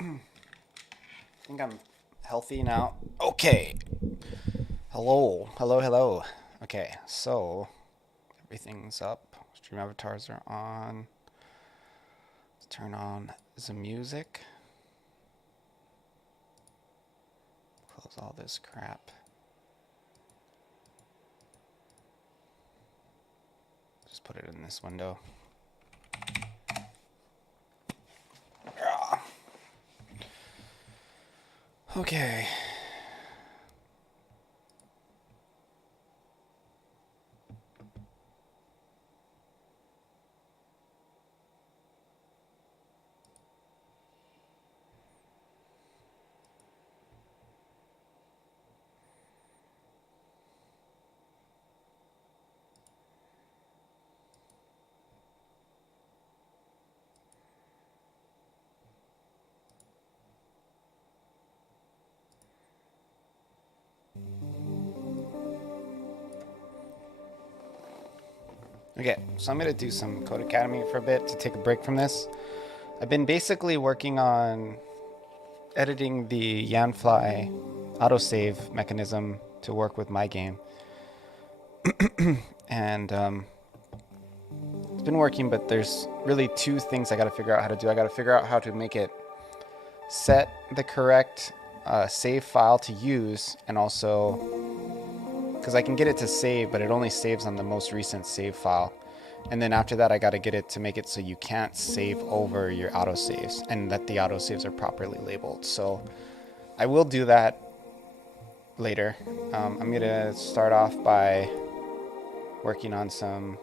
I think I'm healthy now. Okay. Hello. Hello, hello. Okay, so everything's up. Stream avatars are on. Let's turn on the music. Close all this crap. Just put it in this window. Okay. Okay, so I'm going to do some Code Academy for a bit to take a break from this. I've been basically working on editing the Yanfly autosave mechanism to work with my game. And it's been working, but there's really two things I got to figure out how to do. I got to figure out how to make it set the correct save file to use, and also because I can get it to save, but it only saves on the most recent save file. And then after that, I got to get it to make it so you can't save over your autosaves and that the autosaves are properly labeled. So I will do that later. I'm going to start off by working on some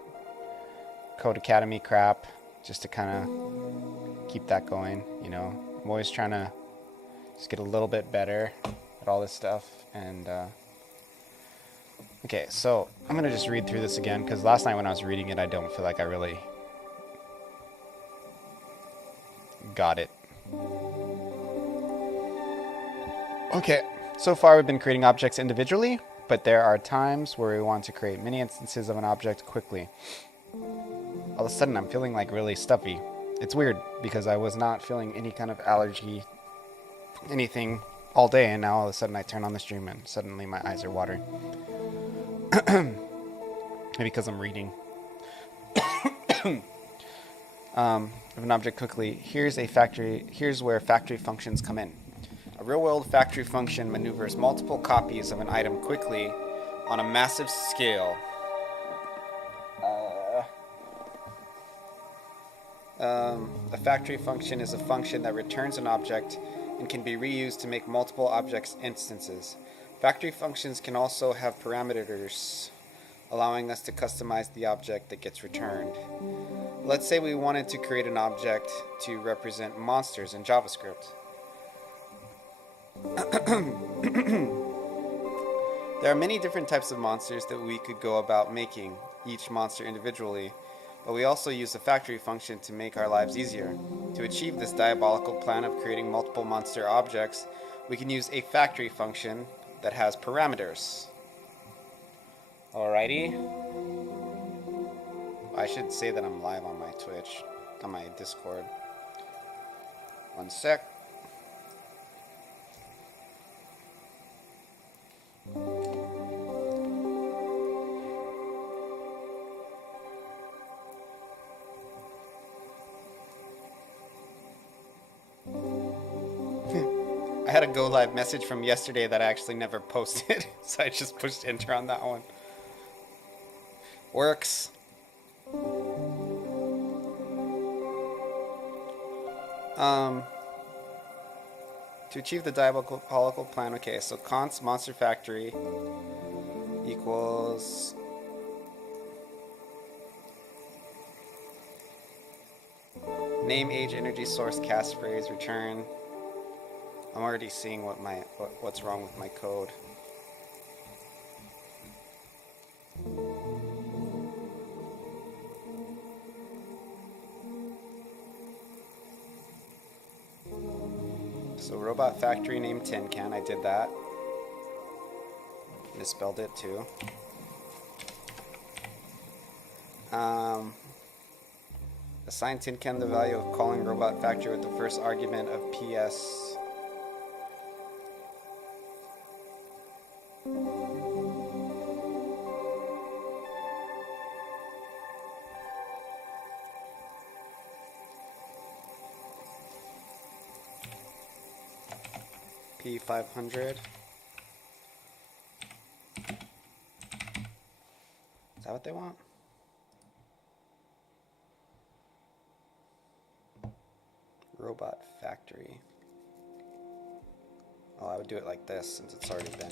Code Academy crap just to kind of keep that going. You know, I'm always trying to just get a little bit better at all this stuff. And okay, so I'm going to just read through this again because last night when I was reading it, I don't feel like I really got it. Okay, so far we've been creating objects individually, but there are times where we want to create many instances of an object quickly. All of a sudden I'm feeling like really stuffy. It's weird because I was not feeling any kind of allergy, anything all day, and now all of a sudden I turn on the stream and suddenly my eyes are watering. Maybe because I'm reading. Of an object quickly. Here's where factory functions come in. A real-world factory function maneuvers multiple copies of an item quickly on a massive scale. A factory function is a function that returns an object and can be reused to make multiple objects instances. Factory functions can also have parameters, allowing us to customize the object that gets returned. Let's say we wanted to create an object to represent monsters in JavaScript. There are many different types of monsters that we could go about making, each monster individually, but we also use the factory function to make our lives easier. To achieve this diabolical plan of creating multiple monster objects, we can use a factory function that has parameters. Alrighty. I should say that I'm live on my Twitch, on my Discord. One sec. I had a go live message from yesterday that I actually never posted, so I just pushed enter on that one. Works. To achieve the diabolical plan, okay, so const monster factory equals name, age, energy source, cast phrase, return. I'm already seeing what's wrong with my code. So robot factory name tin can, I did that. Misspelled it too. Assign tin can the value of calling robot factory with the first argument of PS. P500. Is that what they want? Robot factory. Oh, I would do it like this since it's already been.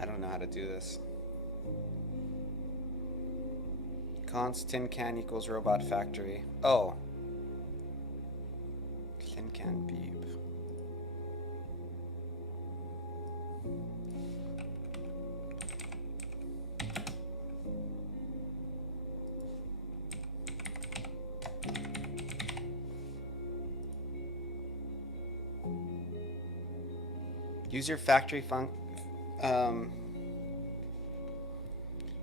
I don't know how to do this. Const tin can equals robot factory. Oh. Tin can beep. Use your factory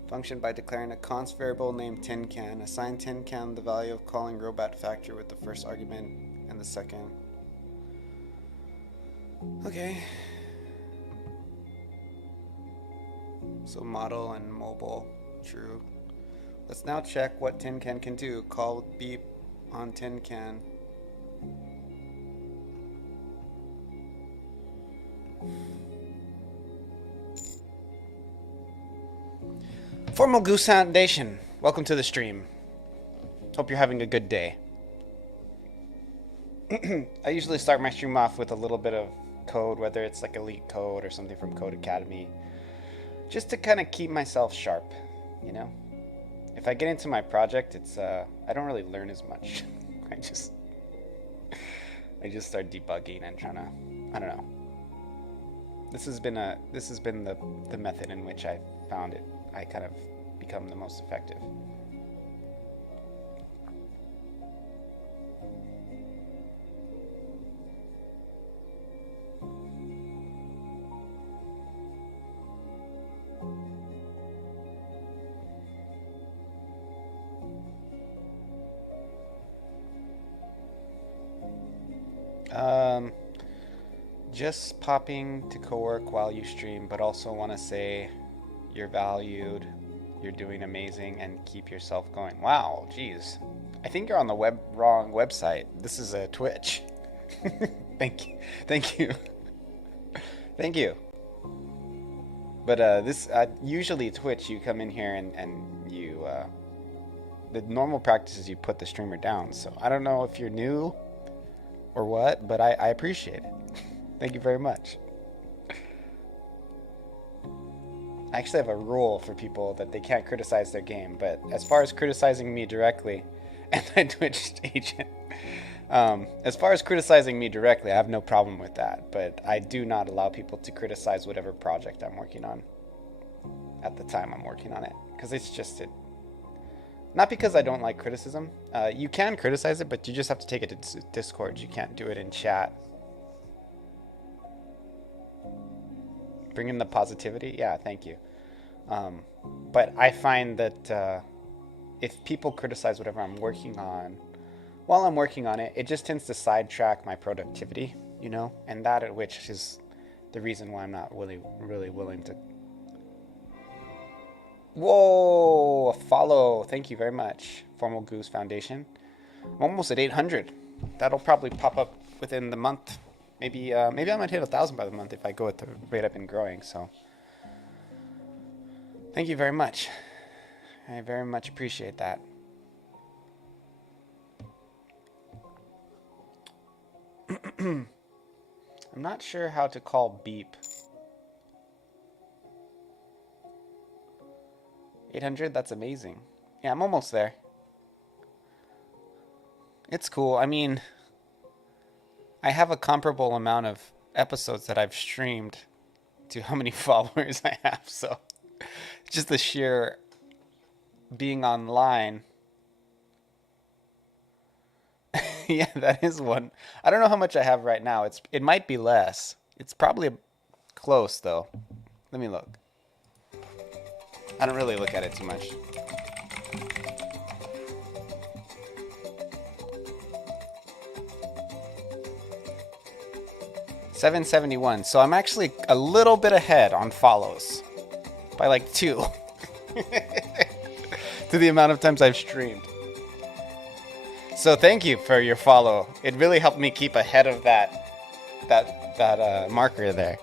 function by declaring a const variable named tin can. Assign tin can the value of calling robot factory with the first argument and the second. Okay. So model and mobile, true. Let's now check what tin can do. Call beep on tin can. Formal Goose Foundation, welcome to the stream. Hope you're having a good day. I usually start my stream off with a little bit of code, whether it's like Elite Code or something from Code Academy, just to kind of keep myself sharp, you know? If I get into my project, it's I don't really learn as much. I just start debugging and trying to, I don't know. This has been the method in which I found it. I kind of become the most effective. Just popping to co-work while you stream, but also want to say you're valued, you're doing amazing, and keep yourself going. Wow, geez. I think you're on the wrong website. This is a Twitch. Thank you. Thank you. Thank you. But this usually Twitch, you come in here and you the normal practice is you put the streamer down. So I don't know if you're new or what, but I appreciate it. Thank you very much. I actually have a rule for people that they can't criticize their game, but as far as criticizing me directly, and my Twitch agent, as far as criticizing me directly, I have no problem with that, but I do not allow people to criticize whatever project I'm working on at the time I'm working on it, because it's just it. Not because I don't like criticism. You can criticize it, but you just have to take it to Discord. You can't do it in chat. Bring in the positivity. Yeah, thank you. But I find that if people criticize whatever I'm working on, while I'm working on it, it just tends to sidetrack my productivity, you know? And that, which is the reason why I'm not really willing to... Whoa, a follow. Thank you very much, Formal Goose Foundation. I'm almost at 800. That'll probably pop up within the month. Maybe I might hit 1,000 by the month if I go at the rate I've been growing. So, thank you very much. I very much appreciate that. I'm not sure how to call beep. 800, that's amazing. Yeah, I'm almost there. It's cool. I mean, I have a comparable amount of episodes that I've streamed to how many followers I have, so just the sheer being online. Yeah, that is one. I don't know how much I have right now. It might be less. It's probably close though. Let me look. I don't really look at it too much. $771. So I'm actually a little bit ahead on follows by like 2 to the amount of times I've streamed. So thank you for your follow. It really helped me keep ahead of that marker there.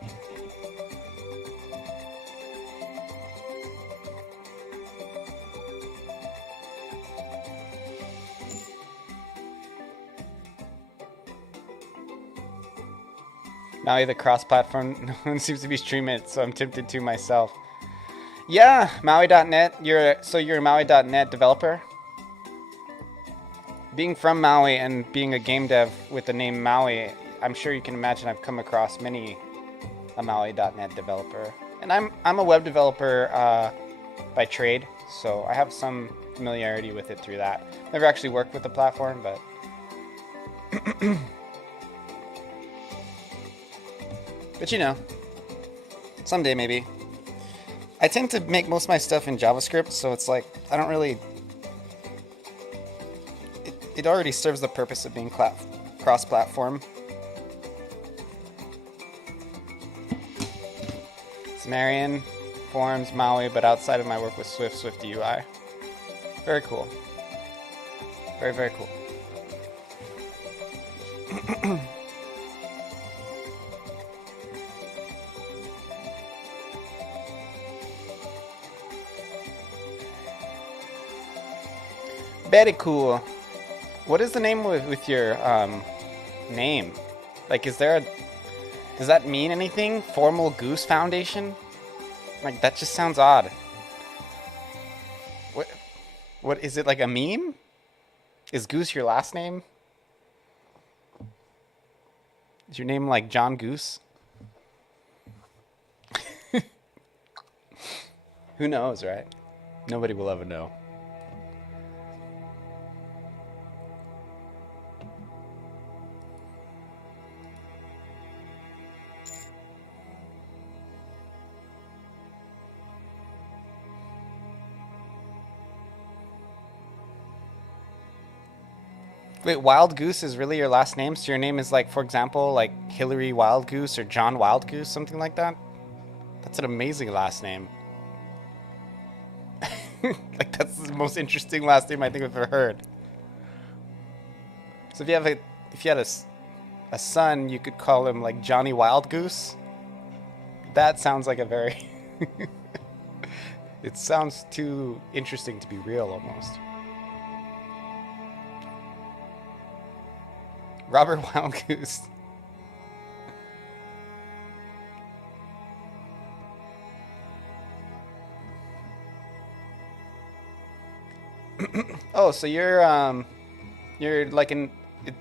Maui, the cross-platform, no one seems to be streaming it, so I'm tempted to myself. Yeah, Maui.net. You're a Maui.net developer? Being from Maui and being a game dev with the name Maui, I'm sure you can imagine I've come across many a Maui.net developer. And I'm a web developer by trade, so I have some familiarity with it through that. Never actually worked with the platform, but but you know, someday maybe. I tend to make most of my stuff in JavaScript, so it's like I don't really. It already serves the purpose of being cross-platform. Sumerian, Forms, Maui, but outside of my work with Swift UI. Very cool. Very, very cool. Very cool. What is the name with your name? Like, does that mean anything? Formal Goose Foundation? Like, that just sounds odd. What is it, like a meme? Is Goose your last name? Is your name like John Goose? Who knows, right? Nobody will ever know. Wait, Wild Goose is really your last name? So your name is like, for example, like Hillary Wild Goose or John Wild Goose, something like that? That's an amazing last name. Like, that's the most interesting last name I think I've ever heard. So if you had a son, you could call him like Johnny Wild Goose. That sounds like a very it sounds too interesting to be real almost. Robert Wild Goose. Oh, so you're like it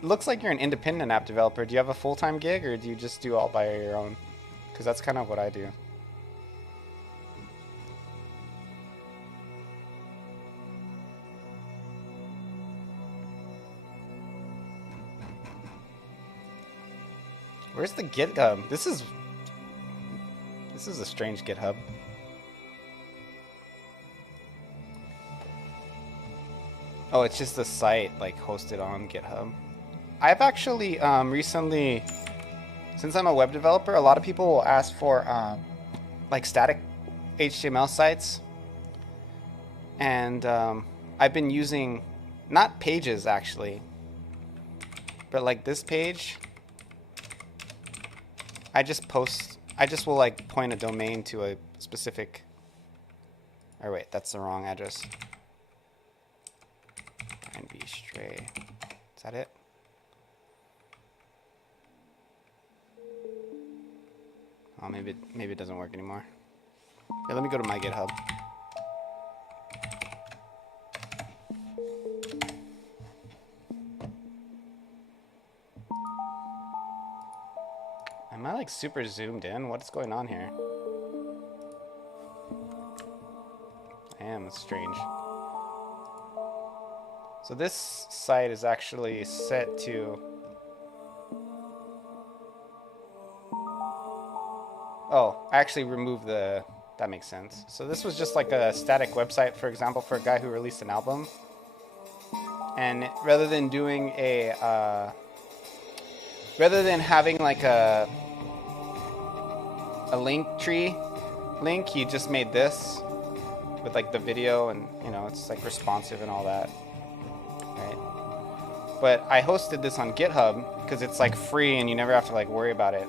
looks like you're an independent app developer. Do you have a full-time gig or do you just do all by your own? Because that's kind of what I do. Where's the GitHub? This is a strange GitHub. Oh, it's just a site like hosted on GitHub. I've actually recently, since I'm a web developer, a lot of people will ask for like static HTML sites, and I've been using not Pages actually, but like this page. I just will like point a domain to a specific. Or wait, that's the wrong address. And be stray. Is that it? Oh, maybe it doesn't work anymore. Yeah, let me go to my GitHub. Am I like super zoomed in? What's going on here? I am. It's strange. So this site is actually set to... Oh, I actually removed the... That makes sense. So this was just like a static website, for example, for a guy who released an album. And rather than doing a... rather than having like a link tree link, he just made this with like the video, and you know, it's like responsive and all that, right? But I hosted this on GitHub because it's like free and you never have to like worry about it.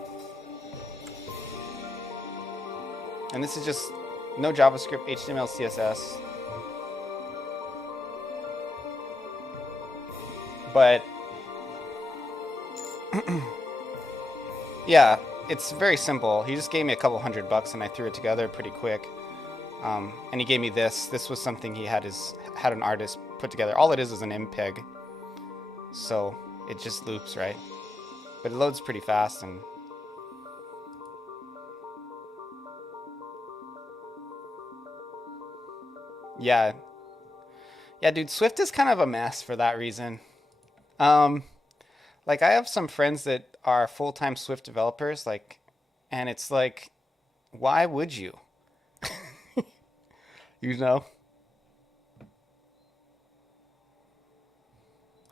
And this is just no JavaScript, HTML, CSS. But yeah, it's very simple. He just gave me a couple $100 and I threw it together pretty quick. And he gave me this. This was something he had an artist put together. All it is an MPEG. So it just loops, right? But it loads pretty fast. And yeah, dude, Swift is kind of a mess for that reason. Like I have some friends that are full-time Swift developers, like, and it's like, why would you? You know?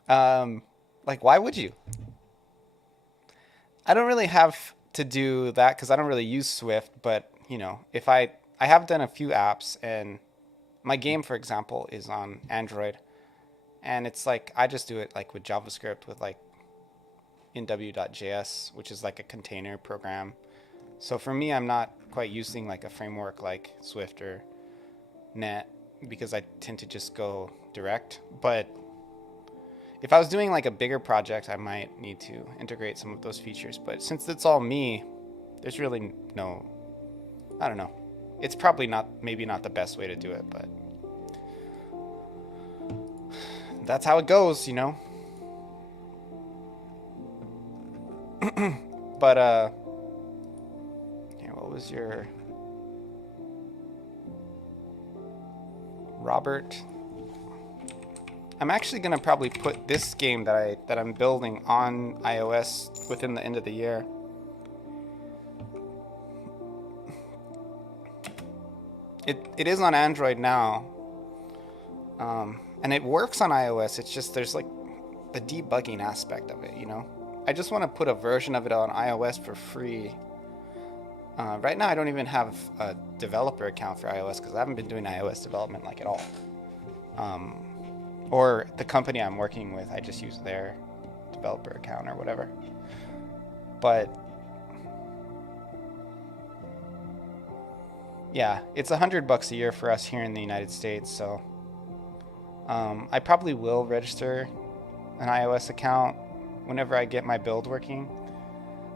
Like, why would you? I don't really have to do that because I don't really use Swift, but you know, if I have done a few apps, and my game, for example, is on Android, and it's like I just do it like with JavaScript with like inw.js, which is like a container program. So for me, I'm not quite using like a framework like Swift or Net because I tend to just go direct. But if I was doing like a bigger project, I might need to integrate some of those features. But since it's all me, there's really no, I don't know. It's probably maybe not the best way to do it, but that's how it goes, you know? But, yeah, what was your... Robert? I'm actually gonna probably put this game that I'm building on iOS within the end of the year. It is on Android now, and it works on iOS. It's just there's like the debugging aspect of it, you know. I just want to put a version of it on iOS for free. Right now, I don't even have a developer account for iOS because I haven't been doing iOS development like at all. Or the company I'm working with, I just use their developer account or whatever. But yeah, it's $100 a year for us here in the United States. So I probably will register an iOS account whenever I get my build working.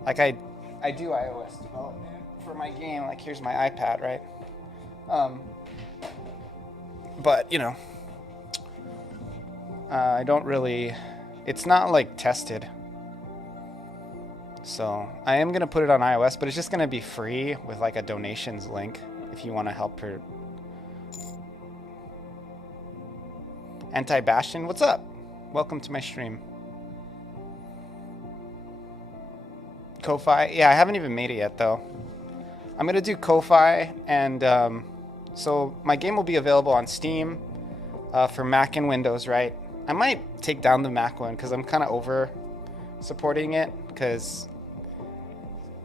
Like I do iOS development for my game. Like here's my iPad, right? But you know, I don't really, it's not like tested. So I am going to put it on iOS, but it's just going to be free with like a donations link if you want to help her. Anti-Bastion, what's up? Welcome to my stream. Ko-Fi, yeah, I haven't even made it yet though. I'm going to do Ko-Fi, and so my game will be available on Steam for Mac and Windows, right? I might take down the Mac one because I'm kind of over supporting it because,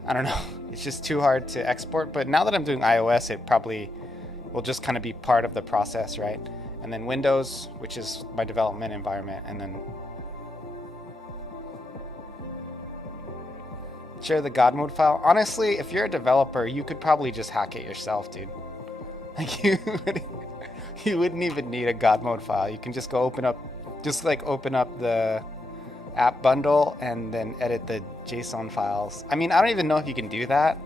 I don't know, it's just too hard to export. But now that I'm doing iOS, it probably will just kind of be part of the process, right? And then Windows, which is my development environment, and then share the God mode file. Honestly, if you're a developer, you could probably just hack it yourself, dude. Like you wouldn't even need a God mode file. You can just go open up the app bundle and then edit the JSON files. I mean, I don't even know if you can do that.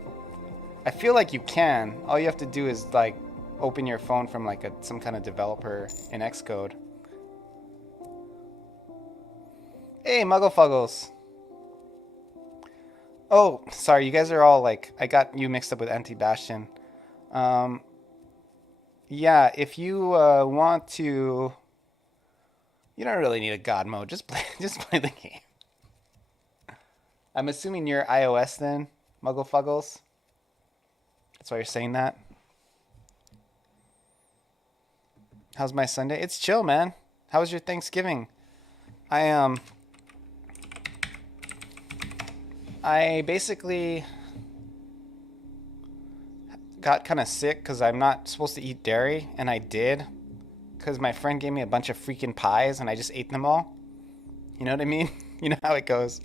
I feel like you can. All you have to do is like open your phone from like some kind of developer in Xcode. Hey, Muggle Fuggles. Oh, sorry, you guys are all like, I got you mixed up with Anti-Bastion. Yeah, if you want to You don't really need a God mode. Just play the game. I'm assuming you're iOS then, Muggle Fuggles. That's why you're saying that. How's my Sunday? It's chill, man. How was your Thanksgiving? I basically got kind of sick because I'm not supposed to eat dairy, and I did because my friend gave me a bunch of freaking pies and I just ate them all. You know what I mean? You know how it goes.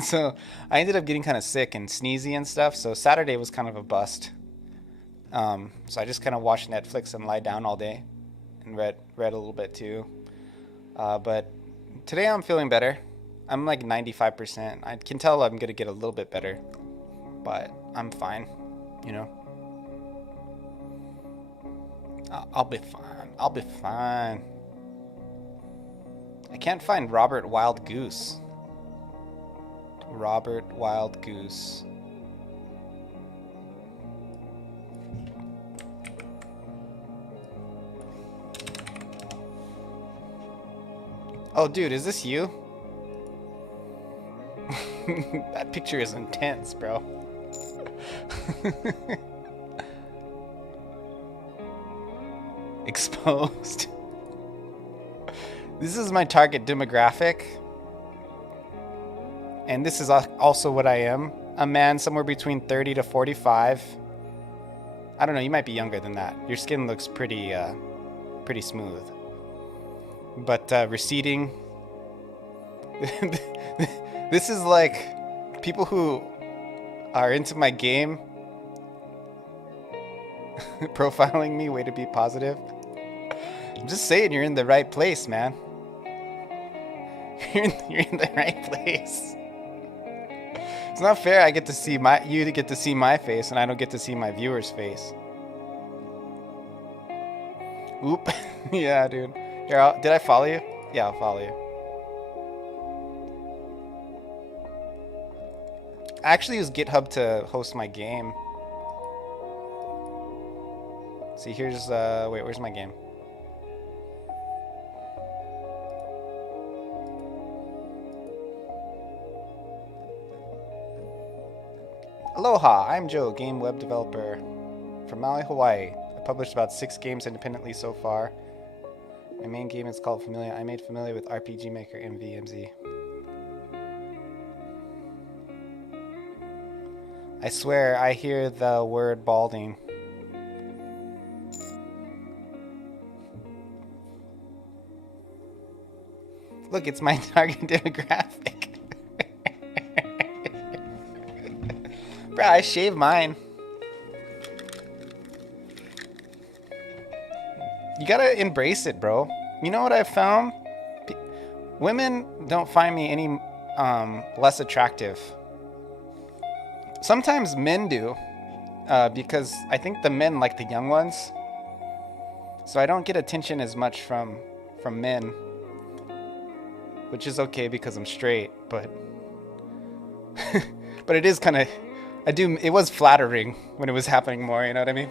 So I ended up getting kind of sick and sneezy and stuff, so Saturday was kind of a bust. So I just kind of watched Netflix and lied down all day and read a little bit too. But today I'm feeling better. I'm like 95%. I can tell I'm going to get a little bit better, but I'm fine, you know. I'll be fine. I'll be fine. I can't find Robert Wild Goose. Robert Wild Goose. Oh, dude, is this you? That picture is intense, bro. Exposed. This is my target demographic. And this is also what I am. A man somewhere between 30 to 45. I don't know, you might be younger than that. Your skin looks pretty smooth. But receding. This is like people who are into my game profiling me. Way to be positive. I'm just saying, you're in the right place, man. You're in the right place. It's not fair. I get to see you to get to see my face, and I don't get to see my viewer's face. Oop. Yeah, dude. Here, did I follow you? Yeah, I'll follow you. I actually use GitHub to host my game. See, here's wait, where's my game? Aloha, I'm Joe, game web developer from Maui, Hawaii. I published about 6 games independently so far. My main game is called Familia. I made Familia with RPG Maker MVMZ. I swear, I hear the word balding. Look, it's my target demographic. Bro, I shaved mine. You gotta embrace it, bro. You know what I've found? Women don't find me any less attractive. Sometimes men do, because I think the men like the young ones. So I don't get attention as much from men, which is okay because I'm straight. But but it is kind of, it was flattering when it was happening more. You know what I mean?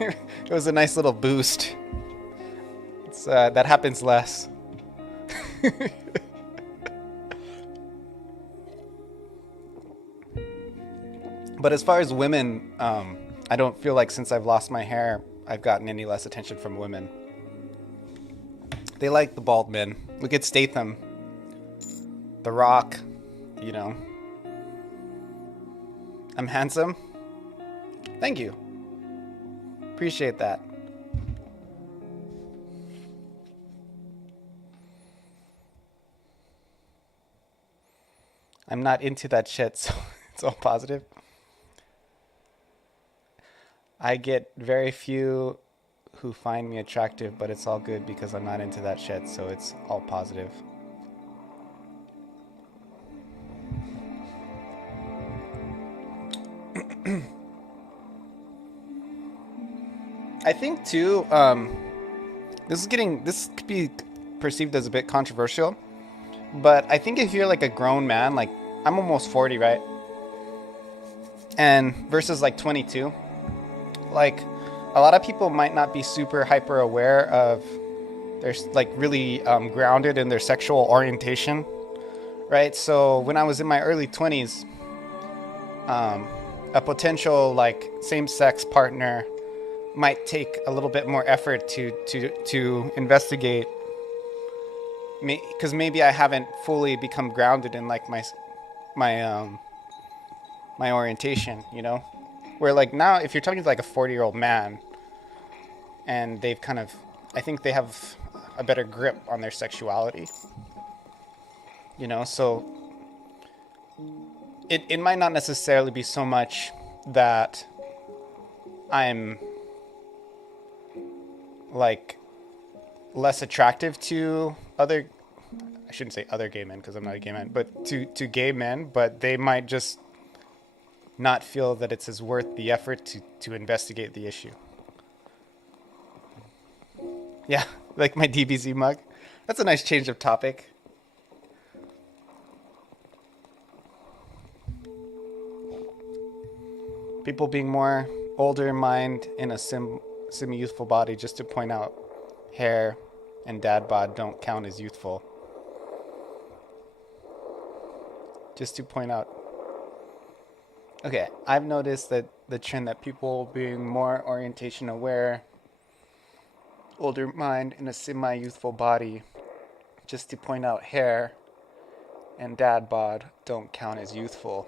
It was a nice little boost. It's that happens less. But as far as women, I don't feel like since I've lost my hair, I've gotten any less attention from women. They like the bald men. Look at Statham, The Rock, you know. I'm handsome. Thank you. Appreciate that. I'm not into that shit, so it's all positive. I get very few who find me attractive, but it's all good because I'm not into that shit, so it's all positive. I think too, this could be perceived as a bit controversial, but I think if you're like a grown man, like I'm almost 40, right? And versus like 22, like a lot of people might not be super hyper aware of they're like really grounded in their sexual orientation, right? So when I was in my early 20s, a potential like same-sex partner might take a little bit more effort to investigate me, because maybe I haven't fully become grounded in like my my orientation, you know? Where like now, if you're talking to like a 40-year-old man, and they've kind of, I think they have a better grip on their sexuality, you know? So it might not necessarily be so much that I'm like less attractive to other, I shouldn't say other gay men because I'm not a gay man, but to gay men, but they might just not feel that it's as worth the effort to investigate the issue. Yeah, like my DBZ mug. That's a nice change of topic. People being more older in mind in a semi-youthful body, just to point out hair and dad bod don't count as youthful. Just to point out. Okay, I've noticed that the trend that people being more orientation aware, older mind in a semi-youthful body, just to point out hair and dad bod don't count as youthful.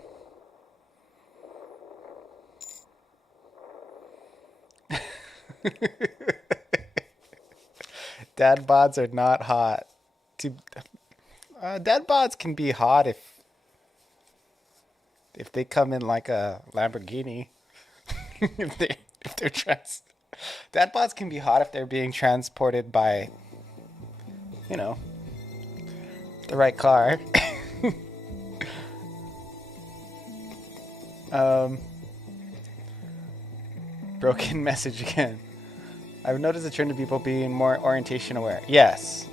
Dad bods are not hot. Dad bods can be hot if they come in like a Lamborghini. if they're dad bods can be hot if they're being transported by, you know, the right car. Broken message again. I've noticed a trend of people being more orientation aware. Yes.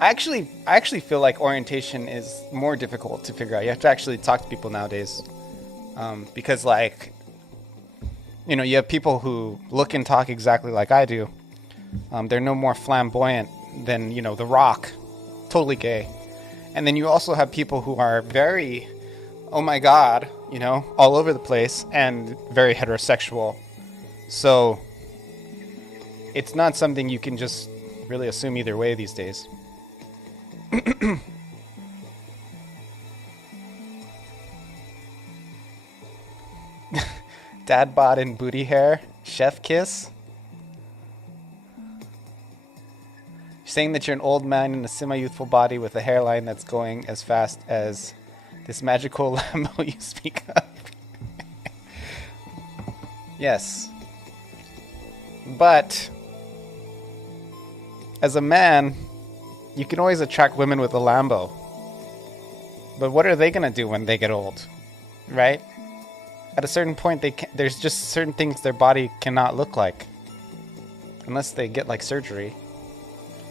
I actually feel like orientation is more difficult to figure out. You have to actually talk to people nowadays. Because like, you know, you have people who look and talk exactly like I do. They're no more flamboyant than, you know, The Rock. Totally gay. And then you also have people who are very, oh my God, you know, all over the place and very heterosexual. So it's not something you can just really assume either way these days. Dad bod and booty hair, chef kiss. You're saying that you're an old man in a semi-youthful body with a hairline that's going as fast as this magical Lambo you speak of. Yes. But as a man, you can always attract women with a Lambo. But what are they going to do when they get old? Right? At a certain point, there's just certain things their body cannot look like. Unless they get like surgery.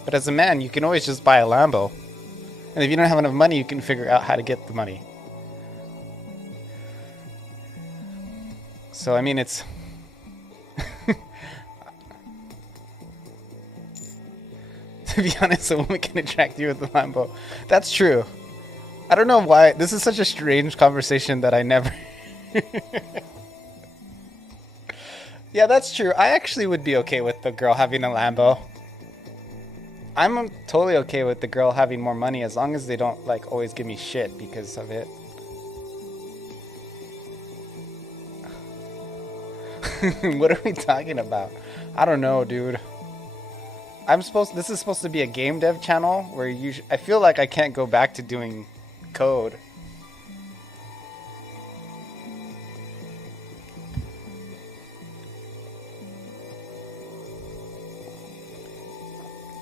But as a man, you can always just buy a Lambo. And if you don't have enough money, you can figure out how to get the money. So, I mean, it's... To be honest, a woman can attract you with the Lambo. That's true. I don't know why. This is such a strange conversation that I never... Yeah, that's true. I actually would be okay with the girl having a Lambo. I'm totally okay with the girl having more money as long as they don't, like, always give me shit because of it. What are we talking about? I don't know, dude. This is supposed to be a game dev channel where I feel like I can't go back to doing code.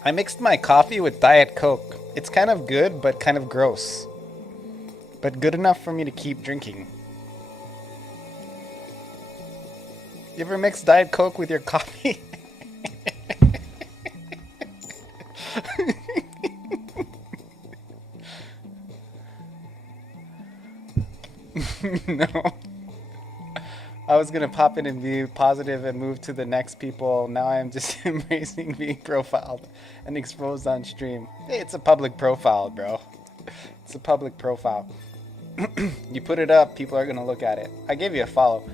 I mixed my coffee with Diet Coke. It's kind of good, but kind of gross. But good enough for me to keep drinking. You ever mix Diet Coke with your coffee? No. I was gonna pop in and be positive and move to the next people. Now I am just embracing being profiled and exposed on stream. Hey, it's a public profile, bro. It's a public profile. You put it up, people are gonna look at it. I gave you a follow.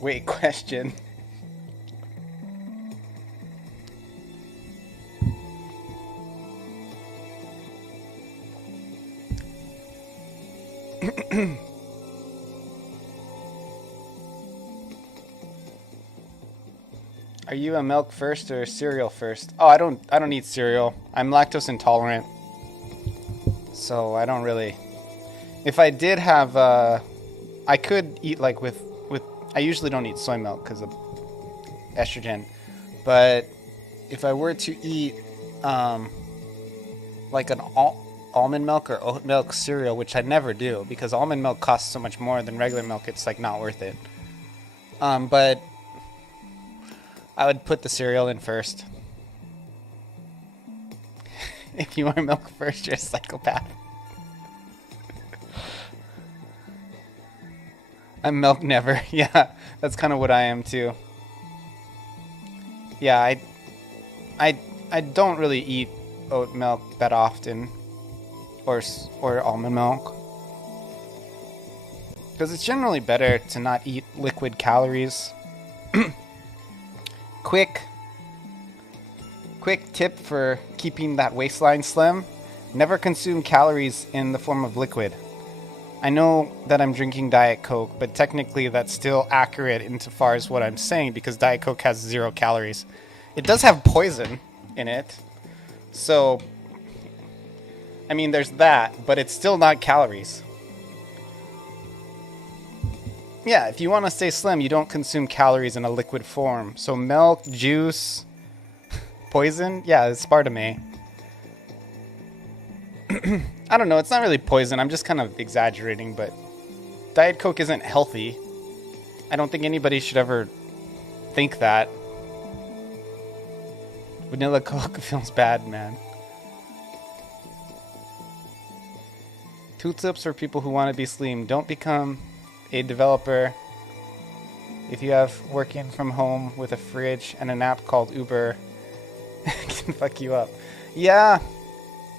Wait, question. Are you a milk first or cereal first? Oh, I don't eat cereal. I'm lactose intolerant. So I don't really. If I did have I could eat like with I usually don't eat soy milk because of estrogen. But if I were to eat like an almond milk or oat milk cereal, which I never do because almond milk costs so much more than regular milk, it's like not worth it. But I would put the cereal in first. If you are milk first, you're a psychopath. I'm milk never. Yeah, that's kind of what I am too. Yeah, I don't really eat oat milk that often, or almond milk, because it's generally better to not eat liquid calories. Quick tip for keeping that waistline slim: never consume calories in the form of liquid. I know that I'm drinking Diet Coke, but technically that's still accurate insofar as what I'm saying, because Diet Coke has 0 calories. It does have poison in it, so I mean there's that, but it's still not calories. Yeah, if you want to stay slim, you don't consume calories in a liquid form. So milk, juice, poison, yeah, it's aspartame. I don't know, it's not really poison, I'm just kind of exaggerating, but Diet Coke isn't healthy. I don't think anybody should ever think that. Vanilla Coke feels bad, man. 2 tips for people who want to be slim: don't become a developer. If you have working from home with a fridge and an app called Uber, can fuck you up. Yeah,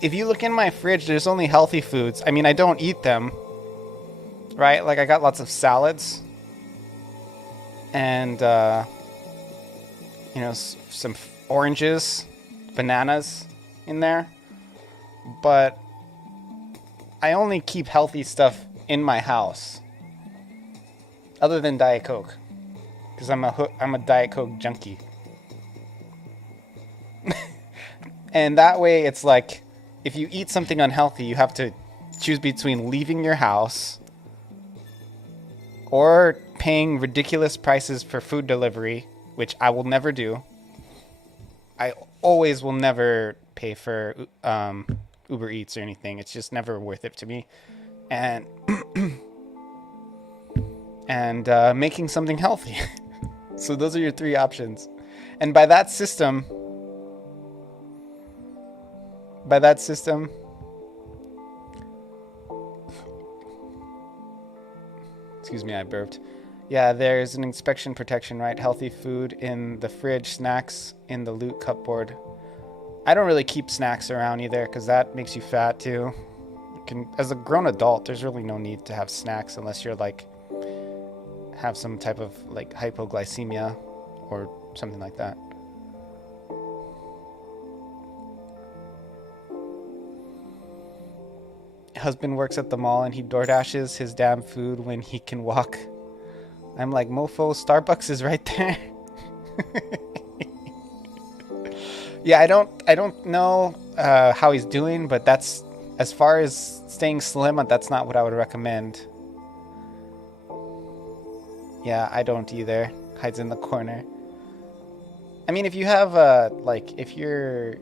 if you look in my fridge, there's only healthy foods. I mean, I don't eat them, right? Like, I got lots of salads and you know, some oranges, bananas in there, but I only keep healthy stuff in my house, other than Diet Coke, because I'm a Diet Coke junkie. And that way, it's like, if you eat something unhealthy, you have to choose between leaving your house or paying ridiculous prices for food delivery, which I will never do. I always will never pay for Uber Eats or anything. It's just never worth it to me. And and making something healthy. So those are your 3 options. And by that system, excuse me, I burped. Yeah, there's an inspection protection, right? Healthy food in the fridge, snacks in the loot cupboard. I don't really keep snacks around either, because that makes you fat too. As a grown adult, there's really no need to have snacks unless you're like, have some type of like hypoglycemia or something like that. Husband works at the mall and he DoorDashes his damn food when he can walk. I'm like, mofo, Starbucks is right there. Yeah, I don't know how he's doing, but that's, as far as staying slim, that's not what I would recommend. Yeah, I don't either. Hides in the corner. I mean, if you have like, if you're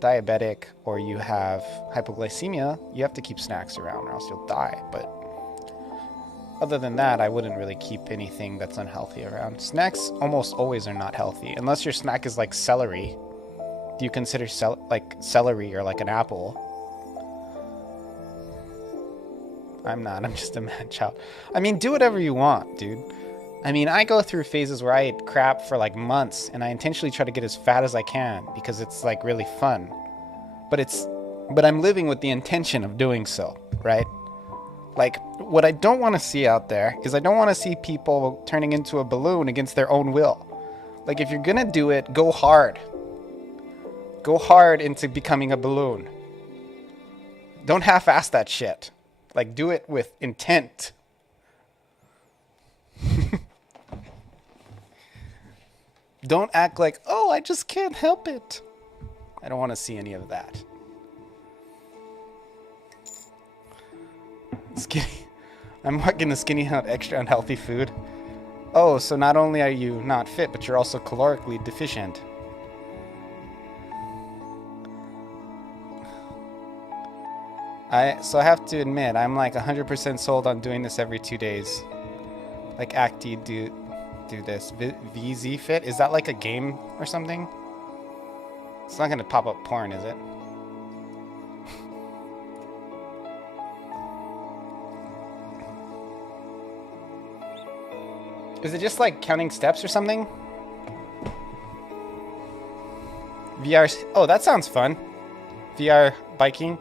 diabetic or you have hypoglycemia, you have to keep snacks around or else you'll die. But other than that, I wouldn't really keep anything that's unhealthy around. Snacks almost always are not healthy, unless your snack is like celery. Do you consider like celery or like an apple? I'm not. I'm just a man child. I mean, do whatever you want, dude. I mean, I go through phases where I eat crap for like months, and I intentionally try to get as fat as I can because it's like really fun. But I'm living with the intention of doing so, right? Like, what I don't want to see out there is I don't want to see people turning into a balloon against their own will. Like, if you're gonna do it, go hard. Go hard into becoming a balloon. Don't half-ass that shit. Like, do it with intent. Don't act like, oh, I just can't help it. I don't want to see any of that. Skinny. I'm working the skinny hunt extra unhealthy food. Oh, so not only are you not fit, but you're also calorically deficient. So I have to admit, I'm like 100% sold on doing this every 2 days. Like Acti do this. VZ Fit? Is that like a game or something? It's not gonna pop up porn, is it? Is it just like counting steps or something? VR. Oh, that sounds fun. VR biking.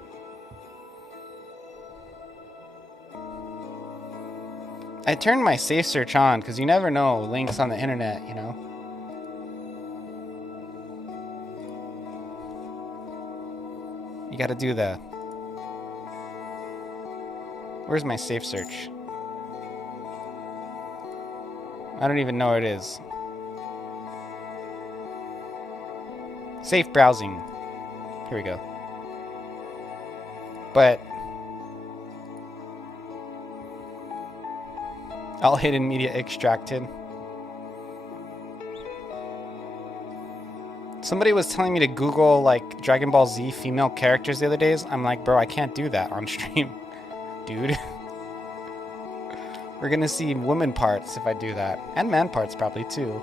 I turned my safe search on because you never know links on the internet, you know? You gotta do the... Where's my safe search? I don't even know where it is. Safe browsing. Here we go. But... all hidden media extracted. Somebody was telling me to Google like Dragon Ball Z female characters the other days. I'm like, bro, I can't do that on stream, dude. We're gonna see woman parts if I do that, and man parts probably too.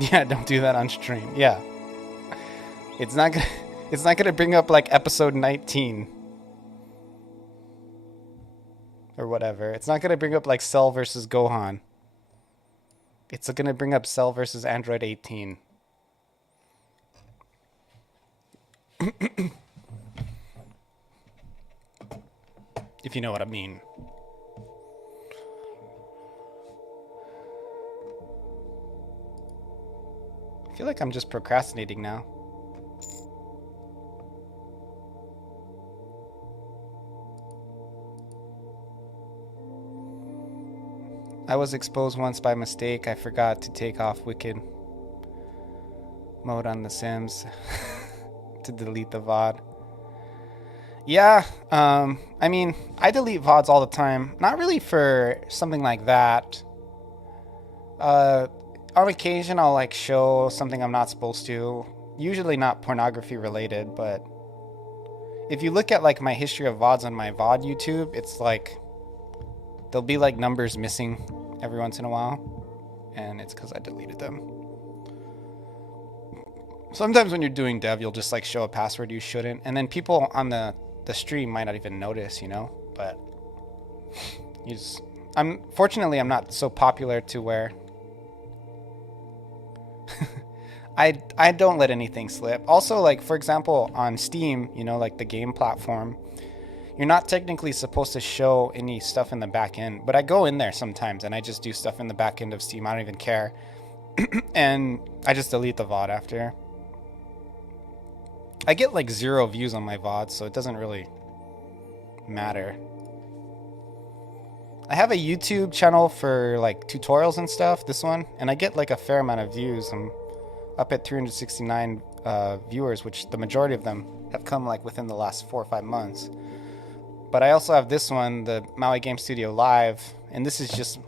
Yeah, don't do that on stream. Yeah, it's not gonna. It's not going to bring up, like, episode 19. Or whatever. It's not going to bring up, like, Cell versus Gohan. It's going to bring up Cell versus Android 18. If you know what I mean. I feel like I'm just procrastinating now. I was exposed once by mistake. I forgot to take off Wicked mode on The Sims to delete the VOD. Yeah, I mean, I delete VODs all the time. Not really for something like that. On occasion, I'll like show something I'm not supposed to. Usually not pornography related, but if you look at like my history of VODs on my VOD YouTube, it's like there'll be like numbers missing every once in a while, and it's because I deleted them. Sometimes when you're doing dev, you'll just like show a password you shouldn't, and then people on the stream might not even notice, you know. But fortunately I'm not so popular to where I don't let anything slip. Also, like for example on Steam, you know, like the game platform, you're not technically supposed to show any stuff in the back end, but I go in there sometimes and I just do stuff in the back end of Steam. I don't even care. And I just delete the VOD after. I get like 0 views on my VOD, so it doesn't really matter. I have a YouTube channel for like tutorials and stuff, this one, and I get like a fair amount of views. I'm up at 369 viewers, which the majority of them have come like within the last 4 or 5 months. But I also have this one, the Maui Game Studio Live, and this is just,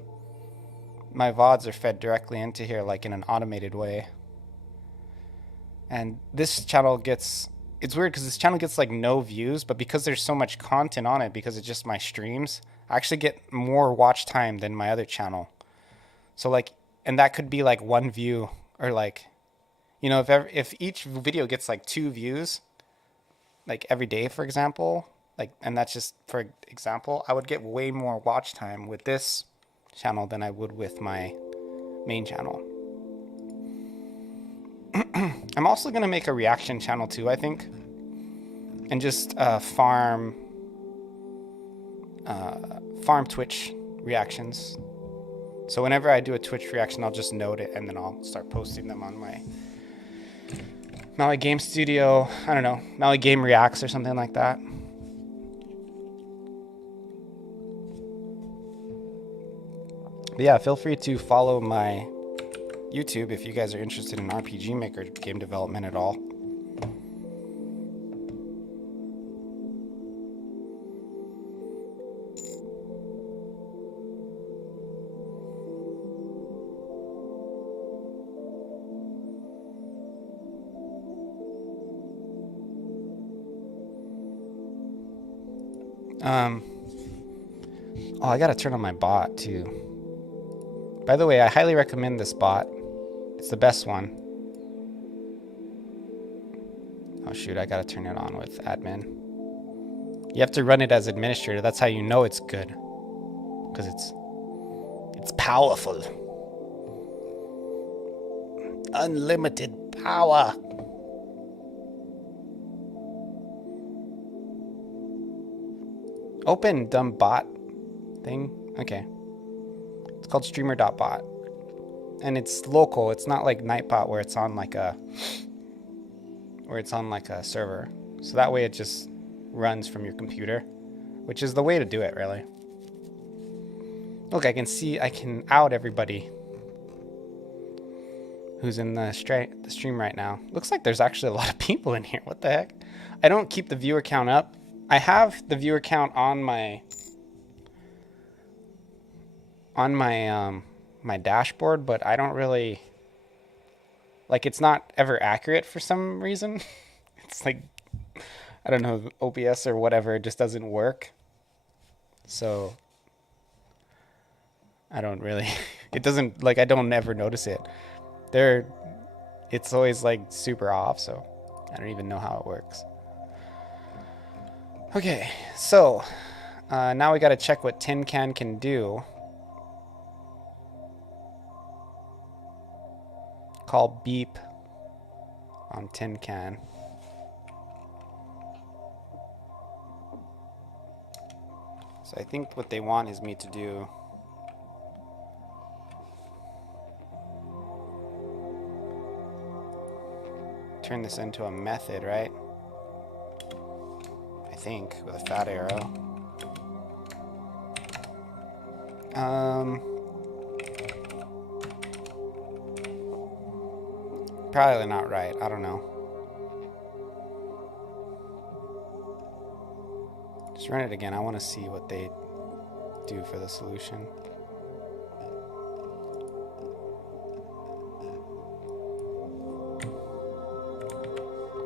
my VODs are fed directly into here like in an automated way. And this channel gets, it's weird because this channel gets like no views, but because there's so much content on it, because it's just my streams, I actually get more watch time than my other channel. So like, and that could be like 1 view or like, You know, if each video gets like 2 views, like every day, for example, like, and that's just for example, I would get way more watch time with this channel than I would with my main channel. I'm also gonna make a reaction channel too, I think, and just farm Twitch reactions. So whenever I do a Twitch reaction, I'll just note it and then I'll start posting them on my Maui Game Studio. I don't know, Maui Game Reacts or something like that. But yeah, feel free to follow my YouTube if you guys are interested in RPG Maker game development at all. Oh, I gotta turn on my bot too. By the way, I highly recommend this bot. It's the best one. Oh shoot, I gotta turn it on with admin. You have to run it as administrator. That's how you know it's good. Because it's powerful. Unlimited power. Open, dumb bot thing. Okay. It's called streamer.bot. And it's local. It's not like Nightbot where it's on like a server. So that way it just runs from your computer, which is the way to do it, really. Look, I can out everybody who's in the stream right now. Looks like there's actually a lot of people in here. What the heck? I don't keep the viewer count up. I have the viewer count on my my dashboard, but I don't really like, it's not ever accurate for some reason. It's like, I don't know, OBS or whatever, it just doesn't work. So I don't really it doesn't, like, I don't ever notice it. It's always like super off, so I don't even know how it works. Okay, so now we got to check what Tin Can do. Call beep on Tin Can. So I think what they want is me to do turn this into a method, right? I think, with a fat arrow. Probably not right. I don't know. Just run it again. I want to see what they do for the solution.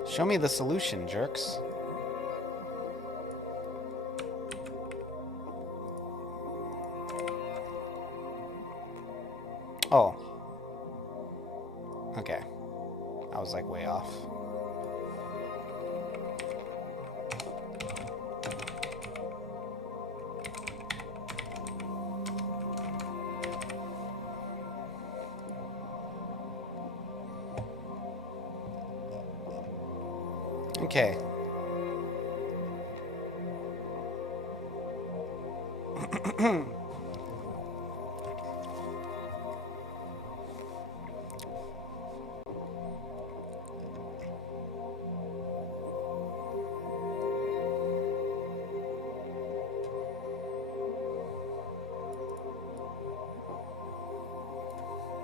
Show me the solution, jerks. Oh. Okay. I was like way off. Okay.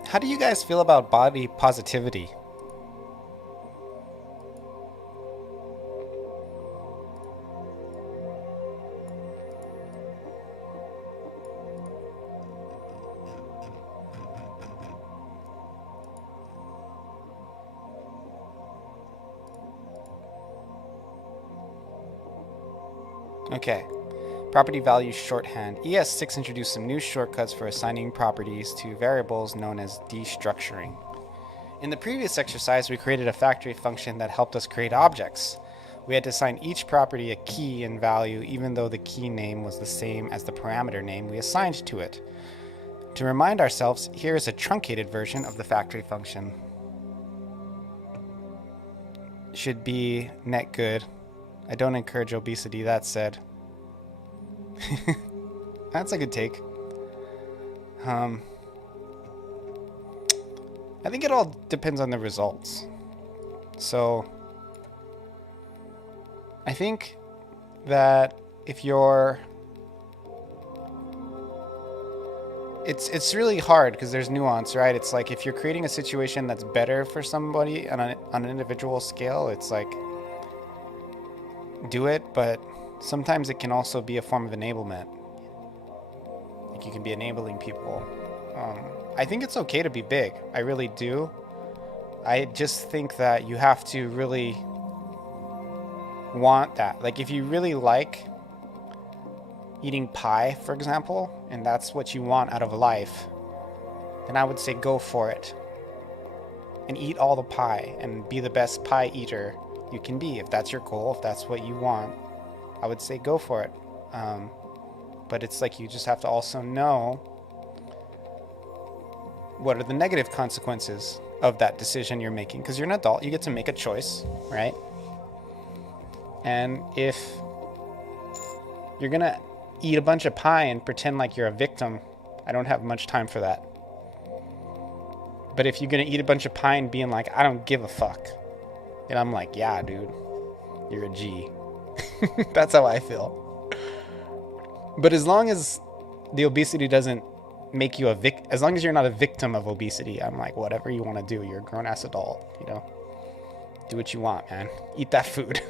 How do you guys feel about body positivity? Okay. Property value shorthand. ES6 introduced some new shortcuts for assigning properties to variables known as destructuring. In the previous exercise, we created a factory function that helped us create objects. We had to assign each property a key and value, even though the key name was the same as the parameter name we assigned to it. To remind ourselves, here is a truncated version of the factory function. Should be net good. I don't encourage obesity, that said. That's a good take. I think it all depends on the results. So I think that if you're... It's really hard because there's nuance, right? It's like if you're creating a situation that's better for somebody on an individual scale, it's like, do it, but sometimes it can also be a form of enablement. Like you can be enabling people. I think it's okay to be big. I really do. I just think that you have to really want that. Like if you really like eating pie, for example, and that's what you want out of life, then I would say go for it. And eat all the pie and be the best pie eater you can be. If that's your goal, if that's what you want, I would say go for it. But it's like you just have to also know what are the negative consequences of that decision you're making. Because you're an adult, you get to make a choice, right? And if you're going to eat a bunch of pie and pretend like you're a victim, I don't have much time for that. But if you're going to eat a bunch of pie and being like, I don't give a fuck, and I'm like, yeah, dude, you're a G. That's how I feel. But as long as the obesity doesn't make you as long as you're not a victim of obesity, I'm like, whatever you want to do, you're a grown-ass adult, you know? Do what you want, man. Eat that food.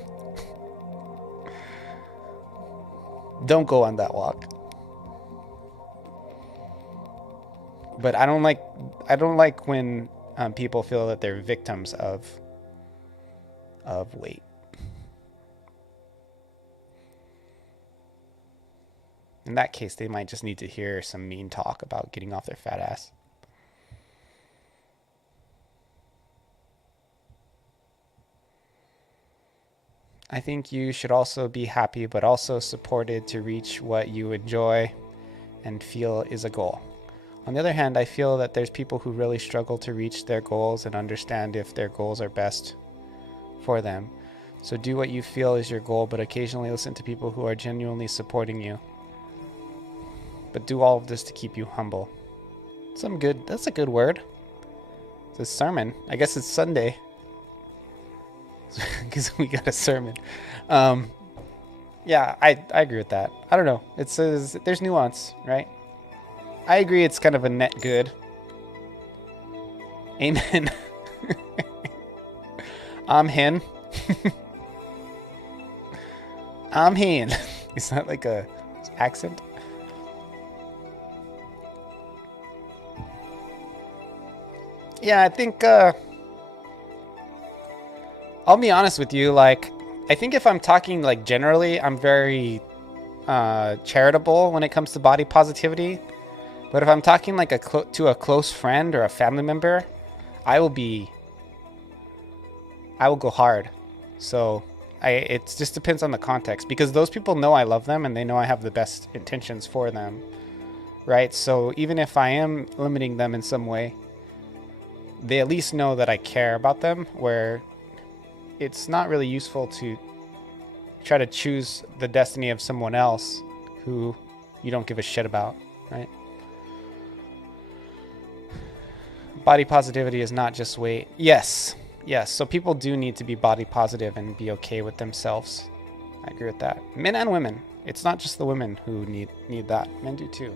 Don't go on that walk. But I don't like when people feel that they're victims of weight. In that case, they might just need to hear some mean talk about getting off their fat ass. I think you should also be happy, but also supported to reach what you enjoy and feel is a goal. On the other hand, I feel that there's people who really struggle to reach their goals and understand if their goals are best for them. So do what you feel is your goal, but occasionally listen to people who are genuinely supporting you. But do all of this to keep you humble. That's a good word. It's a sermon. I guess it's Sunday. Because we got a sermon. Yeah, I agree with that. I don't know. It says there's nuance, right? I agree it's kind of a net good. Amen. I'm hen. I'm hen. Is that like a accent? Yeah, I think I'll be honest with you, like, I think if I'm talking, like, generally, I'm very charitable when it comes to body positivity. But if I'm talking, like, to a close friend or a family member, I will go hard. So, it just depends on the context. Because those people know I love them and they know I have the best intentions for them. Right? So, even if I am limiting them in some way, they at least know that I care about them, where it's not really useful to try to choose the destiny of someone else who you don't give a shit about, right? Body positivity is not just weight. Yes. So people do need to be body positive and be okay with themselves. I agree with that. Men and women. It's not just the women who need that. Men do too.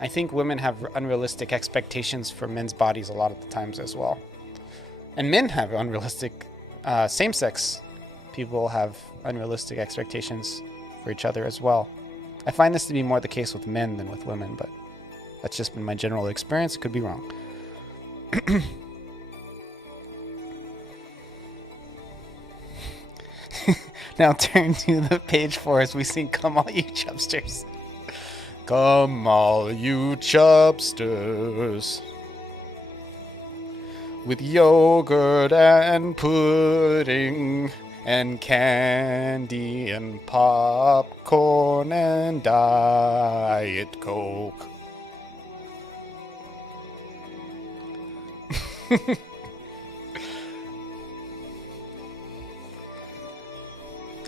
I think women have unrealistic expectations for men's bodies a lot of the times as well. And men have unrealistic, same-sex people have unrealistic expectations for each other as well. I find this to be more the case with men than with women, but that's just been my general experience. It could be wrong. Now turn to the page 4 as we sing Come All You Chubsters. Come all you chubsters. with yogurt and pudding and candy and popcorn and Diet Coke.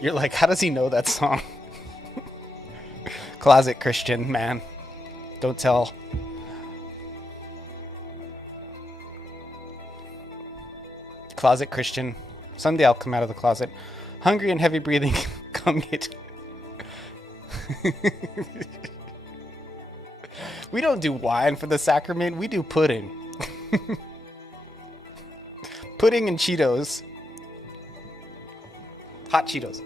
You're like, how does he know that song? Closet Christian, man. Don't tell. Closet Christian. Someday I'll come out of the closet. Hungry and heavy breathing. Come get. We don't do wine for the sacrament. We do pudding. Pudding and Cheetos. Hot Cheetos.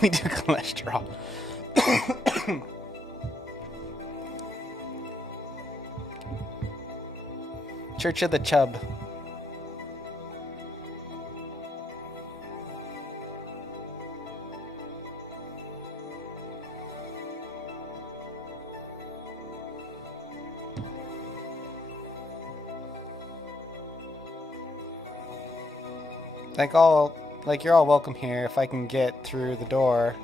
We do cholesterol. Church of the Chub. You're all welcome here if I can get through the door.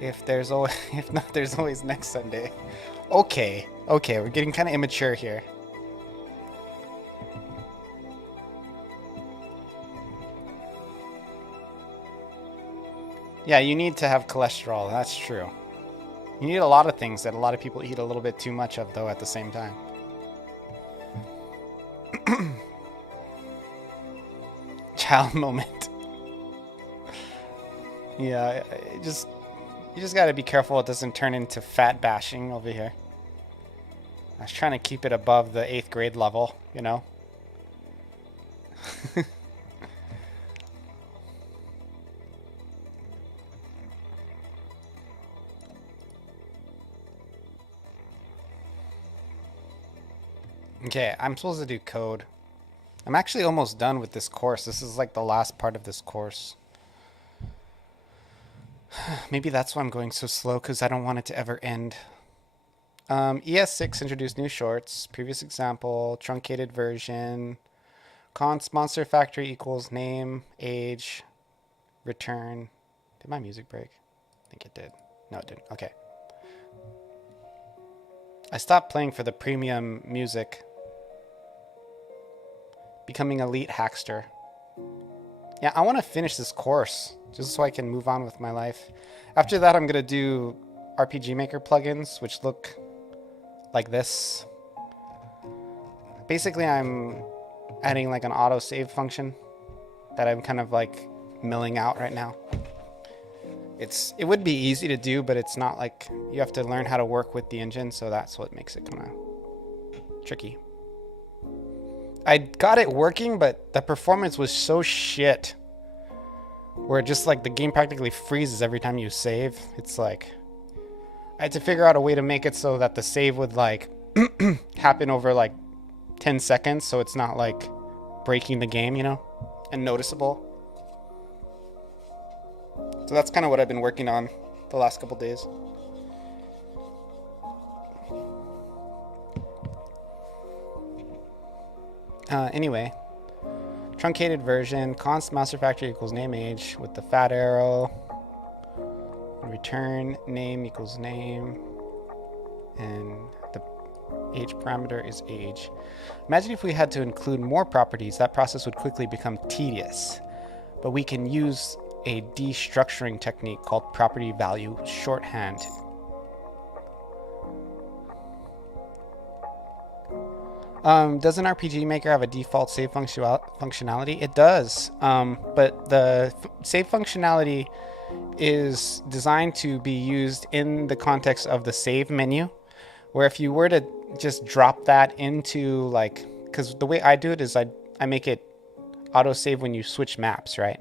If not, there's always next Sunday. Okay, we're getting kind of immature here. Yeah, you need to have cholesterol, that's true. You need a lot of things that a lot of people eat a little bit too much of, though, at the same time. Child moment. Yeah, you just gotta be careful it doesn't turn into fat bashing over here. I was trying to keep it above the 8th grade level, you know? Okay, I'm supposed to do code. I'm actually almost done with this course. This is like the last part of this course. Maybe that's why I'm going so slow, because I don't want it to ever end. ES6 introduced new shorts. Previous example, truncated version. Const monster factory equals name, age, return. Did my music break? I think it did. No, it didn't. Okay. I stopped playing for the premium music. Becoming elite hackster. Yeah, I want to finish this course just so I can move on with my life. After that, I'm going to do RPG Maker plugins, which look like this. Basically, I'm adding like an auto save function that I'm kind of like milling out right now. It would be easy to do, but it's not like you have to learn how to work with the engine, so that's what makes it kind of tricky. I got it working, but the performance was so shit. Where just like the game practically freezes every time you save. It's like I had to figure out a way to make it so that the save would like happen over like 10 seconds, so it's not like breaking the game, you know, and noticeable. So that's kind of what I've been working on the last couple days. Anyway, truncated version, const master factory equals name age with the fat arrow. Return name equals name. And the age parameter is age. Imagine if we had to include more properties, that process would quickly become tedious. But we can use a destructuring technique called property value shorthand. Doesn't RPG Maker have a default save functionality? It does, but the save functionality is designed to be used in the context of the save menu, where if you were to just drop that into like, because the way I do it is I make it auto save when you switch maps, right?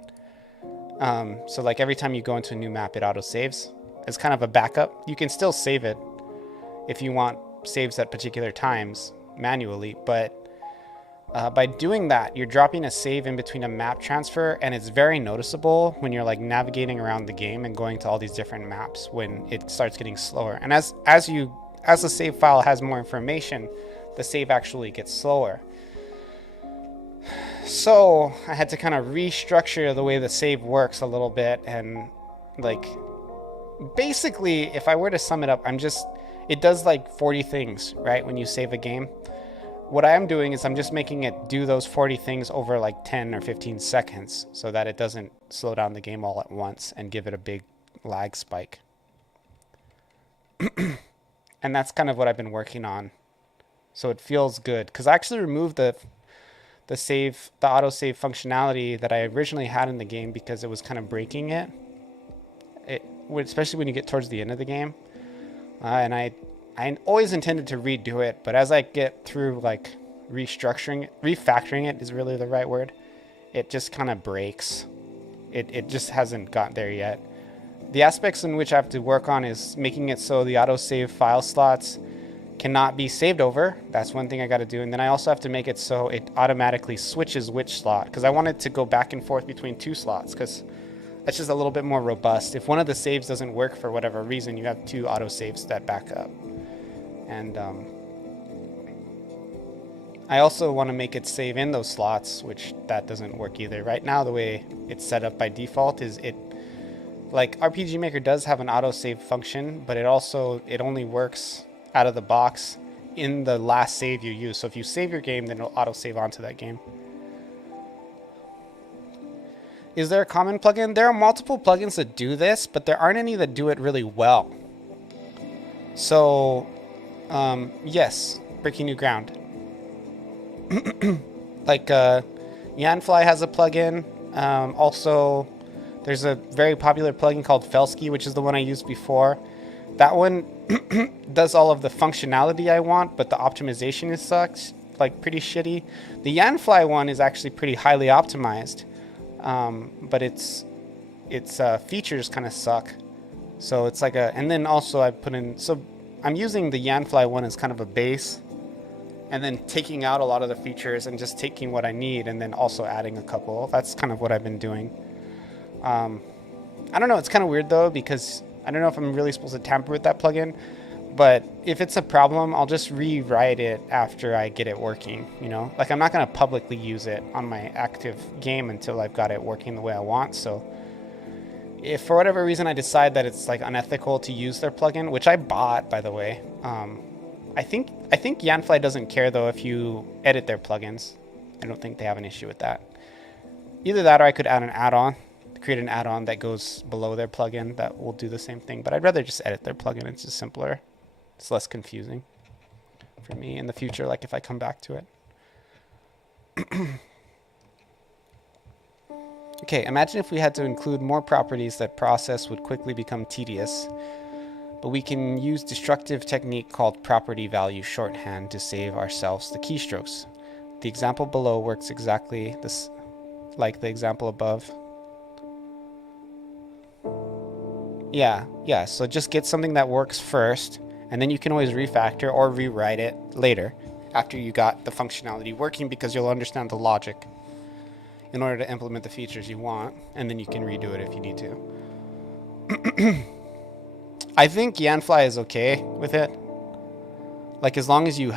So like every time you go into a new map, it auto saves as kind of a backup. You can still save it if you want saves at particular times manually, but By doing that, you're dropping a save in between a map transfer, and it's very noticeable when you're like navigating around the game and going to all these different maps when it starts getting slower. And as the save file has more information, the save actually gets slower. So I had to kind of restructure the way the save works a little bit, and like basically, if I were to sum it up, it does like 40 things, right? When you save a game. What I am doing is I'm just making it do those 40 things over like 10 or 15 seconds so that it doesn't slow down the game all at once and give it a big lag spike. And that's kind of what I've been working on. So it feels good because I actually removed the autosave functionality that I originally had in the game because it was kind of breaking it. Especially when you get towards the end of the game. And I always intended to redo it, but as I get through like refactoring it is really the right word. It just kind of breaks. It just hasn't gotten there yet. The aspects in which I have to work on is making it so the autosave file slots cannot be saved over. That's one thing I got to do. And then I also have to make it so it automatically switches which slot, because I want it to go back and forth between two slots, because that's just a little bit more robust. If one of the saves doesn't work for whatever reason, you have two autosaves that back up. And I also want to make it save in those slots, which that doesn't work either. Right now, the way it's set up by default is like RPG Maker does have an autosave function, but it only works out of the box in the last save you use. So if you save your game, then it'll autosave onto that game. Is there a common plugin? There are multiple plugins that do this, but there aren't any that do it really well. So yes, breaking new ground. Like Yanfly has a plugin. Also, there's a very popular plugin called Felski, which is the one I used before. That one does all of the functionality I want, but the optimization sucks, like pretty shitty. The Yanfly one is actually pretty highly optimized, but its features kind of suck. So it's like and then also I put in, so I'm using the Yanfly one as kind of a base, and then taking out a lot of the features and just taking what I need and then also adding a couple. That's kind of what I've been doing. I don't know, it's kind of weird though, because I don't know if I'm really supposed to tamper with that plugin, but if it's a problem, I'll just rewrite it after I get it working, you know? Like, I'm not going to publicly use it on my active game until I've got it working the way I want. So if for whatever reason I decide that it's like unethical to use their plugin, which I bought, by the way, I think Yanfly doesn't care though if you edit their plugins. I don't think they have an issue with that. Either that, or I could add an add-on, create an add-on that goes below their plugin that will do the same thing. But I'd rather just edit their plugin. It's just simpler. It's less confusing for me in the future, like if I come back to it. Okay, imagine if we had to include more properties that process would quickly become tedious, but we can use destructive technique called property value shorthand to save ourselves the keystrokes. The example below works exactly like the example above. Yeah, so just get something that works first, and then you can always refactor or rewrite it later after you got the functionality working, because you'll understand the logic in order to implement the features you want, and then you can redo it if you need to. I think Yanfly is okay with it. Like, as long as you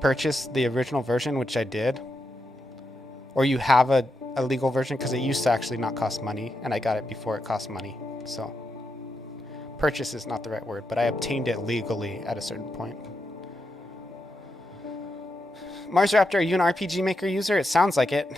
purchase the original version, which I did, or you have a legal version, because it used to actually not cost money, and I got it before it cost money. So purchase is not the right word, but I obtained it legally at a certain point. Mars Raptor, are you an RPG Maker user? It sounds like it.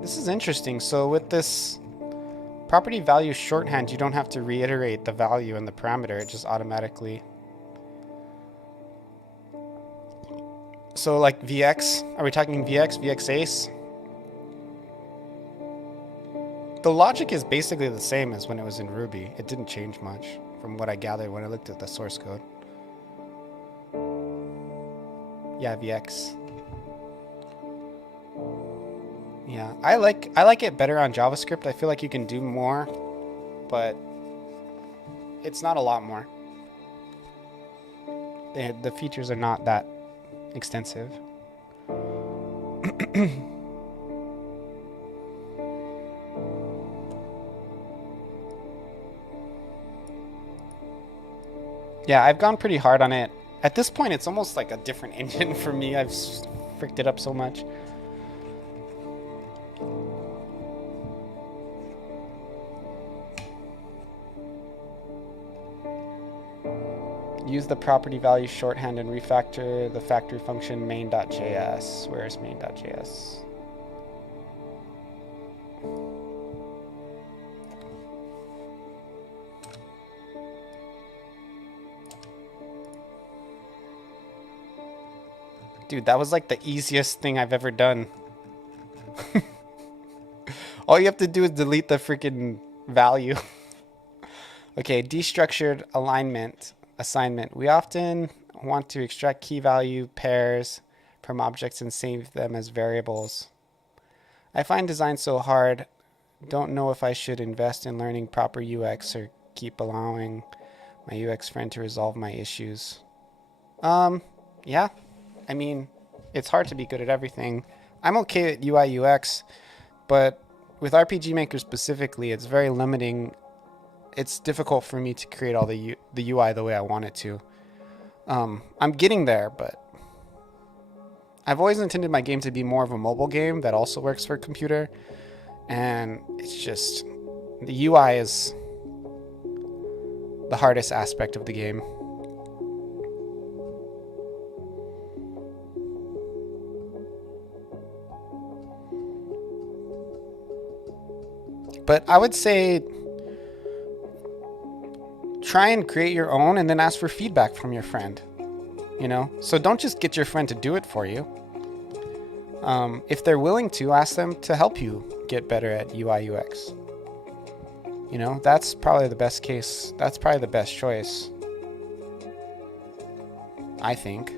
This is interesting. So with this property value shorthand, you don't have to reiterate the value in the parameter. It just automatically. So like VX, are we talking VX, VX Ace? The logic is basically the same as when it was in Ruby. It didn't change much from what I gathered when I looked at the source code. Yeah, VX. Yeah, I like it better on JavaScript. I feel like you can do more, but it's not a lot more. The features are not that extensive. Yeah, I've gone pretty hard on it. At this point, it's almost like a different engine for me. I've fricked it up so much. Use the property value shorthand and refactor the factory function main.js. Where's main.js? Dude, that was like the easiest thing I've ever done. All you have to do is delete the freaking value. Okay, destructured alignment. Assignment. We often want to extract key value pairs from objects and save them as variables. I find design so hard. Don't know if I should invest in learning proper UX or keep allowing my UX friend to resolve my issues. Yeah. I mean, it's hard to be good at everything. I'm okay at UI UX, but with RPG Maker specifically, it's very limiting. It's difficult for me to create all the UI the way I want it to. I'm getting there, but I've always intended my game to be more of a mobile game that also works for a computer. And it's just, the UI is the hardest aspect of the game. But I would say try and create your own and then ask for feedback from your friend, you know? So don't just get your friend to do it for you. If they're willing to, ask them to help you get better at UI UX. You know, that's probably the best case. That's probably the best choice, I think.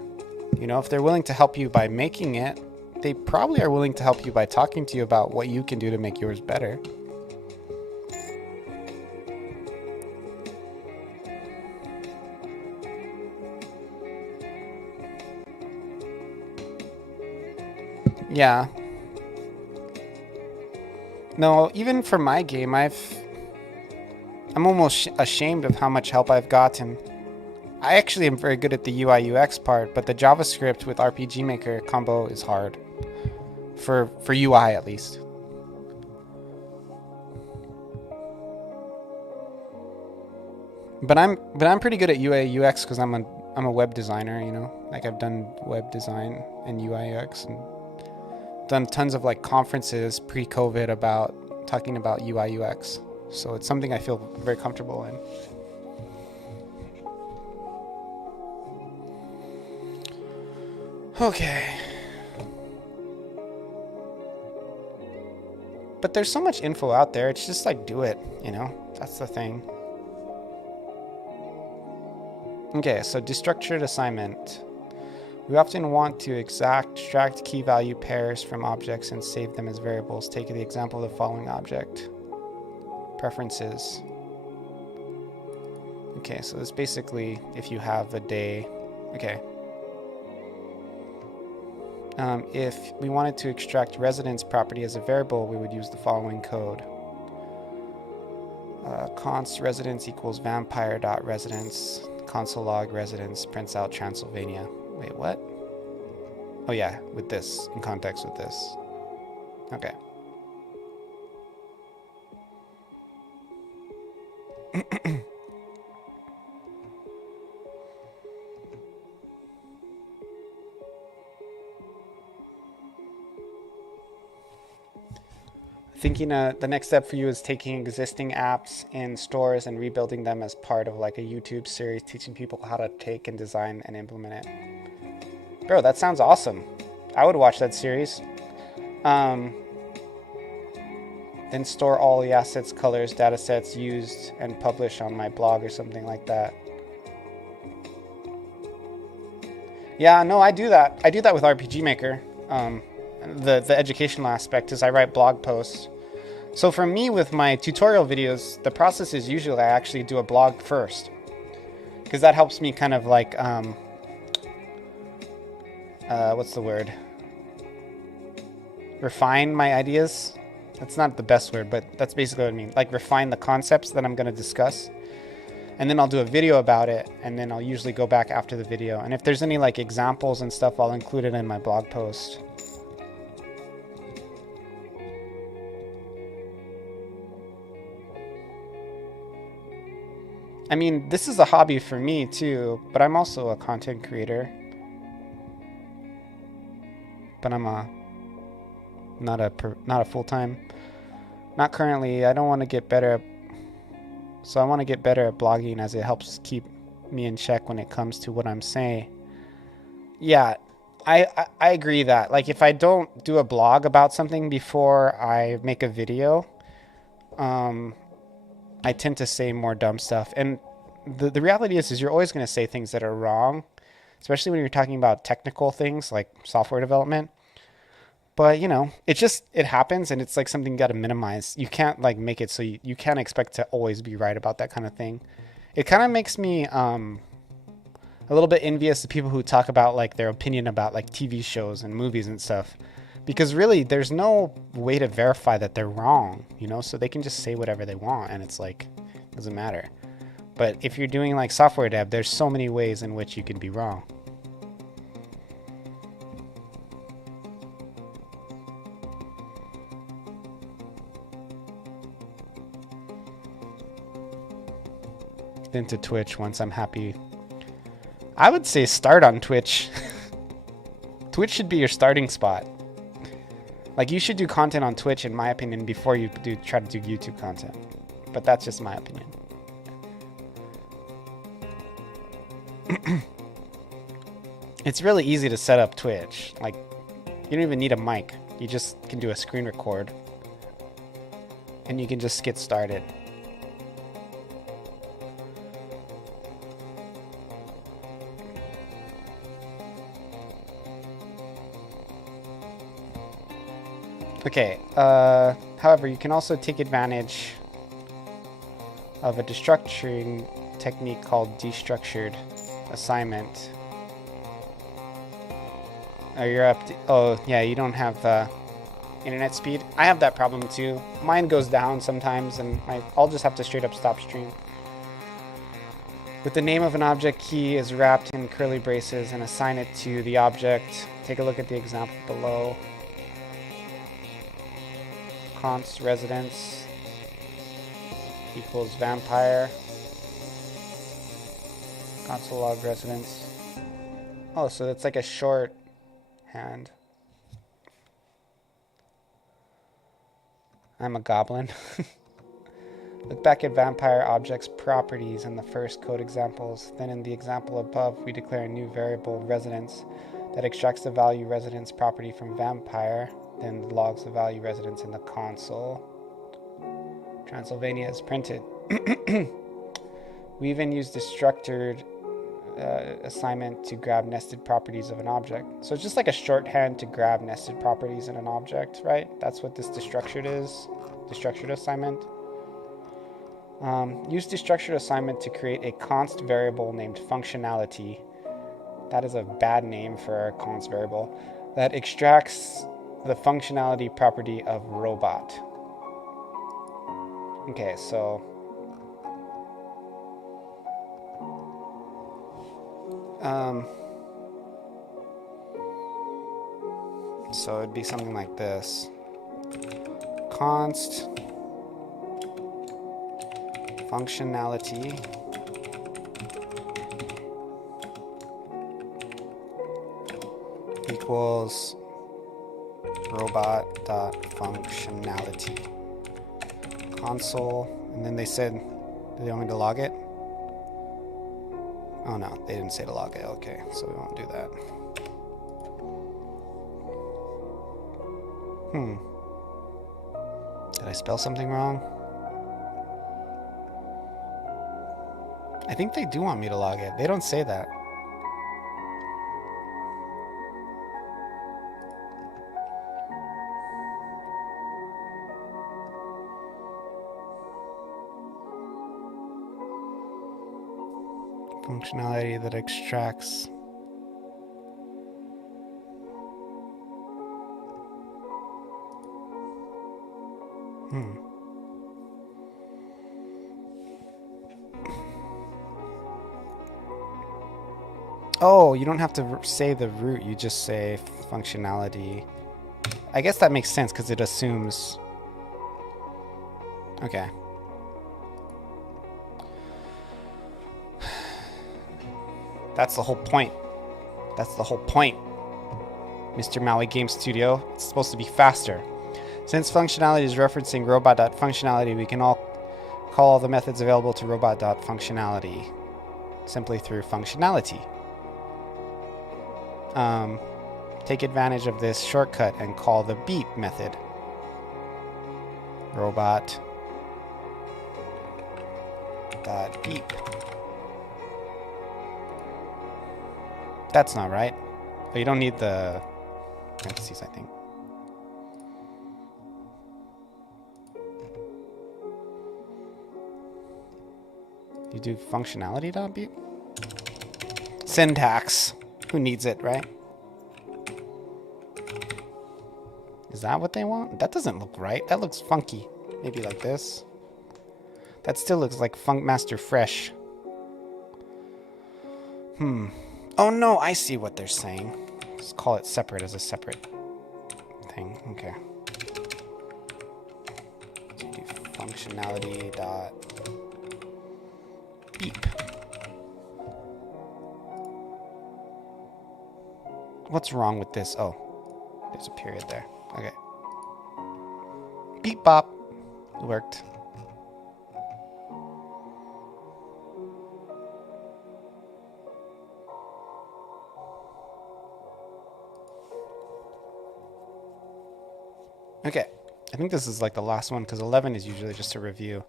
You know, if they're willing to help you by making it, they probably are willing to help you by talking to you about what you can do to make yours better. Yeah. No, even for my game, I'm almost ashamed of how much help I've gotten. I actually am very good at the UI UX part, but the JavaScript with RPG Maker combo is hard. For UI at least. But I'm pretty good at UI UX because I'm a web designer, you know? Like I've done web design and UI UX and done tons of like conferences pre-COVID about talking about UI UX. So it's something I feel very comfortable in. Okay. But there's so much info out there. It's just like, do it, you know? That's the thing. Okay, so destructured assignment. We often want to extract key value pairs from objects and save them as variables. Take the example of the following object. Preferences. Okay, so this basically, if you have a day, okay. If we wanted to extract residence property as a variable, we would use the following code. Const residence equals vampire.residence. Console log residence prints out Transylvania. Wait, what? Oh yeah, with this, in context with this. Okay. Thinking the next step for you is taking existing apps in stores and rebuilding them as part of like a YouTube series teaching people how to take and design and implement it. Bro, that sounds awesome. I would watch that series. Then store all the assets, colors, datasets used and publish on my blog or something like that. Yeah, no, I do that. I do that with RPG Maker. the educational aspect is I write blog posts. So for me, with my tutorial videos, the process is usually I actually do a blog first, because that helps me kind of like what's the word? Refine my ideas. That's not the best word, but that's basically what I mean. Like refine the concepts that I'm going to discuss. And then I'll do a video about it, and then I'll usually go back after the video. And if there's any like examples and stuff, I'll include it in my blog post. I mean, this is a hobby for me too, but I'm also a content creator. But I'm not a full-time. Not currently. I don't want to get better. So I want to get better at blogging, as it helps keep me in check when it comes to what I'm saying. Yeah, I agree that like if I don't do a blog about something before I make a video, I tend to say more dumb stuff. And the reality is you're always going to say things that are wrong, especially when you're talking about technical things like software development. But, you know, it happens, and it's like something you got to minimize. You can't like make it so you can't expect to always be right about that kind of thing. It kind of makes me a little bit envious of people who talk about like their opinion about like TV shows and movies and stuff. Because really, there's no way to verify that they're wrong, you know? So they can just say whatever they want, and it's like, it doesn't matter. But if you're doing like software dev, there's so many ways in which you can be wrong. Then to Twitch once I'm happy. I would say start on Twitch. Twitch should be your starting spot. Like, you should do content on Twitch, in my opinion, before you try to do YouTube content. But that's just my opinion. It's really easy to set up Twitch. Like, you don't even need a mic. You just can do a screen record. And you can just get started. Okay, however, you can also take advantage of a destructuring technique called destructured assignment. Oh, you're up to, oh, yeah, you don't have internet speed. I have that problem too. Mine goes down sometimes, and I'll just have to straight up stop stream. With the name of an object key is wrapped in curly braces and assign it to the object. Take a look at the example below. Const residence equals vampire. Console log residence. Oh, so it's like a shorthand. I'm a goblin. Look back at vampire objects properties in the first code examples. Then in the example above, we declare a new variable residence that extracts the value residence property from vampire, then logs the value residence in the console. Transylvania is printed. We even use destructured assignment to grab nested properties of an object. So it's just like a shorthand to grab nested properties in an object, right? That's what this destructured is. Destructured assignment. Use destructured assignment to create a const variable named functionality. That is a bad name for a const variable that extracts the functionality property of robot. Okay, so it'd be something like this. Const functionality equals robot.functionality console, and then they said, do they want me to log it? Oh no, they didn't say to log it. Okay, so we won't do that. Did I spell something wrong? I think they do want me to log it. They don't say that. Functionality that extracts. Oh, you don't have to say the root, you just say functionality. I guess that makes sense because it assumes... Okay. That's the whole point. That's the whole point. Mr. Maui Game Studio, it's supposed to be faster. Since functionality is referencing robot.functionality, we can all call all the methods available to robot.functionality simply through functionality. Take advantage of this shortcut and call the beep method. Robot.beep. That's not right. But you don't need the parentheses, I think. You do functionality.beep? Syntax. Who needs it, right? Is that what they want? That doesn't look right. That looks funky. Maybe like this. That still looks like Funk Master Fresh. Oh no, I see what they're saying. Let's call it separate as a separate thing. Okay. So you do functionality dot beep. What's wrong with this? Oh, there's a period there. Okay. Beep bop. It worked. Okay. I think this is like the last one because 11 is usually just a review.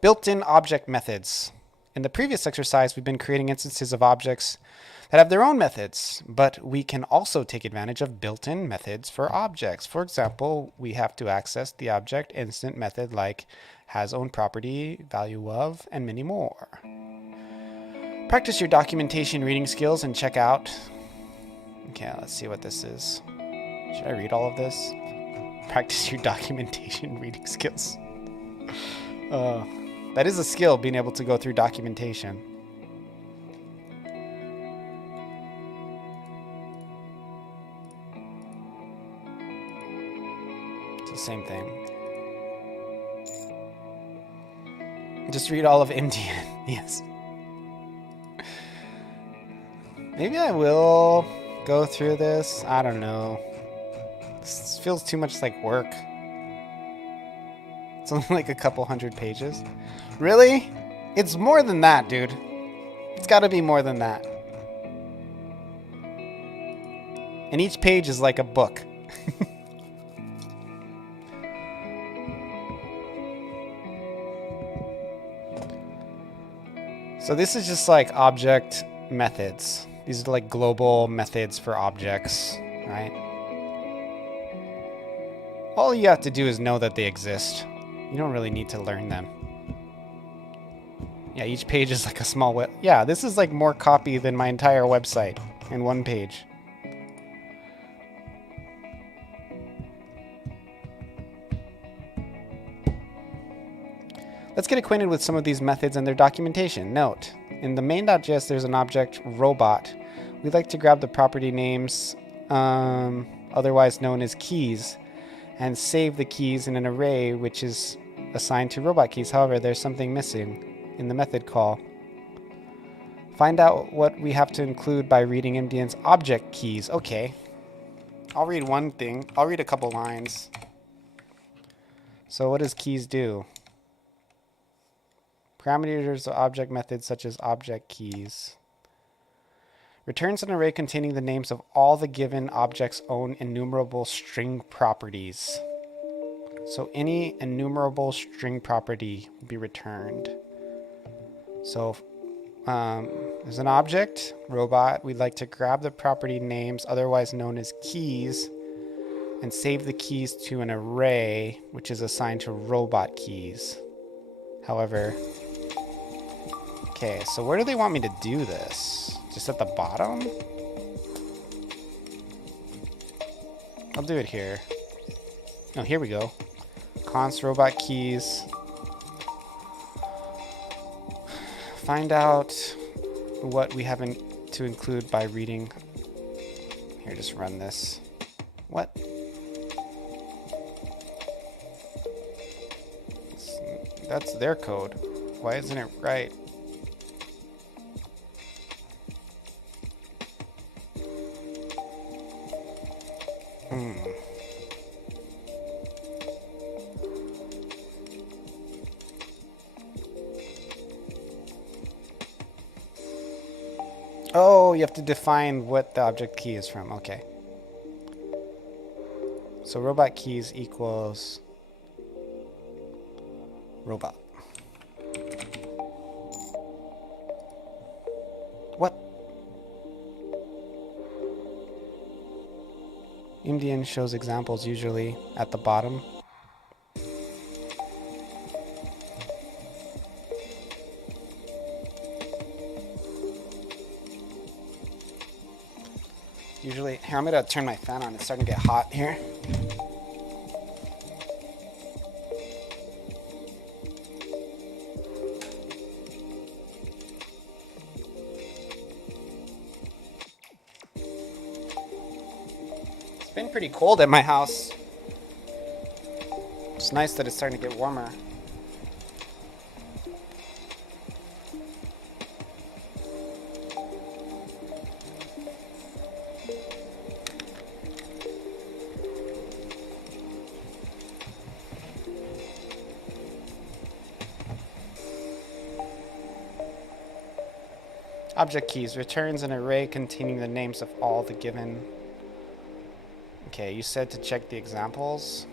Built-in object methods. In the previous exercise, we've been creating instances of objects that have their own methods, but we can also take advantage of built-in methods for objects. For example, we have to access the object instant method like has own property, value of, and many more. Practice your documentation reading skills and check out. Okay, let's see what this is. Should I read all of this? Practice your documentation reading skills. That is a skill, being able to go through documentation. It's the same thing. Just read all of MDN. Yes. Maybe I will go through this. I don't know. This feels too much like work. It's only like a couple hundred pages. Really? It's more than that, dude. It's got to be more than that. And each page is like a book. So this is just like object methods. These are like global methods for objects, right? All you have to do is know that they exist. You don't really need to learn them. Yeah, each page is like a small web. Yeah, this is like more copy than my entire website in one page. Let's get acquainted with some of these methods and their documentation. Note, in the main.js there's an object robot. We'd like to grab the property names, otherwise known as keys, and save the keys in an array which is assigned to robot keys. However, there's something missing in the method call. Find out what we have to include by reading MDN's object keys. Okay. I'll read one thing. I'll read a couple lines. So what does keys do? Parameters of object methods such as object keys. Returns an array containing the names of all the given object's own enumerable string properties. So any enumerable string property will be returned. So there's an object, robot. We'd like to grab the property names, otherwise known as keys, and save the keys to an array, which is assigned to robot keys. However, Okay, so where do they want me to do this? Just at the bottom? I'll do it here. No, here we go. Const robot keys. Find out what we have to include by reading. Here, just run this. What? That's their code. Why isn't it right? Oh, you have to define what the object key is from. Okay. So robot keys equals robot. What? Indian shows examples usually at the bottom. Usually, here, I'm gonna turn my fan on. It's starting to get hot here. It's been pretty cold at my house. It's nice that it's starting to get warmer. Object keys returns an array containing the names of all the given. Okay, you said to check the examples.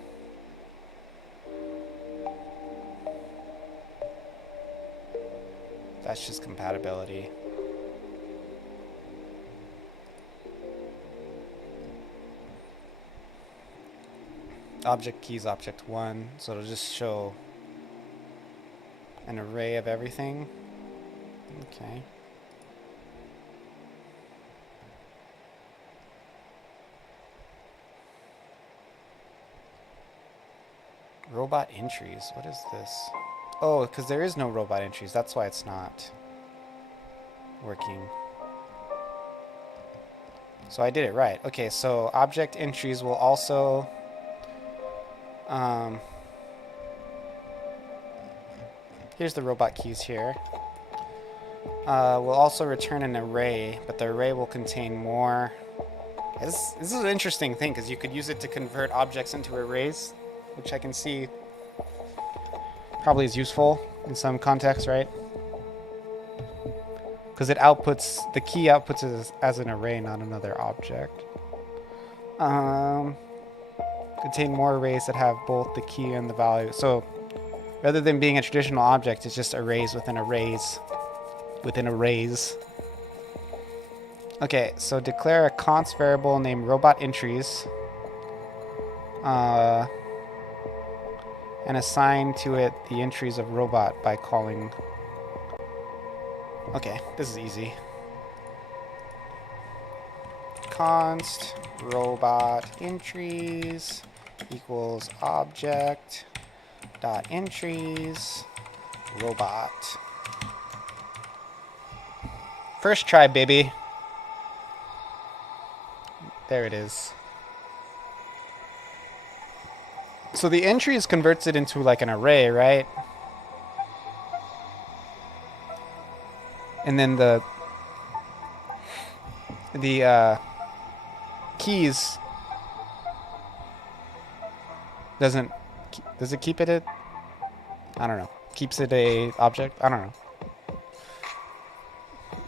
That's just compatibility. Object keys object 1, so it'll just show an array of everything. Okay. Robot entries. What is this? Oh, because there is no robot entries. That's why it's not working. So I did it right. Okay, so object entries will also here's the robot keys here. We'll also return an array, but the array will contain more. This is an interesting thing because you could use it to convert objects into arrays, which I can see probably is useful in some contexts, right? Because it outputs, the key outputs it as an array, not another object. Contain more arrays that have both the key and the value. So rather than being a traditional object, it's just arrays within arrays within arrays. Okay, so declare a const variable named robot entries. And assign to it the entries of robot by calling. Okay, this is easy. Const robot entries equals object dot entries robot. First try, baby. There it is. So the entries converts it into like an array, right? And then the keys does it keep it I don't know. Keeps it a object? I don't know.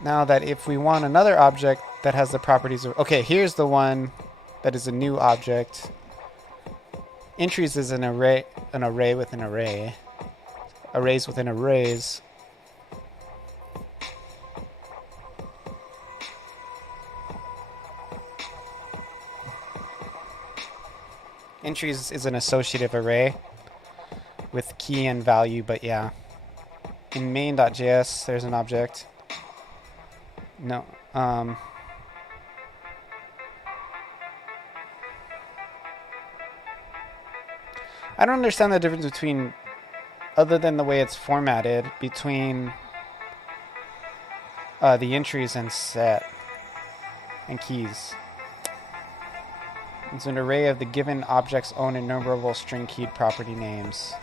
Now that if we want another object that has the properties of, okay, here's the one that is a new object. Entries is an array with an array. Arrays within arrays. Entries is an associative array with key and value, but yeah. in main.js, there's an object. No. I don't understand the difference between, other than the way it's formatted, between the entries and set and keys. It's an array of the given object's own enumerable string keyed property names.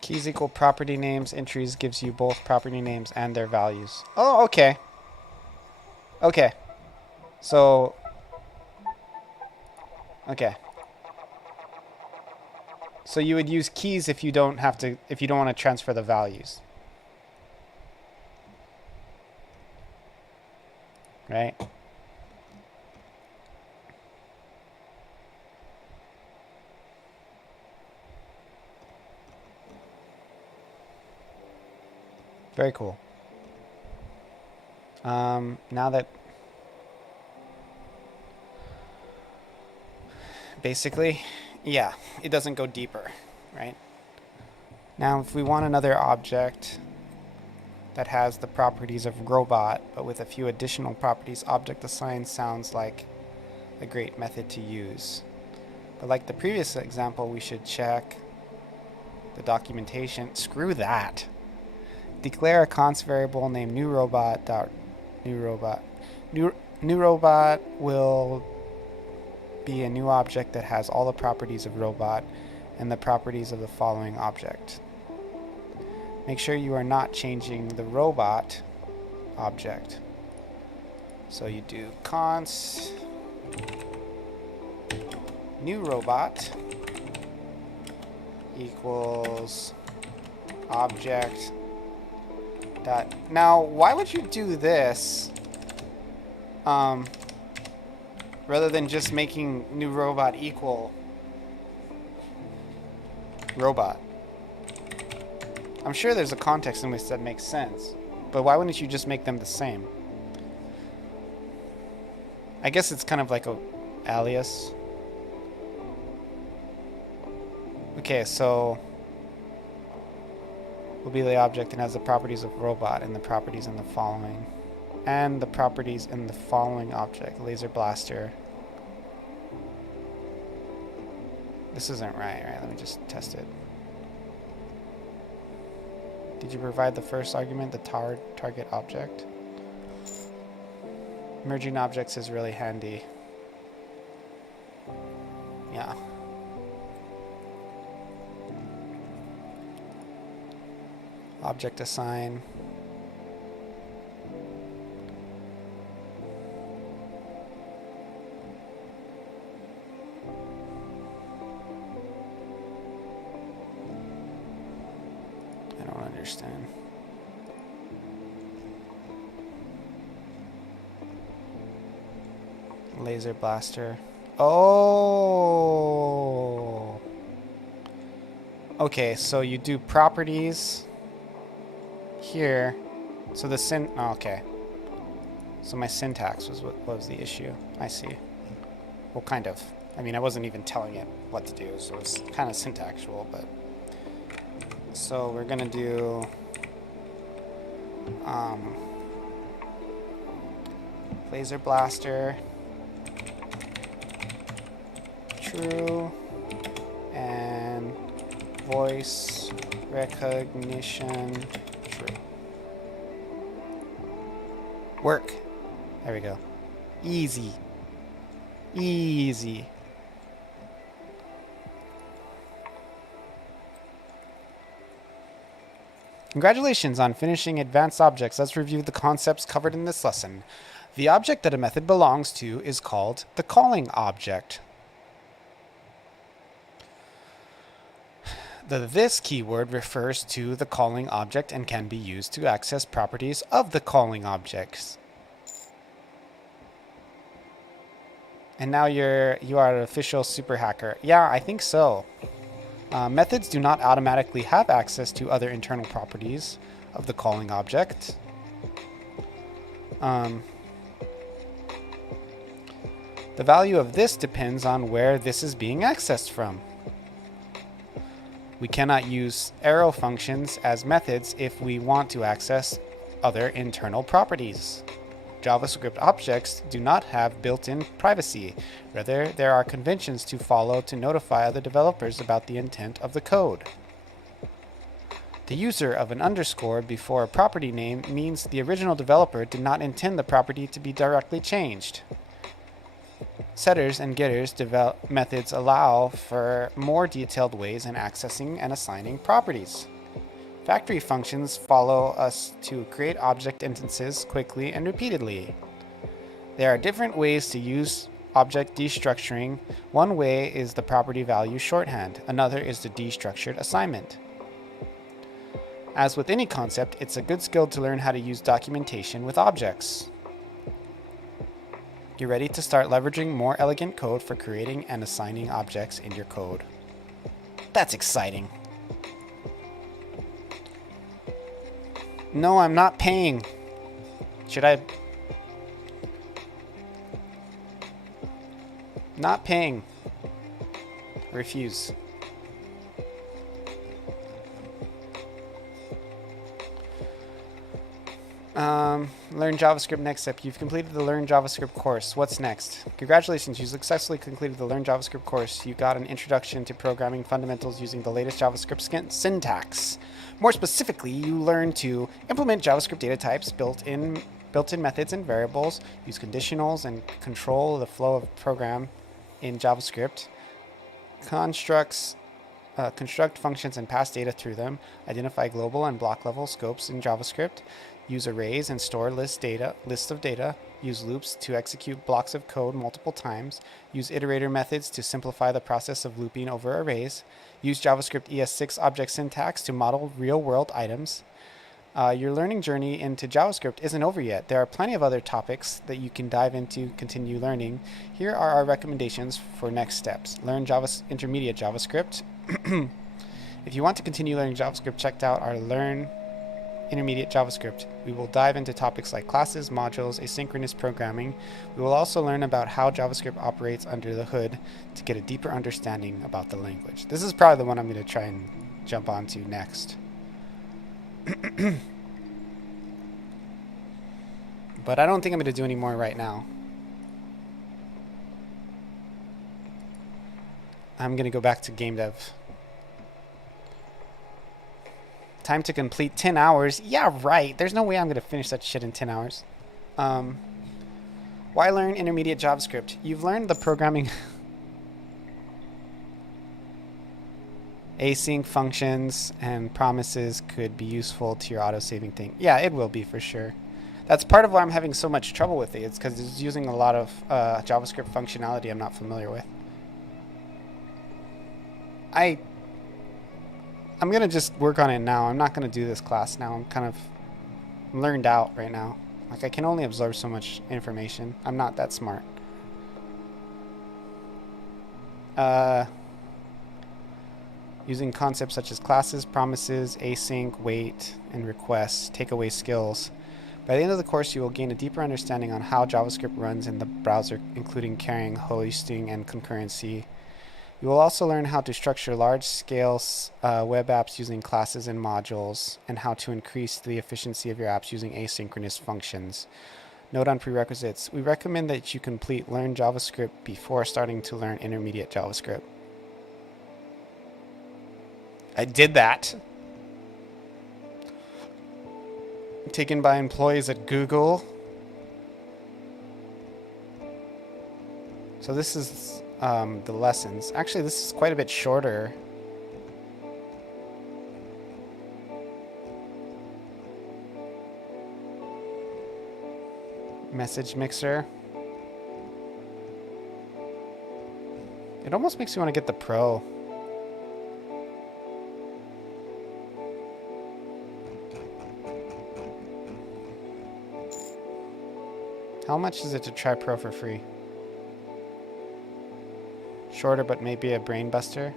Keys equal property names. Entries gives you both property names and their values. Oh, okay. Okay. So, okay. So you would use keys if you don't want to transfer the values. Right? Very cool. Now that basically, yeah, it doesn't go deeper, right? Now, if we want another object that has the properties of robot, but with a few additional properties, object assign sounds like a great method to use. But like the previous example, we should check the documentation. Screw that. Declare a const variable named newRobot. New robot will be a new object that has all the properties of robot and the properties of the following object. Make sure you are not changing the robot object. So you do const new robot equals object dot. Now, why would you do this rather than just making new robot equal robot? I'm sure there's a context in which that makes sense, but why wouldn't you just make them the same? I guess it's kind of like a alias. Okay, so will be the object and has the properties of robot and the properties in the following. And the properties in the following object. Laser blaster. This isn't right? Let me just test it. Did you provide the first argument, the target object? Merging objects is really handy. Yeah. Object assign. I don't understand. Laser blaster. Oh. Okay, so you do properties here. So the okay. So my syntax was what was the issue. I see. Well, kind of. I mean, I wasn't even telling it what to do, so it's kind of syntactual, but so we're gonna do laser blaster true and voice recognition true. Work. There we go. Easy. Easy. Congratulations on finishing advanced objects. Let's review the concepts covered in this lesson. The object that a method belongs to is called the calling object. The this keyword refers to the calling object and can be used to access properties of the calling objects. And now you are an official super hacker. Yeah, I think so. Methods do not automatically have access to other internal properties of the calling object. The value of this depends on where this is being accessed from. We cannot use arrow functions as methods if we want to access other internal properties. JavaScript objects do not have built-in privacy. Rather, there are conventions to follow to notify other developers about the intent of the code. The user of an underscore before a property name means the original developer did not intend the property to be directly changed. Setters and getters methods allow for more detailed ways in accessing and assigning properties. Factory functions follow us to create object instances quickly and repeatedly. There are different ways to use object destructuring. One way is the property value shorthand. Another is the destructured assignment. As with any concept, it's a good skill to learn how to use documentation with objects. You're ready to start leveraging more elegant code for creating and assigning objects in your code. That's exciting. No, I'm not paying. Should I? Not paying. Refuse. Learn JavaScript next step. You've completed the Learn JavaScript course. What's next? Congratulations, you successfully completed the Learn JavaScript course. You got an introduction to programming fundamentals using the latest JavaScript syntax. More specifically, you learn to implement JavaScript data types, built-in methods and variables, use conditionals, and control the flow of program in JavaScript. Construct functions and pass data through them. Identify global and block level scopes in JavaScript. Use arrays and store lists of data. Use loops to execute blocks of code multiple times. Use iterator methods to simplify the process of looping over arrays. Use JavaScript ES6 object syntax to model real-world items. Your learning journey into JavaScript isn't over yet. There are plenty of other topics that you can dive into, continue learning. Here are our recommendations for next steps. Learn intermediate JavaScript. If you want to continue learning JavaScript, check out our Learn Intermediate JavaScript. We will dive into topics like classes, modules, asynchronous programming. We will also learn about how JavaScript operates under the hood to get a deeper understanding about the language. This is probably the one I'm going to try and jump onto next. But I don't think I'm going to do any more right now. I'm going to go back to game dev. Time to complete 10 hours. Yeah, right. There's no way I'm going to finish that shit in 10 hours. Why learn intermediate JavaScript? You've learned the programming async functions and promises could be useful to your auto-saving thing. Yeah, it will be for sure. That's part of why I'm having so much trouble with it. It's because it's using a lot of JavaScript functionality I'm not familiar with. I'm going to just work on it now. I'm not going to do this class now. I'm kind of learned out right now. Like, I can only absorb so much information. I'm not that smart. Using concepts such as classes, promises, async, wait, and requests take away skills. By the end of the course, you will gain a deeper understanding on how JavaScript runs in the browser, including carrying, hosting, and concurrency. You will also learn how to structure large-scale web apps using classes and modules, and how to increase the efficiency of your apps using asynchronous functions. Note on prerequisites. We recommend that you complete Learn JavaScript before starting to learn Intermediate JavaScript. I did that. Taken by employees at Google. So this is the lessons. Actually, this is quite a bit shorter. Message mixer. It almost makes me want to get the Pro. How much is it to try Pro for free? Shorter, but maybe a brain buster.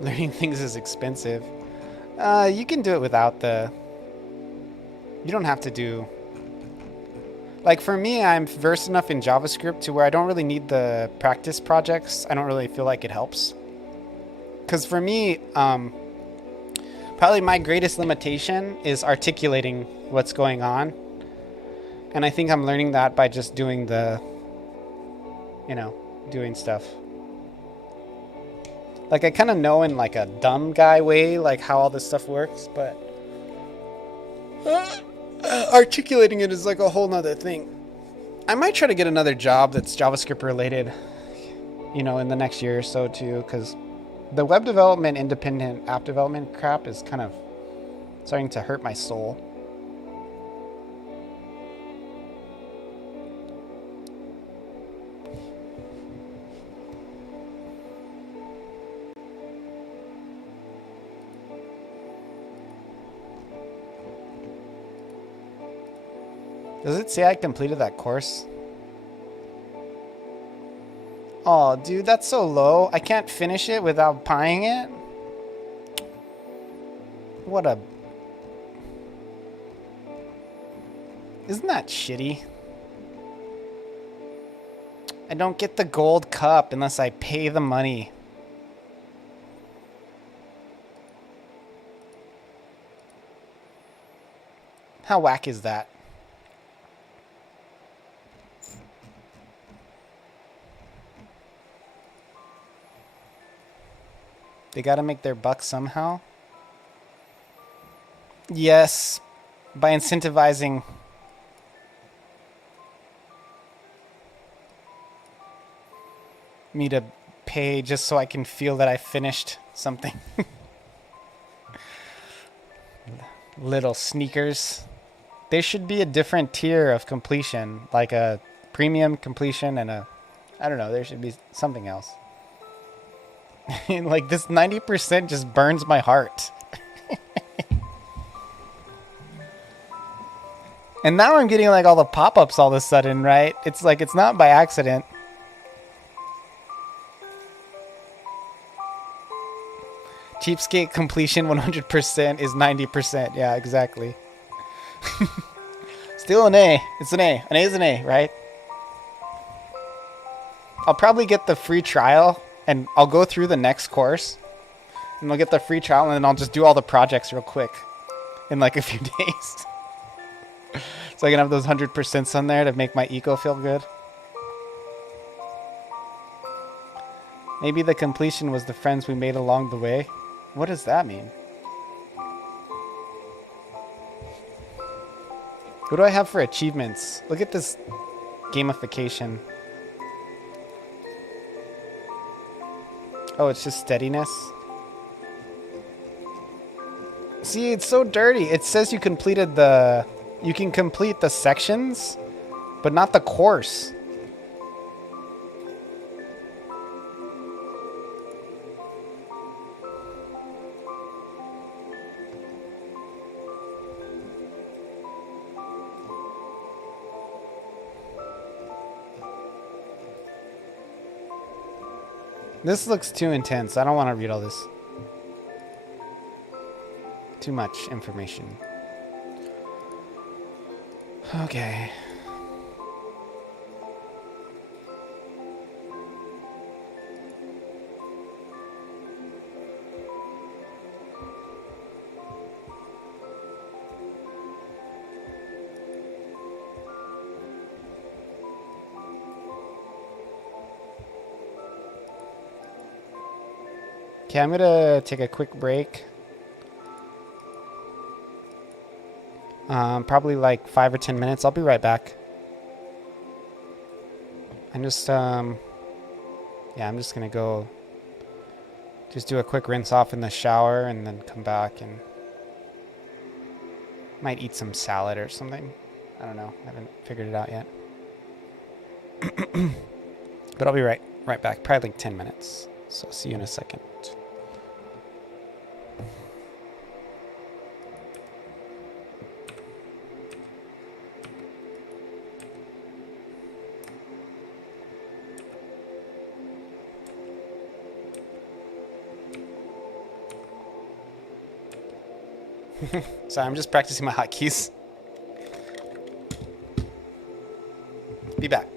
Learning things is expensive. You can do it without the... You don't have to do... Like for me, I'm versed enough in JavaScript to where I don't really need the practice projects. I don't really feel like it helps. Because for me, probably my greatest limitation is articulating what's going on. And I think I'm learning that by just doing the, doing stuff. Like I kind of know in like a dumb guy way, like how all this stuff works, but articulating it is like a whole nother thing. I might try to get another job that's JavaScript related, in the next year or so too, because the web development, independent app development crap is kind of starting to hurt my soul. Does it say I completed that course? Oh, dude, that's so low. I can't finish it without buying it? What a... Isn't that shitty? I don't get the gold cup unless I pay the money. How whack is that? They gotta make their buck somehow. Yes, by incentivizing me to pay just so I can feel that I finished something. Little sneakers. There should be a different tier of completion, like a premium completion and a, I don't know, there should be something else. Like this 90% just burns my heart. And now I'm getting like all the pop-ups all of a sudden, right? It's like it's not by accident. Cheapskate completion 100% is 90%. Yeah, exactly. Still an A. It's an A. An A is an A, right? I'll probably get the free trial. And I'll go through the next course, and I'll get the free trial, and then I'll just do all the projects real quick in like a few days. So I can have those 100% on there to make my eco feel good. Maybe the completion was the friends we made along the way. What does that mean? What do I have for achievements? Look at this gamification. Oh, it's just steadiness. See, it's so dirty. It says you completed the... You can complete the sections, but not the course. This looks too intense. I don't want to read all this. Too much information. Okay. Okay, I'm gonna take a quick break. Probably like 5 or 10 minutes. I'll be right back. I'm just, yeah, I'm just gonna go just do a quick rinse off in the shower and then come back and might eat some salad or something. I don't know. I haven't figured it out yet. But I'll be right back. Probably like 10 minutes. So see you in a second. Sorry, I'm just practicing my hotkeys. Be back.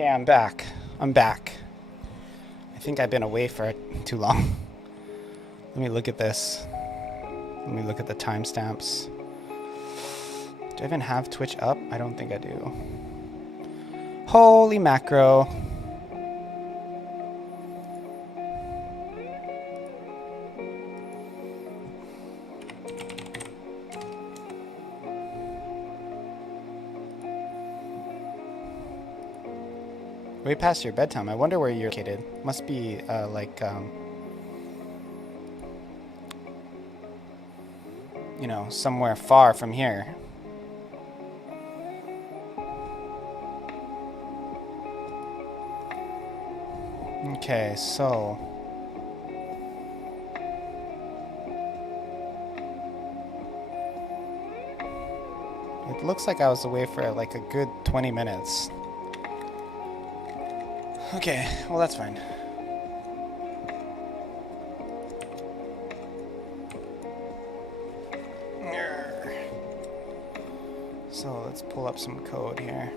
Okay, I'm back. I'm back. I think I've been away for too long. Let me look at this. Let me look at the timestamps. Do I even have Twitch up? I don't think I do. Holy macro. Way past your bedtime. I wonder where you're located. Must be you know, somewhere far from here. Okay, so it looks like I was away for like a good 20 minutes. Okay, well that's fine. So let's pull up some code here.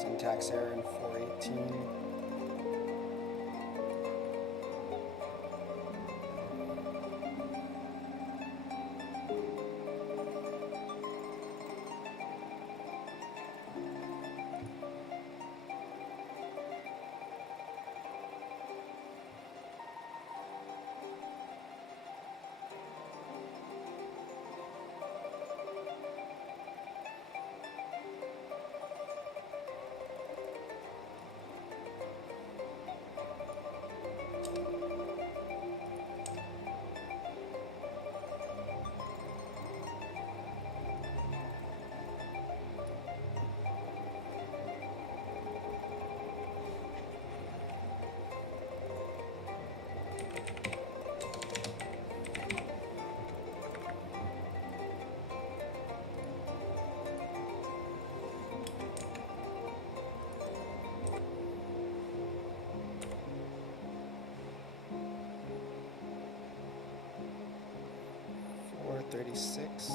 Syntax error in 418. Or 36.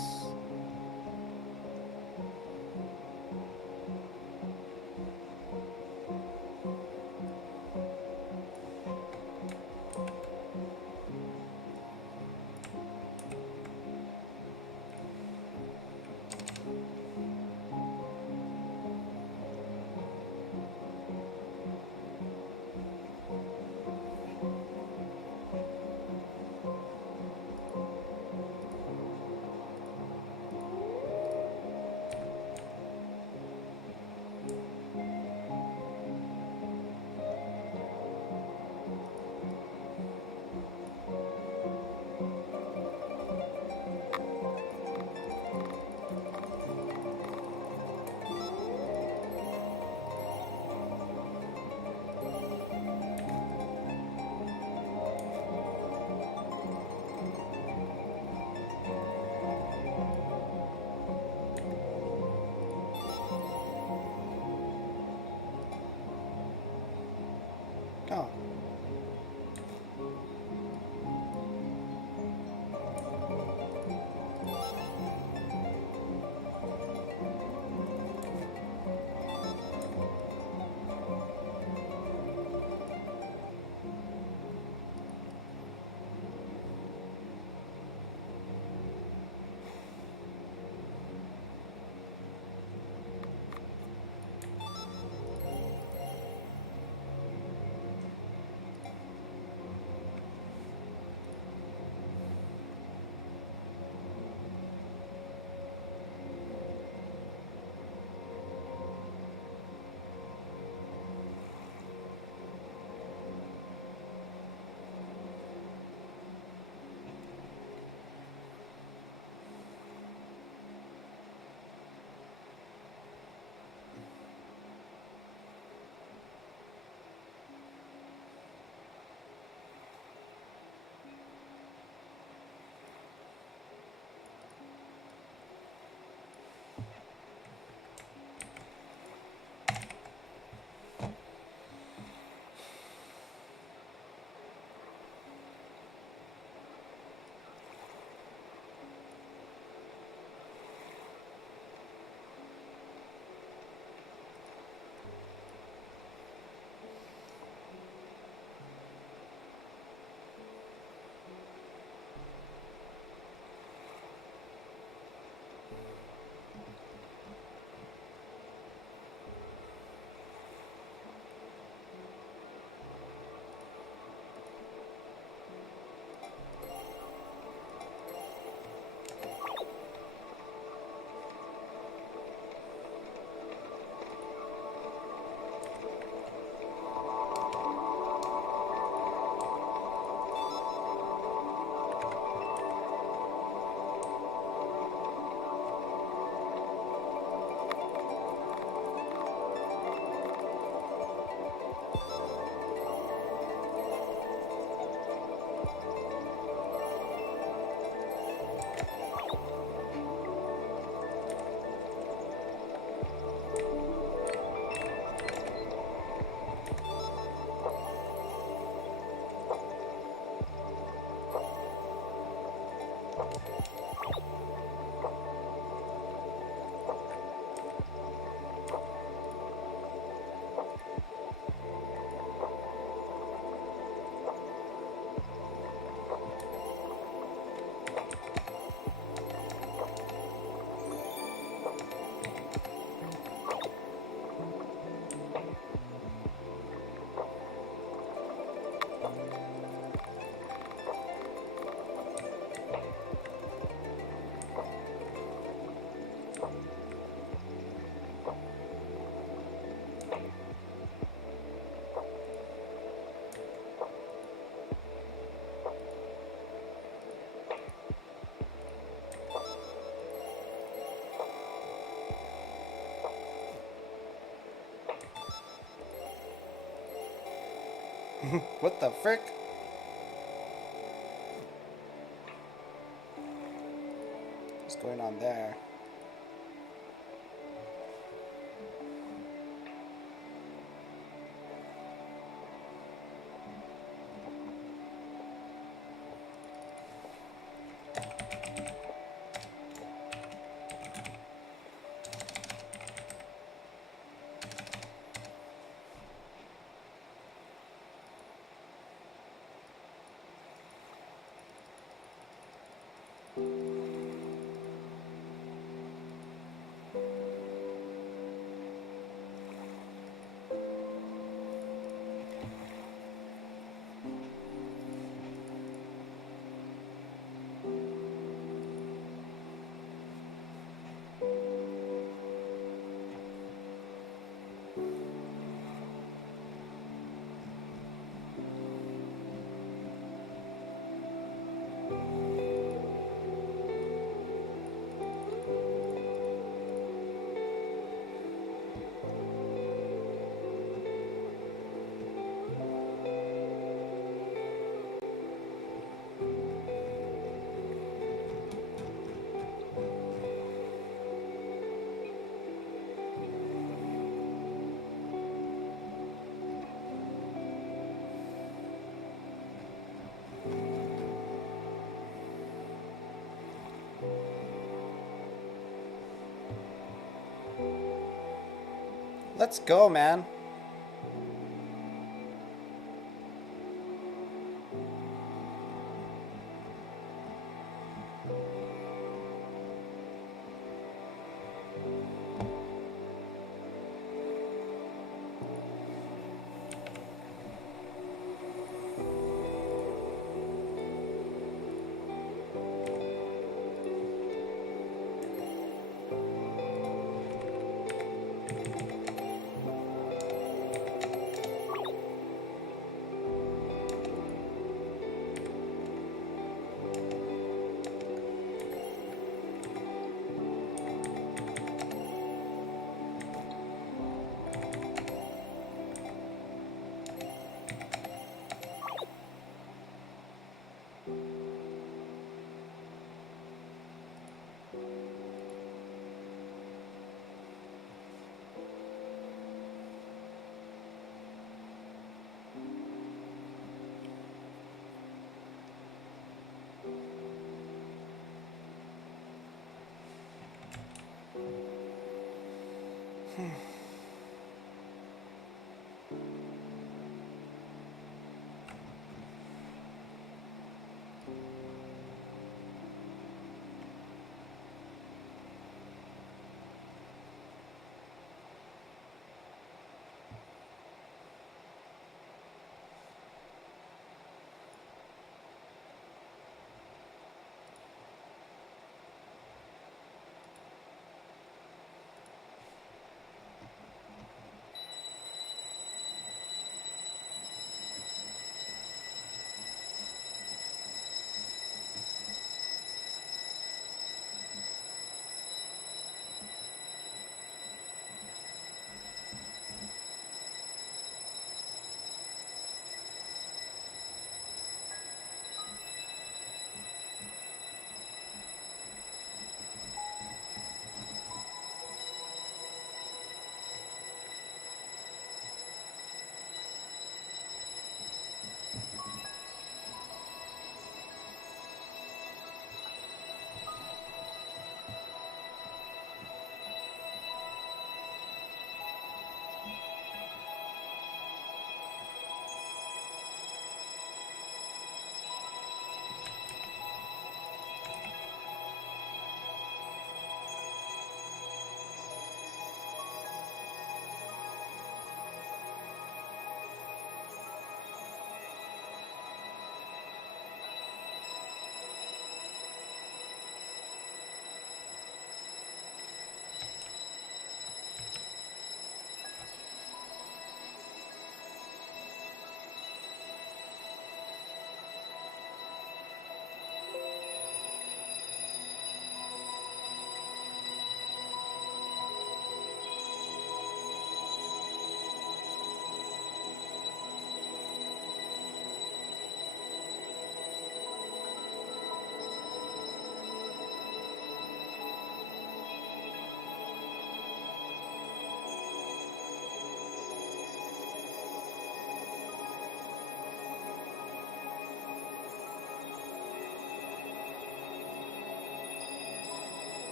Oh. What the frick? What's going on there? Let's go, man.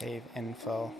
Save info.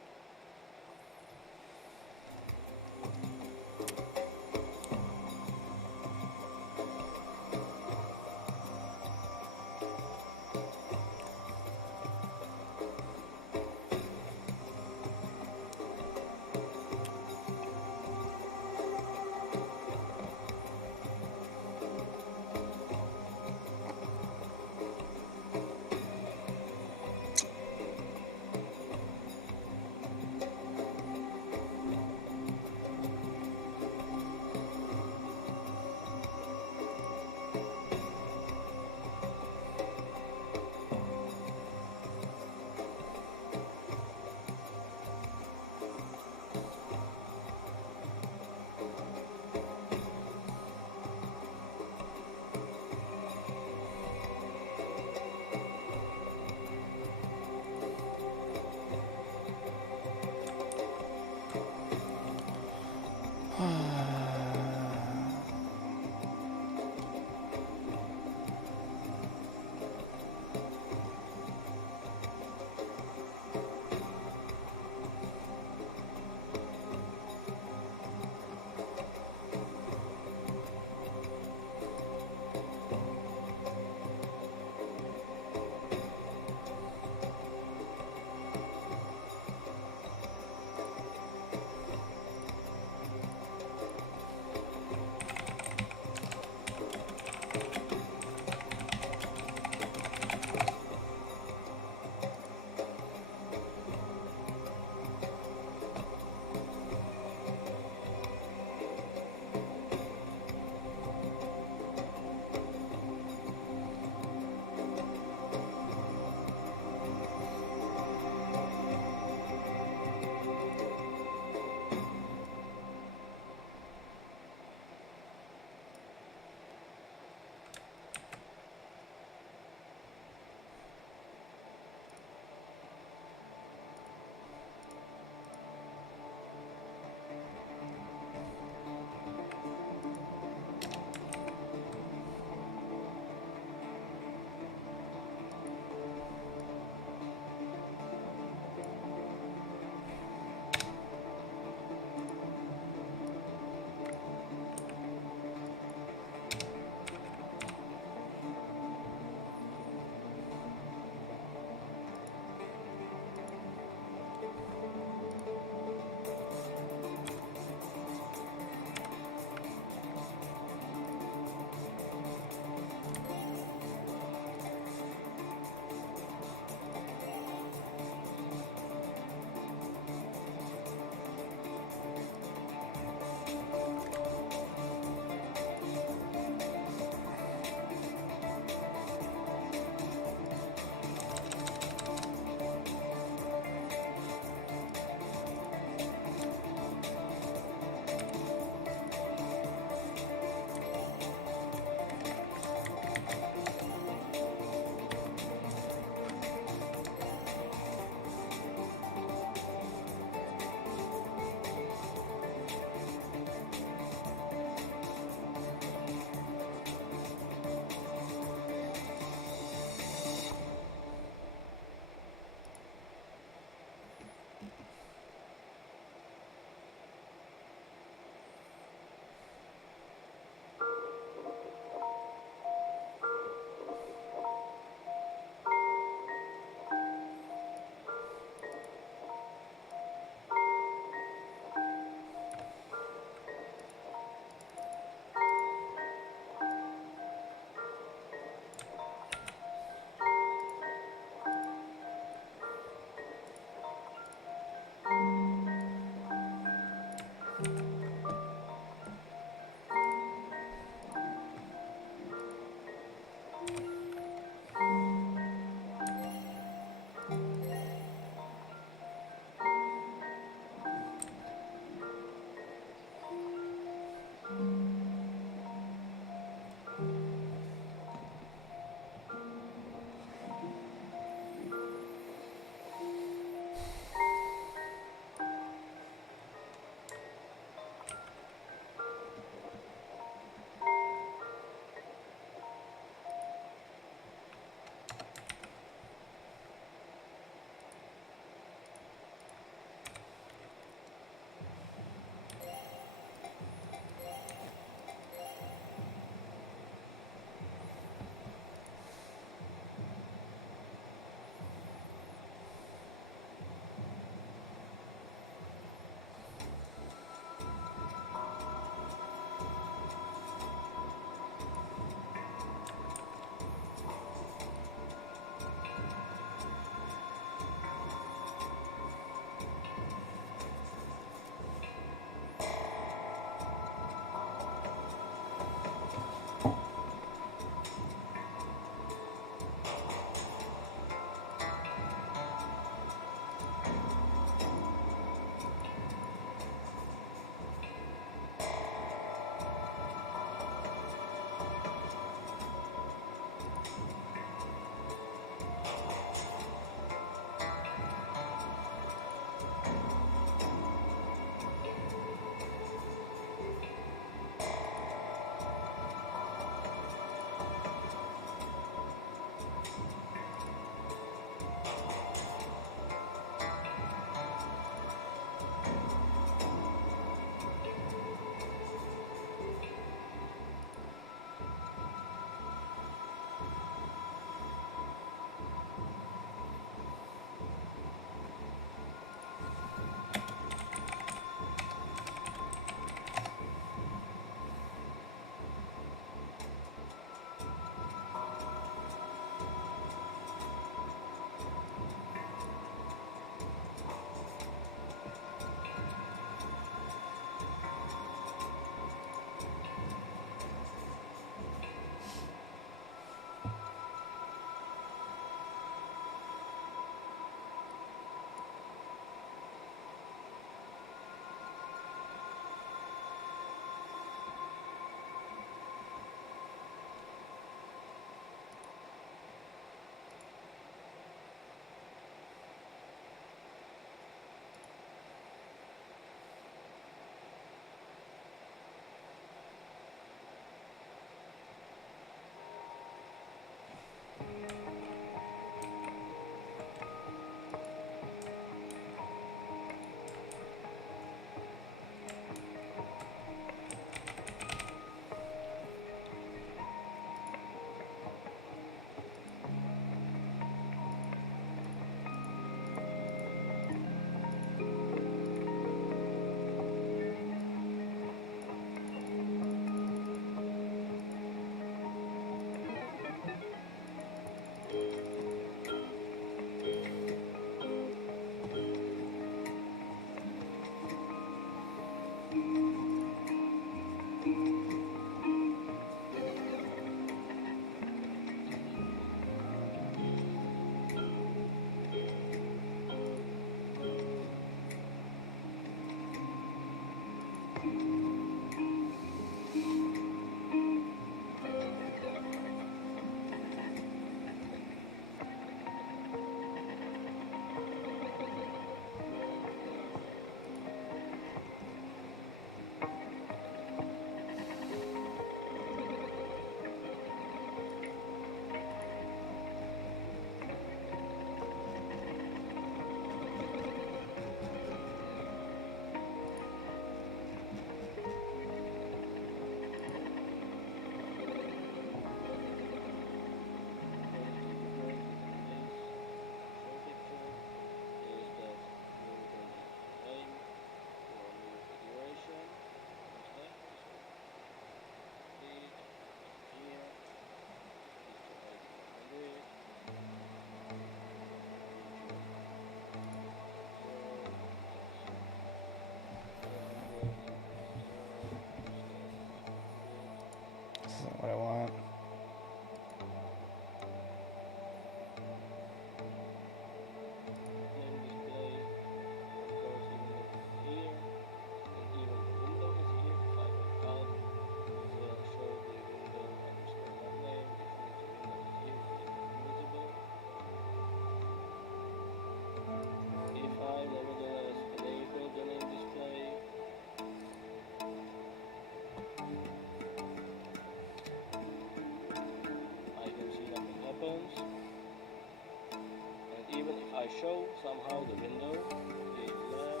show somehow the window. Okay, map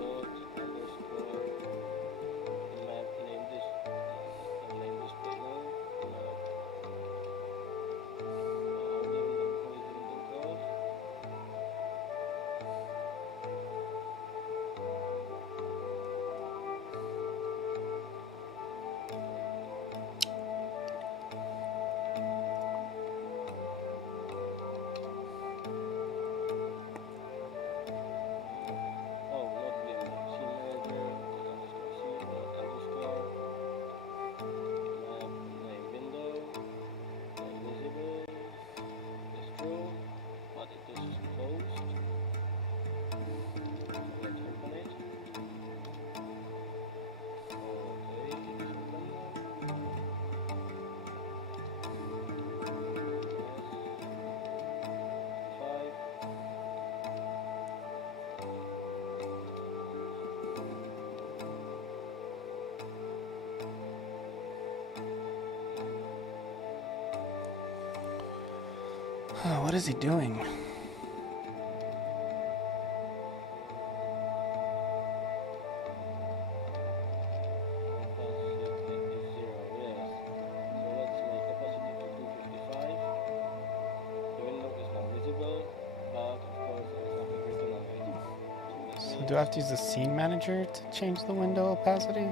dot underscore map name this name this payload map how the window calls. Oh, not vim map. Scene manager dot underscore scene dot underscore map name window name visible is true, but this is closed. So let's open it. Okay, it is open now. Yes. 5. Oh, what is he doing? Opacity is 0, yes. So let's make opacity to 255. The window is now visible, but of course there is nothing written on it. So that So means do I have to use the scene manager to change the window opacity?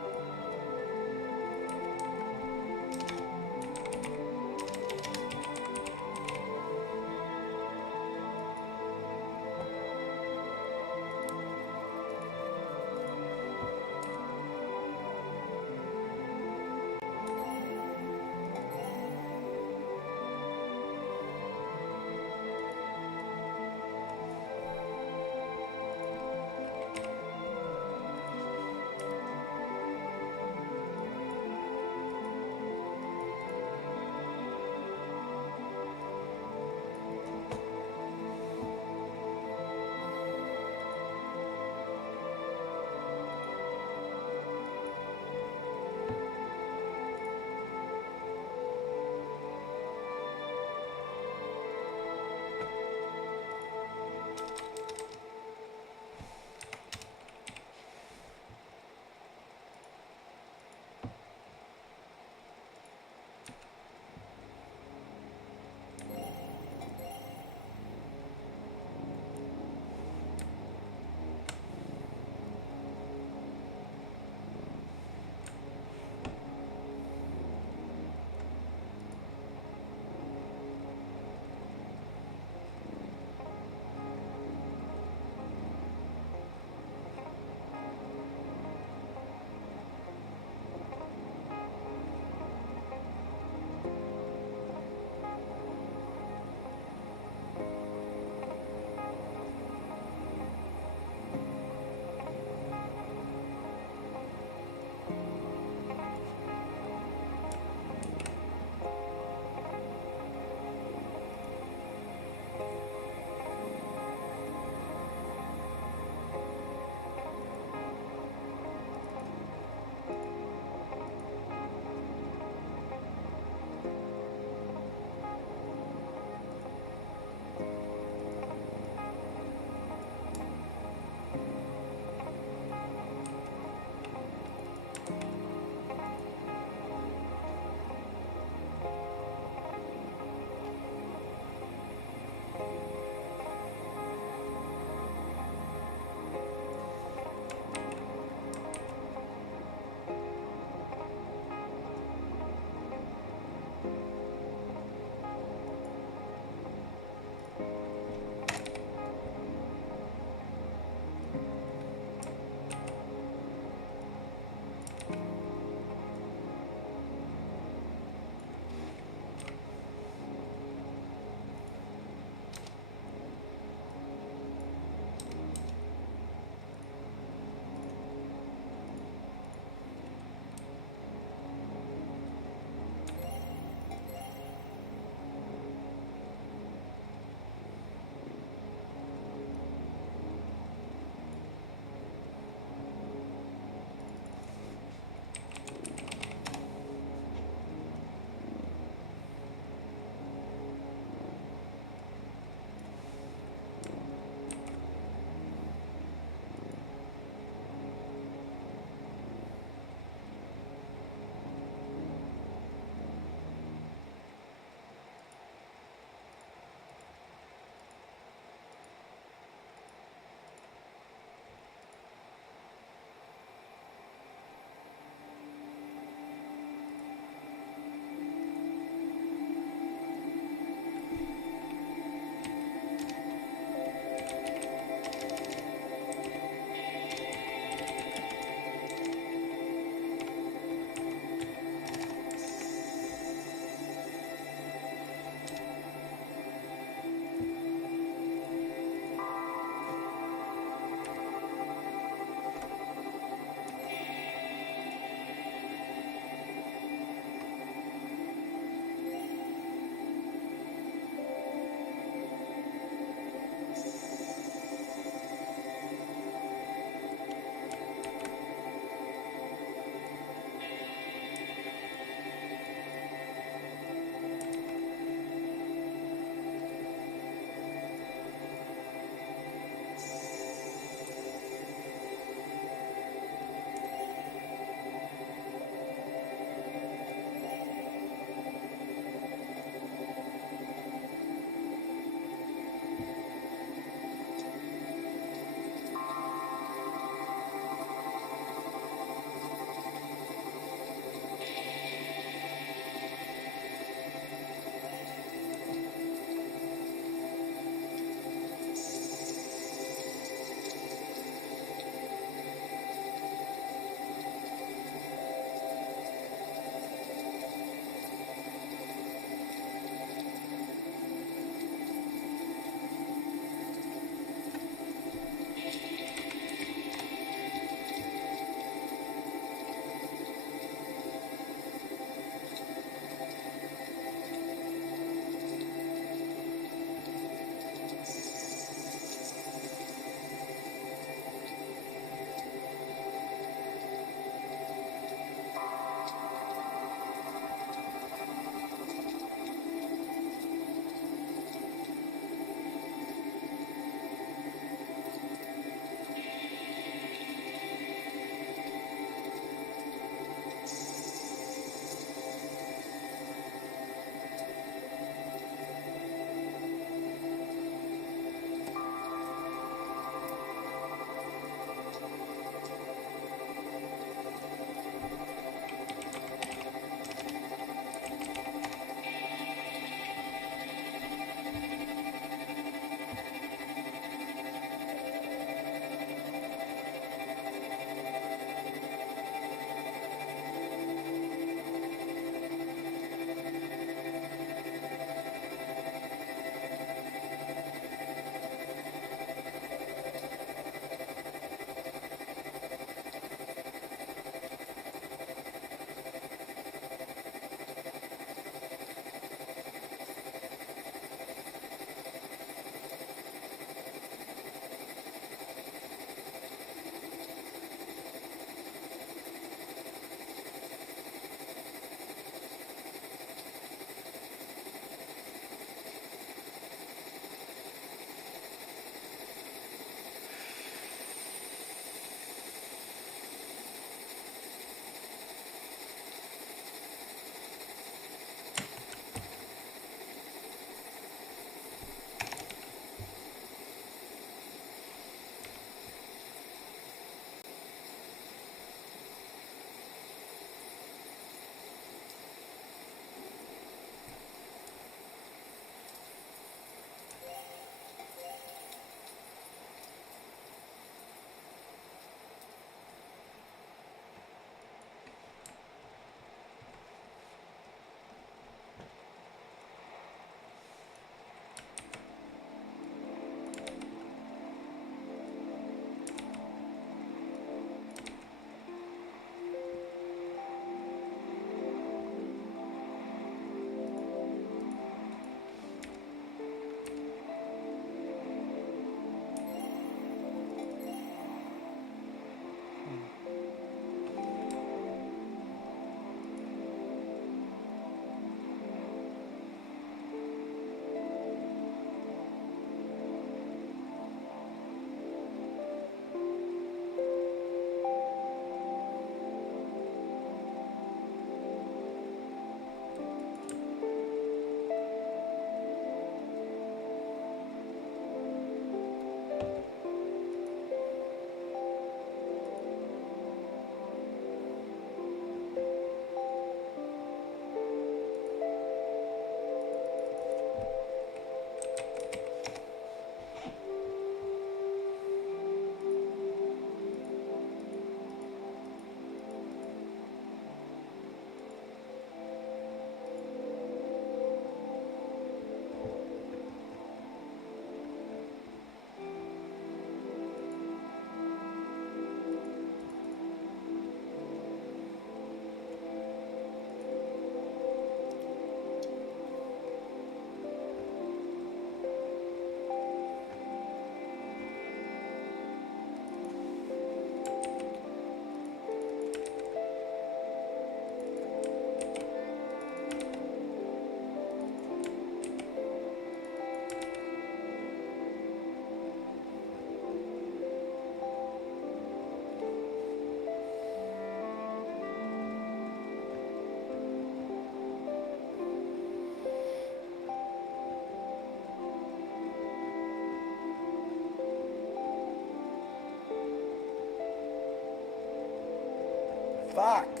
Fuck.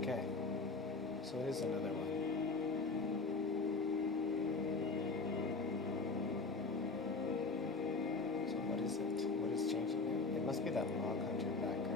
okay. So it is another one. So what is it? What is changing it? It must be that log hunter background.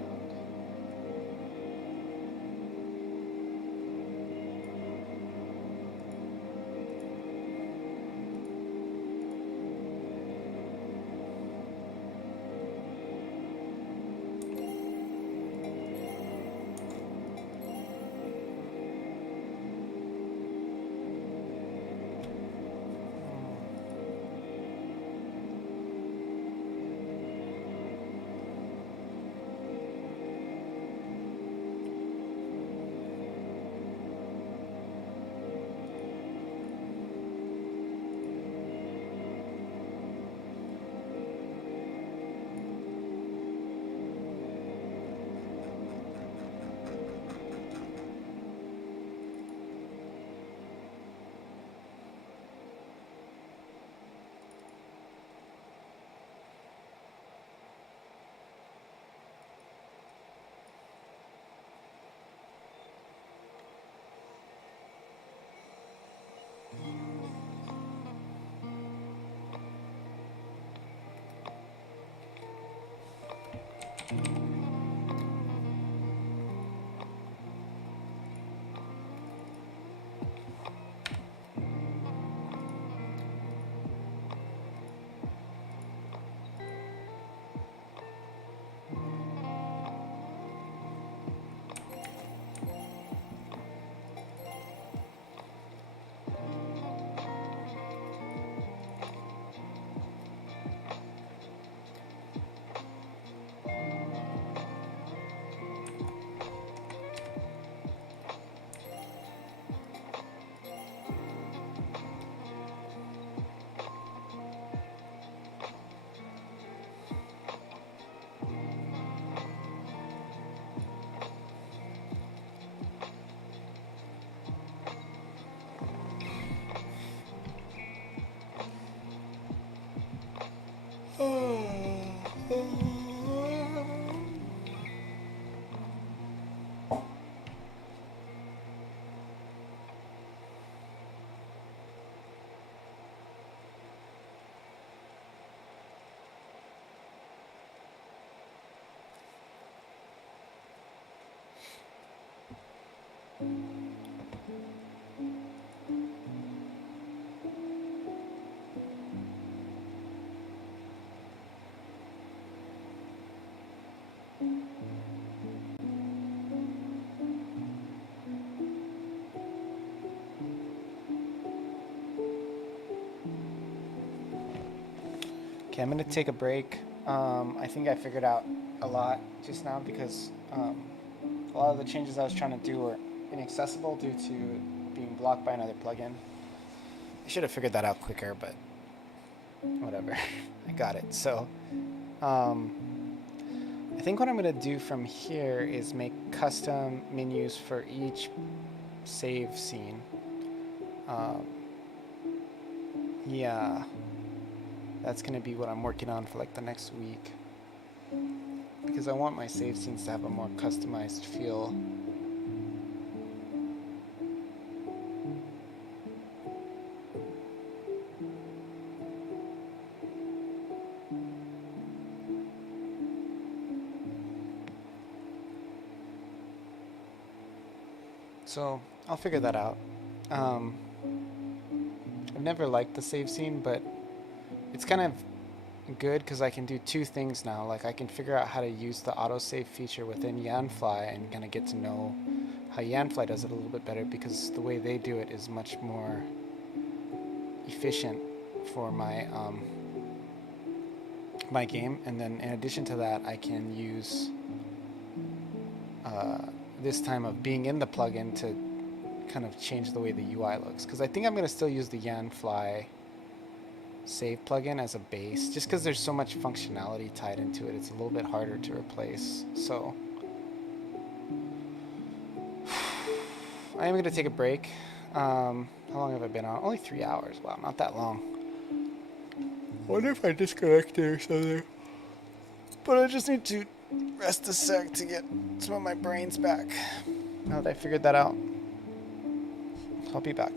Okay, I'm gonna take a break. I think I figured out a lot just now because a lot of the changes I was trying to do were inaccessible due to being blocked by another plugin. I should have figured that out quicker, but whatever. I got it. So I think what I'm gonna do from here is make custom menus for each save scene. Yeah. That's going to be what I'm working on for like the next week. Because I want my save scenes to have a more customized feel. So I'll figure that out. I've never liked the save scene, but it's kind of good because I can do two things now. Like I can figure out how to use the autosave feature within Yanfly and kind of get to know how Yanfly does it a little bit better because the way they do it is much more efficient for my my game. And then in addition to that, I can use this time of being in the plugin to kind of change the way the UI looks. Because I think I'm going to still use the Yanfly save plugin as a base just because there's so much functionality tied into it. It's a little bit harder to replace. So I am going to take a break. How long have I been on? Only 3 hours. Wow, not that long. I wonder if I disconnected or something. But I just need to rest a sec to get some of my brains back. Now that I figured that out, I'll be back.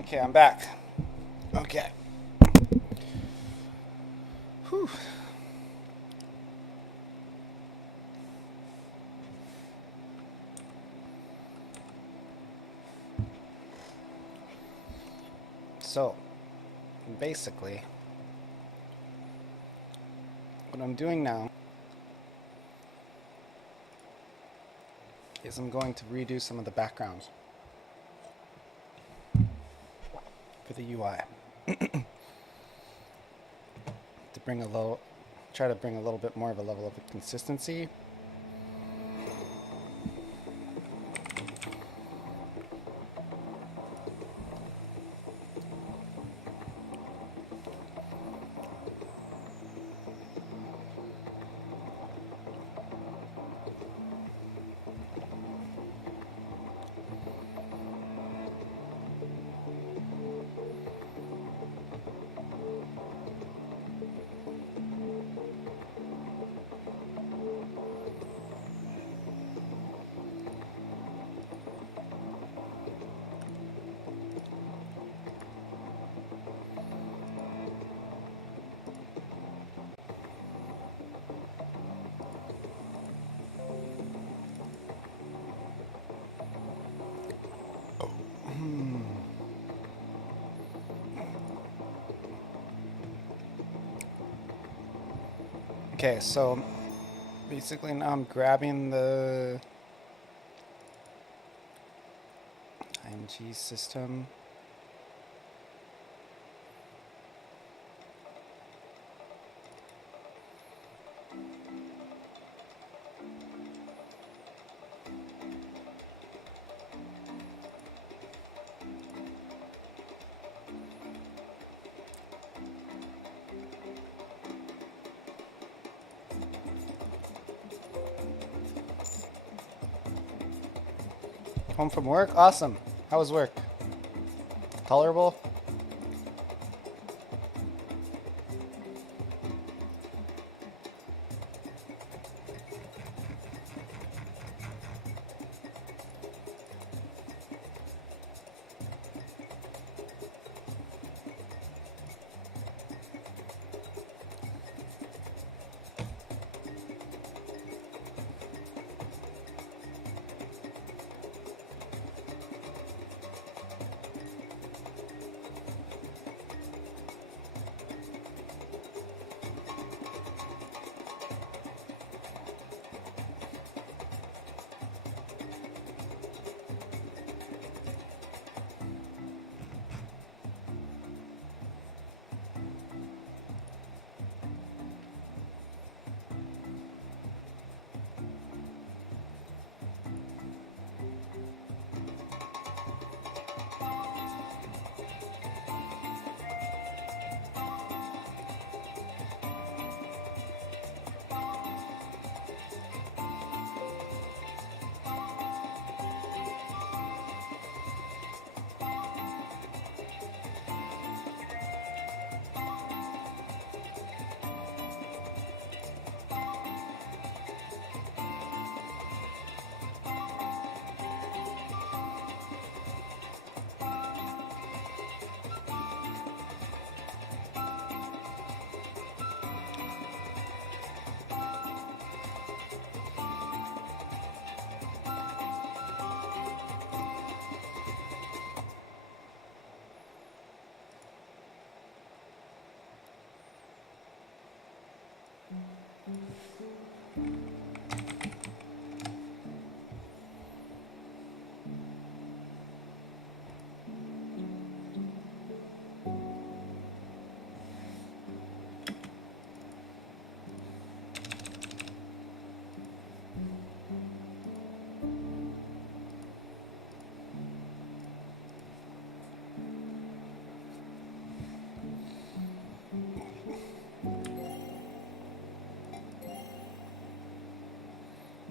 Okay, I'm back. Okay. Whew. So, basically, what I'm doing now is I'm going to redo some of the backgrounds for the UI to bring try to bring a little bit more of a level of consistency. Okay, so basically now I'm grabbing the IMG system. Home from work? Awesome. How was work? Tolerable?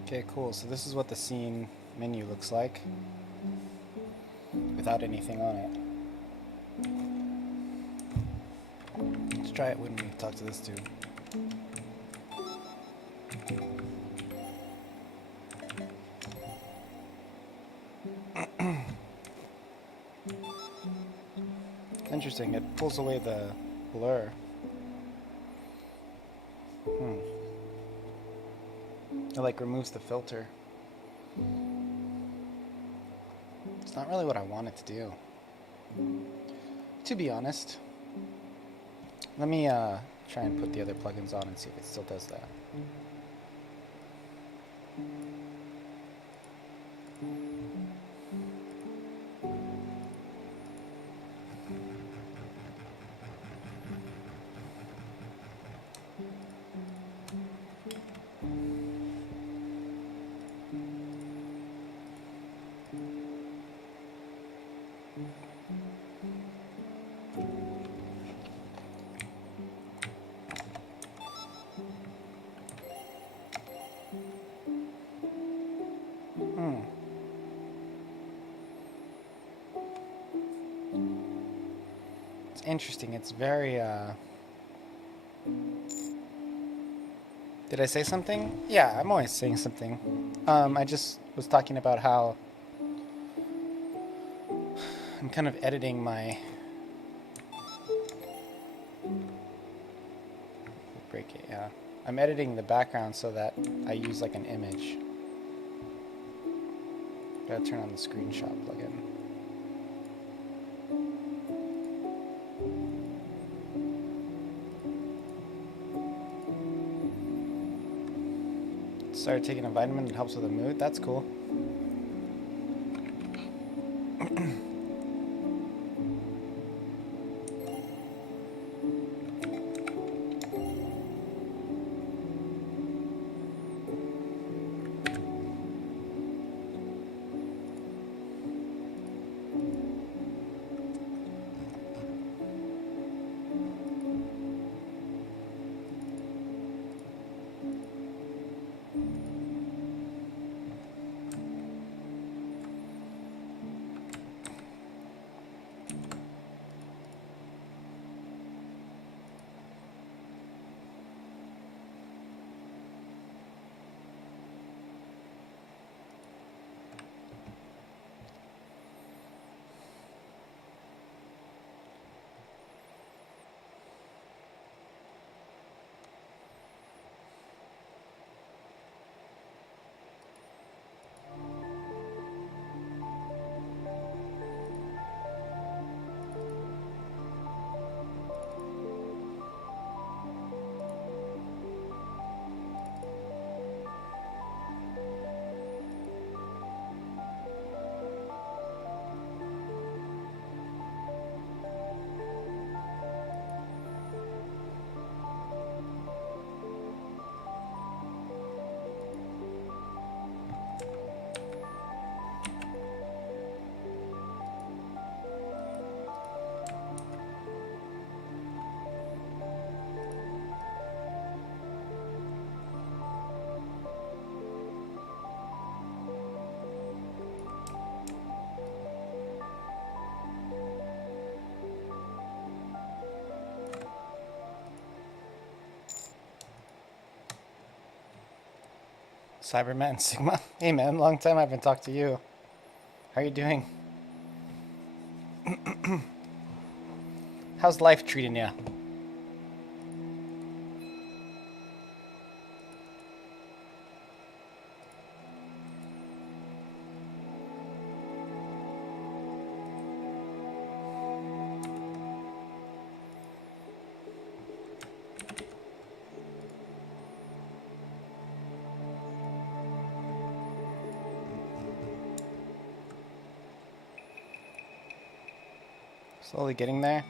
Okay, cool. So this is what the scene menu looks like without anything on it. Let's try it when we talk to this dude. Interesting. It pulls away the blur. It like removes the filter. It's not really what I want it to do, to be honest. Let me try and put the other plugins on and see if it still does that. It's interesting. It's very, Did I say something? Yeah, I'm always saying something. I just was talking about how I'm kind of editing my... Break it, yeah. I'm editing the background so that I use like an image. Gotta turn on the screenshot plugin. Started taking a vitamin that helps with the mood. That's cool. Cyberman Sigma. Hey man, long time I haven't talked to you. How are you doing? How's life treating you? Slowly getting there.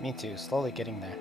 Me too, slowly getting there.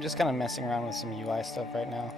I'm just kind of messing around with some UI stuff right now.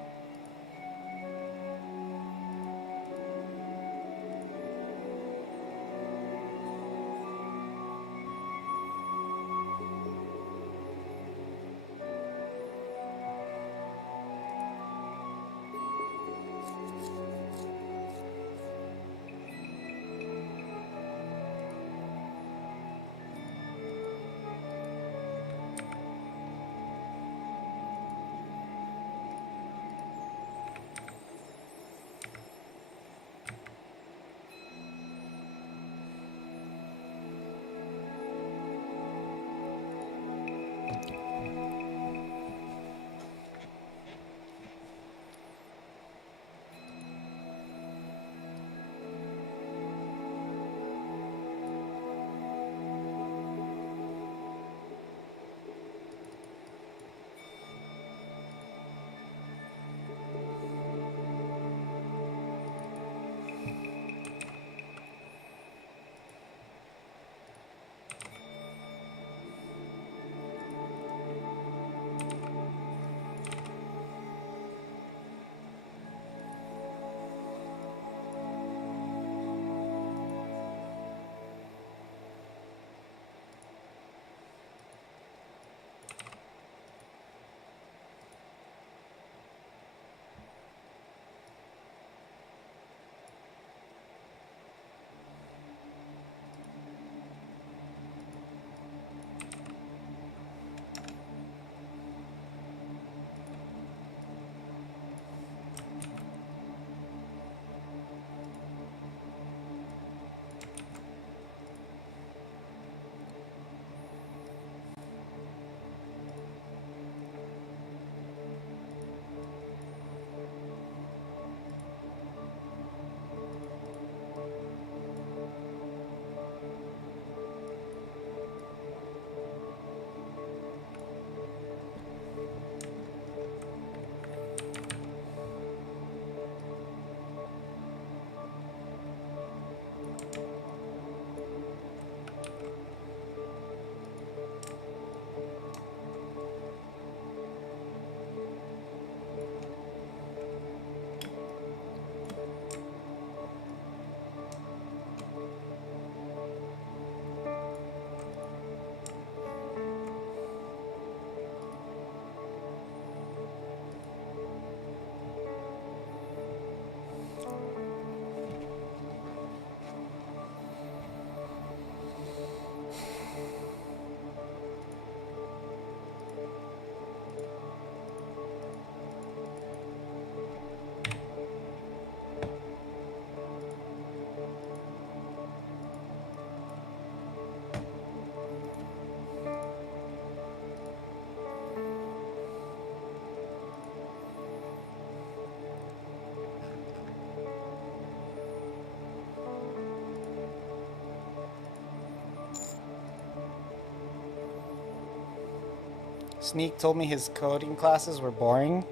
Sneak told me his coding classes were boring.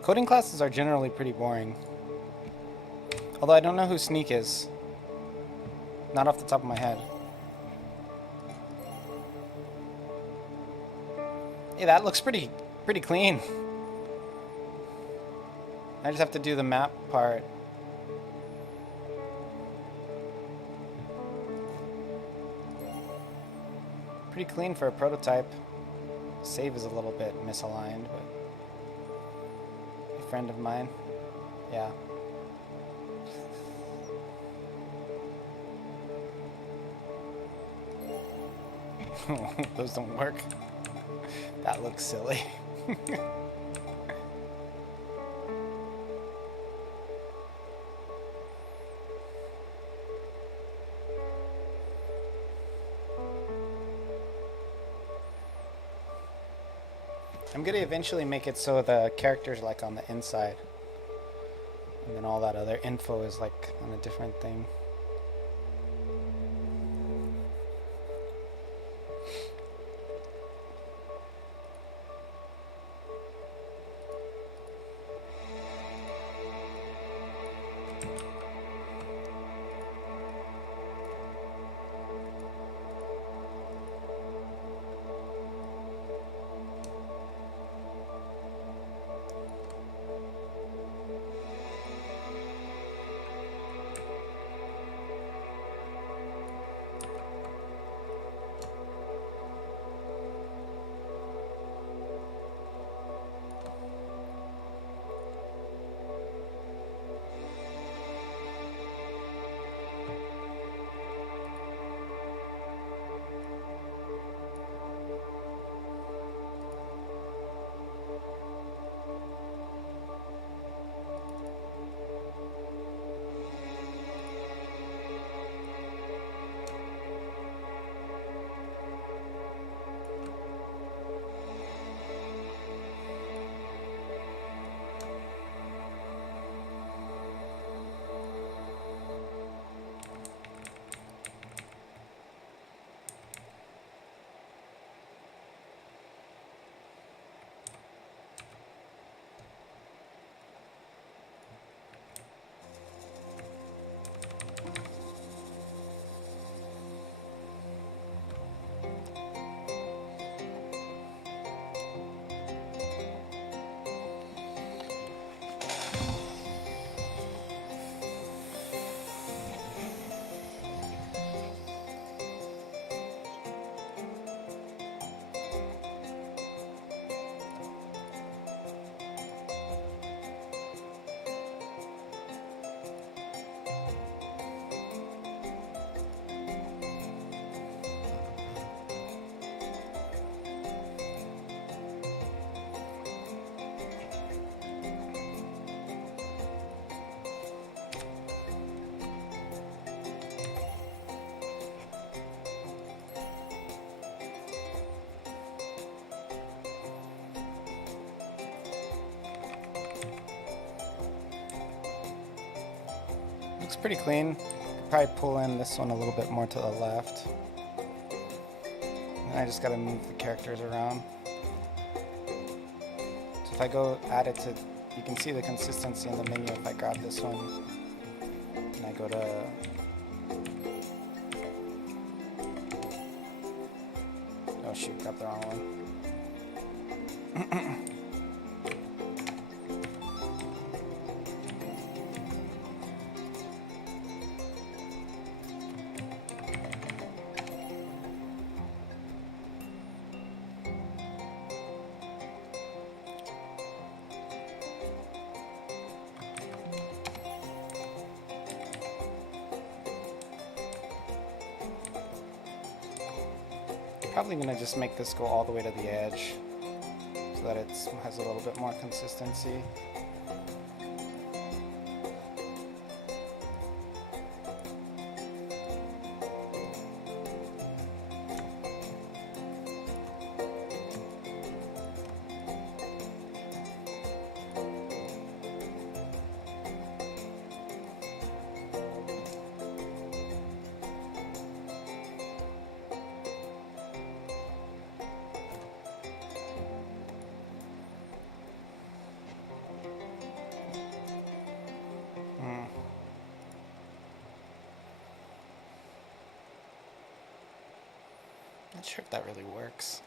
Coding classes are generally pretty boring. Although I don't know who Sneak is. Not off the top of my head. Hey, that looks pretty clean. I just have to do the map part. Pretty clean for a prototype. Save is a little bit misaligned, but a friend of mine. Yeah. Those don't work. That looks silly. I'm gonna eventually make it so the character's like on the inside, and then all that other info is like on a different thing. Looks pretty clean. Could probably pull in this one a little bit more to the left. And I just gotta move the characters around. So if I go add it to, you can see the consistency in the menu if I grab this one. And I go to, oh shoot, grabbed the wrong one. Probably gonna just make this go all the way to the edge so that it has a little bit more consistency. Not sure if that really works.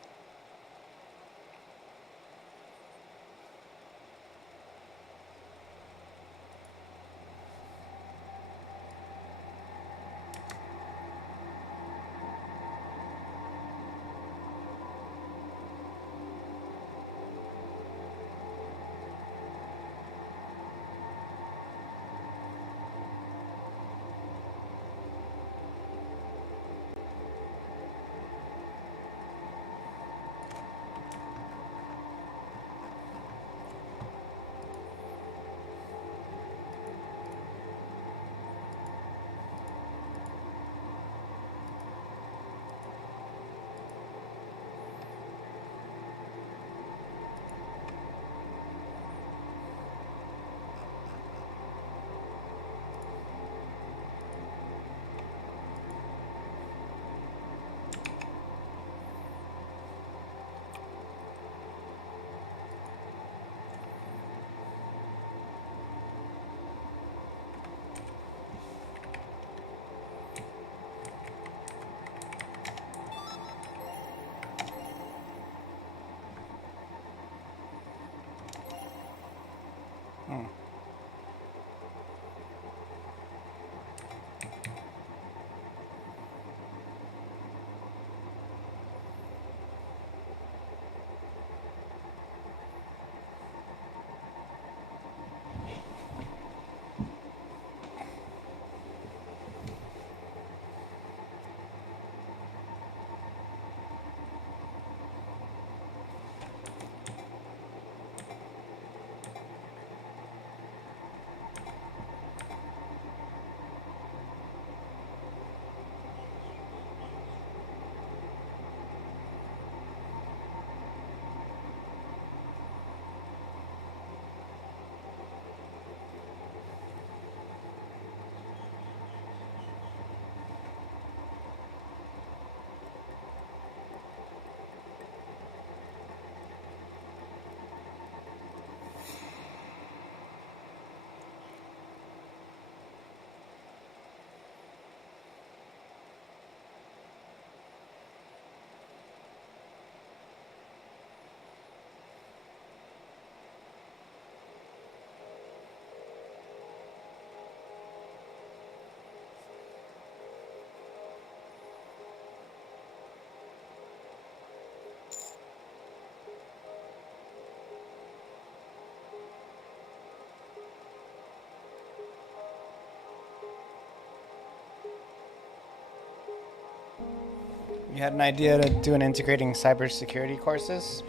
You had an idea to do an integrating cybersecurity courses?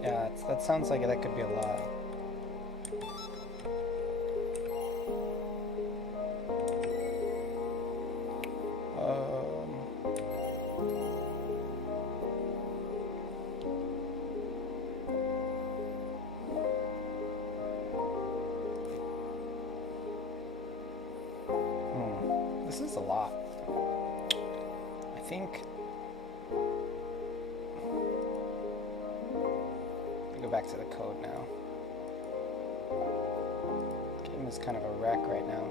Yeah, that sounds like that could be a lot. This is a lot. I think let me go back to the code now. Game is kind of a wreck right now.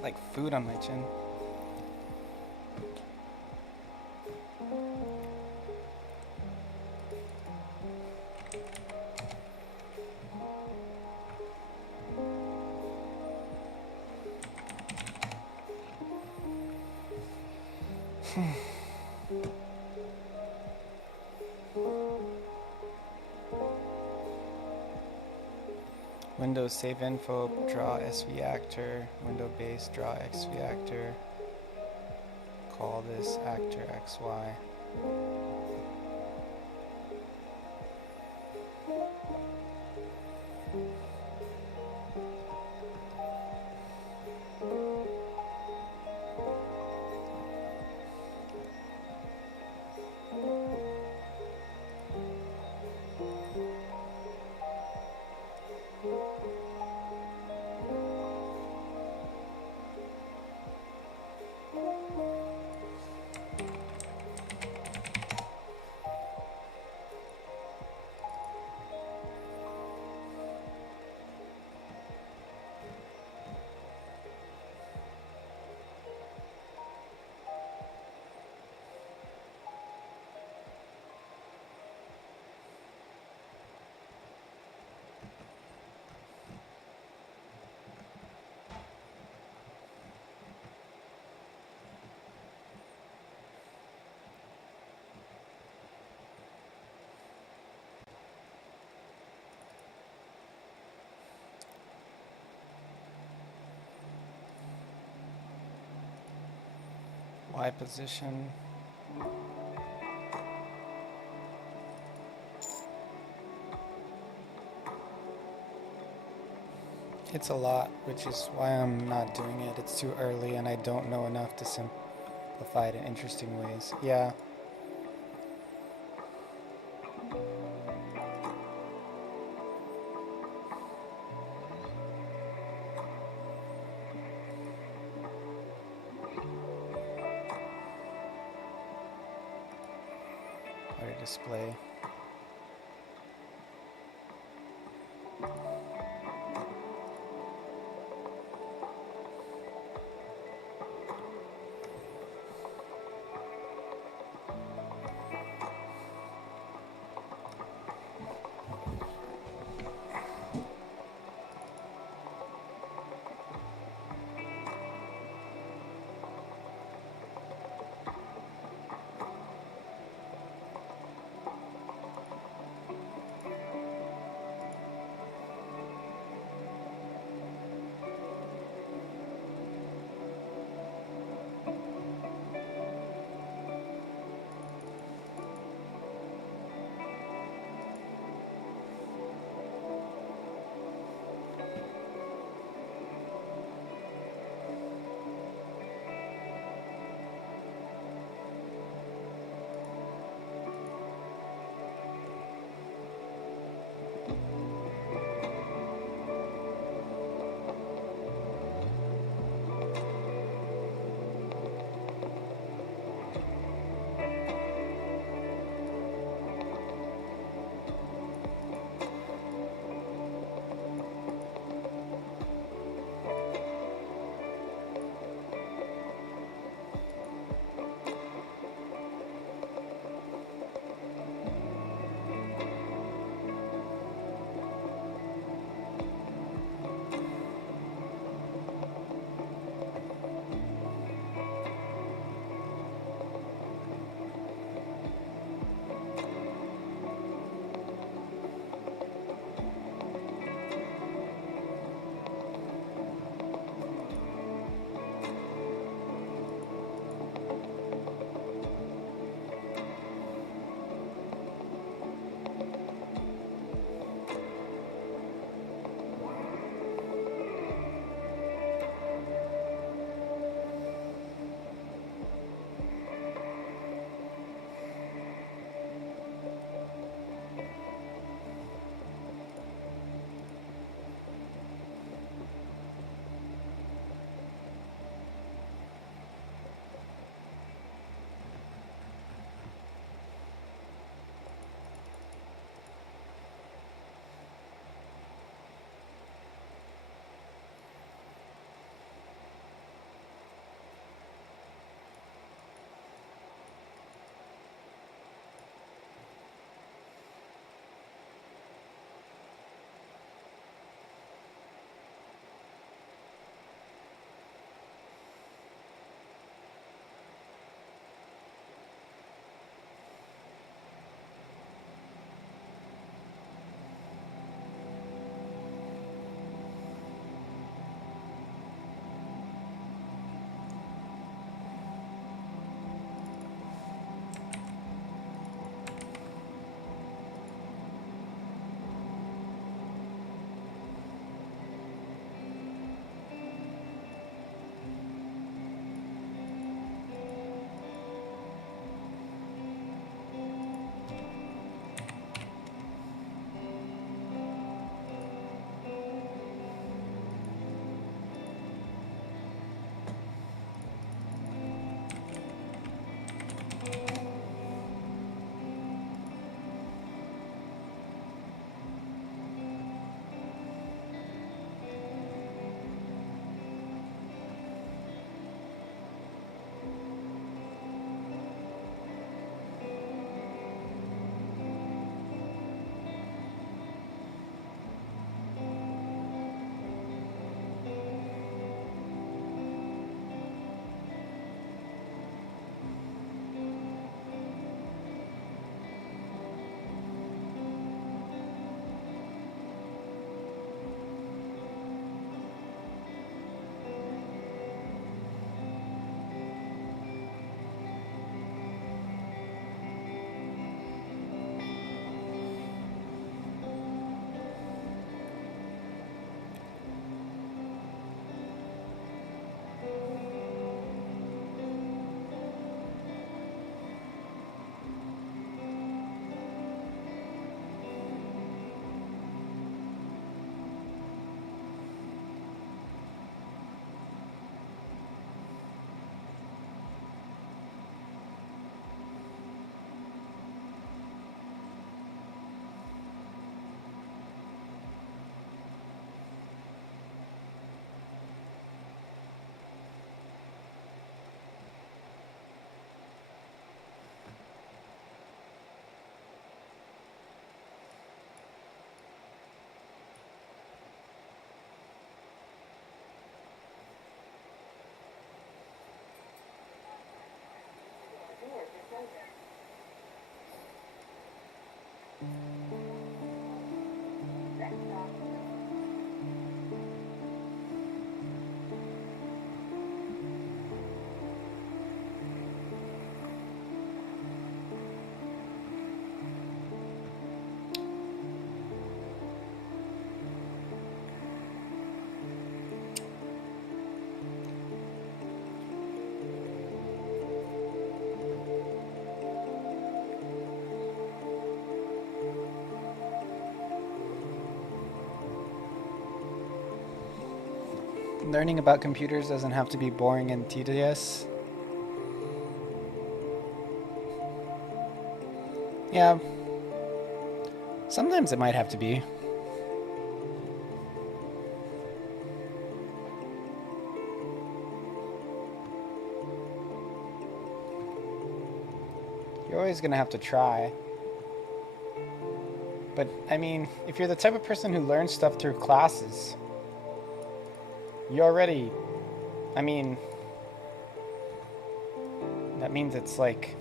Like food on my chin. Windows save info, draw SV actor, window base, draw XV actor, call this actor XY. Y position. It's a lot, which is why I'm not doing it. It's too early and I don't know enough to simplify it in interesting ways. Yeah. Or display. Learning about computers doesn't have to be boring and tedious. Yeah. Sometimes it might have to be. You're always gonna have to try. But, I mean, if you're the type of person who learns stuff through classes, you already, I mean, that means it's like,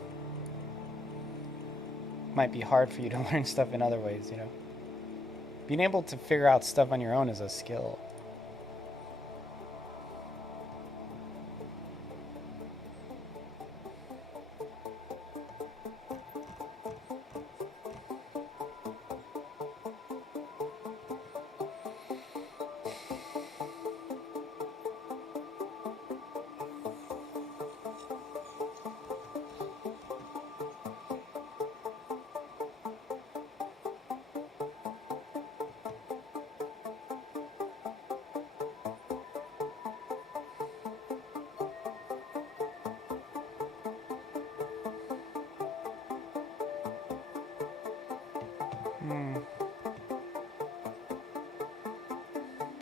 might be hard for you to learn stuff in other ways, you know? Being able to figure out stuff on your own is a skill.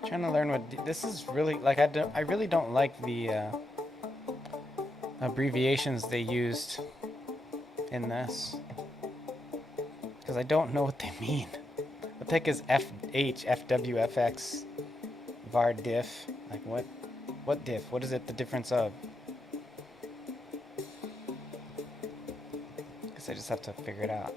Trying to learn what this is really like. I really don't like the abbreviations they used in this because I don't know what they mean. What the heck is FH, FW, FX, var diff? Like what? What diff? What is it the difference of? Guess I just have to figure it out.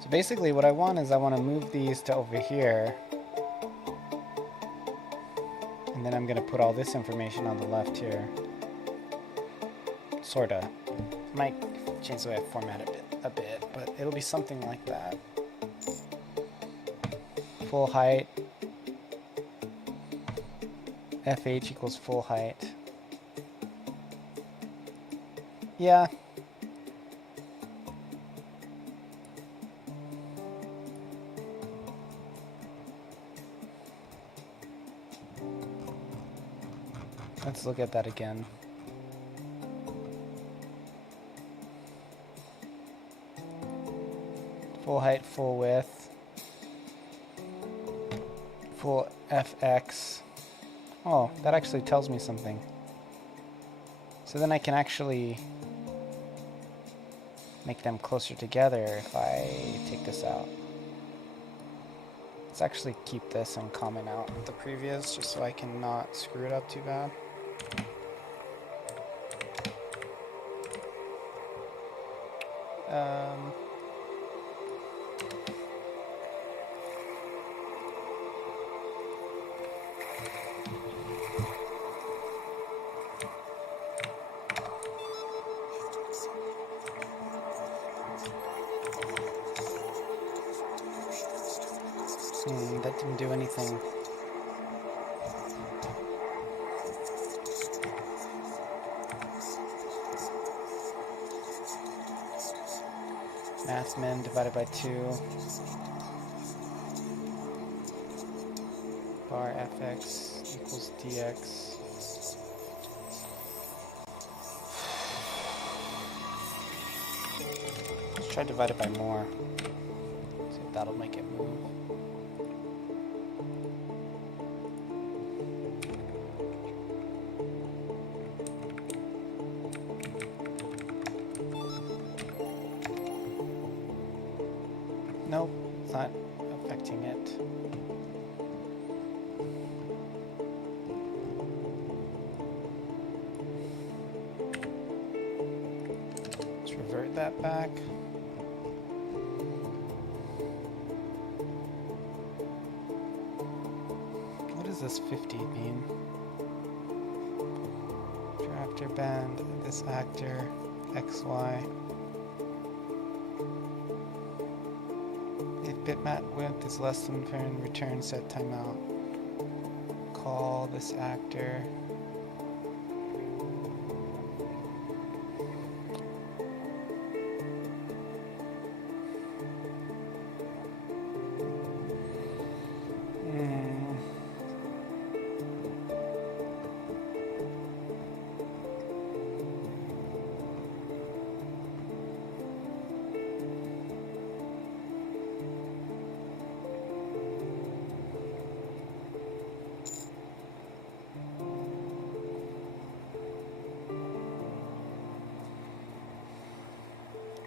So basically what I want is I want to move these to over here. And then I'm going to put all this information on the left here. Sorta. Might change the way I format it a bit, but it'll be something like that. Full height. FH equals full height. Yeah. Let's look at that again. Full height, full width. Full FX. Oh, that actually tells me something. So then I can actually make them closer together if I take this out. Let's actually keep this and comment out the previous just so I can not screw it up too bad. That didn't do anything. Math min divided by 2. Bar fx equals dx. Try divided by more. See if that'll make it move. Nope, it's not affecting it. Let's revert that back. What does this 50 mean? After band, this actor, XY. If bitmap width is less than parent, return set timeout. Call this actor.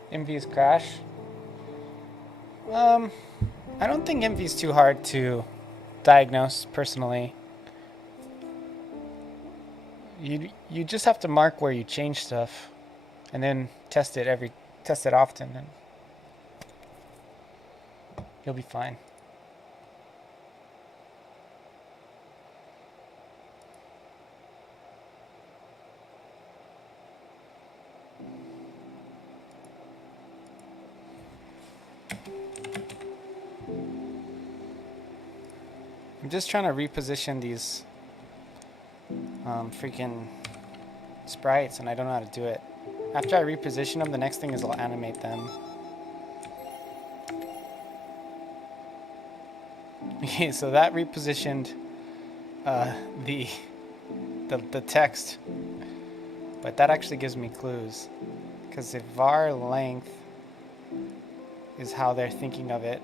MV's crash. I don't think MV's too hard to diagnose personally. You just have to mark where you change stuff, and then test it often, and you'll be fine. I'm just trying to reposition these freaking sprites, and I don't know how to do it. After I reposition them, the next thing is I'll animate them. Okay, so that repositioned the text, but that actually gives me clues, because if var length is how they're thinking of it,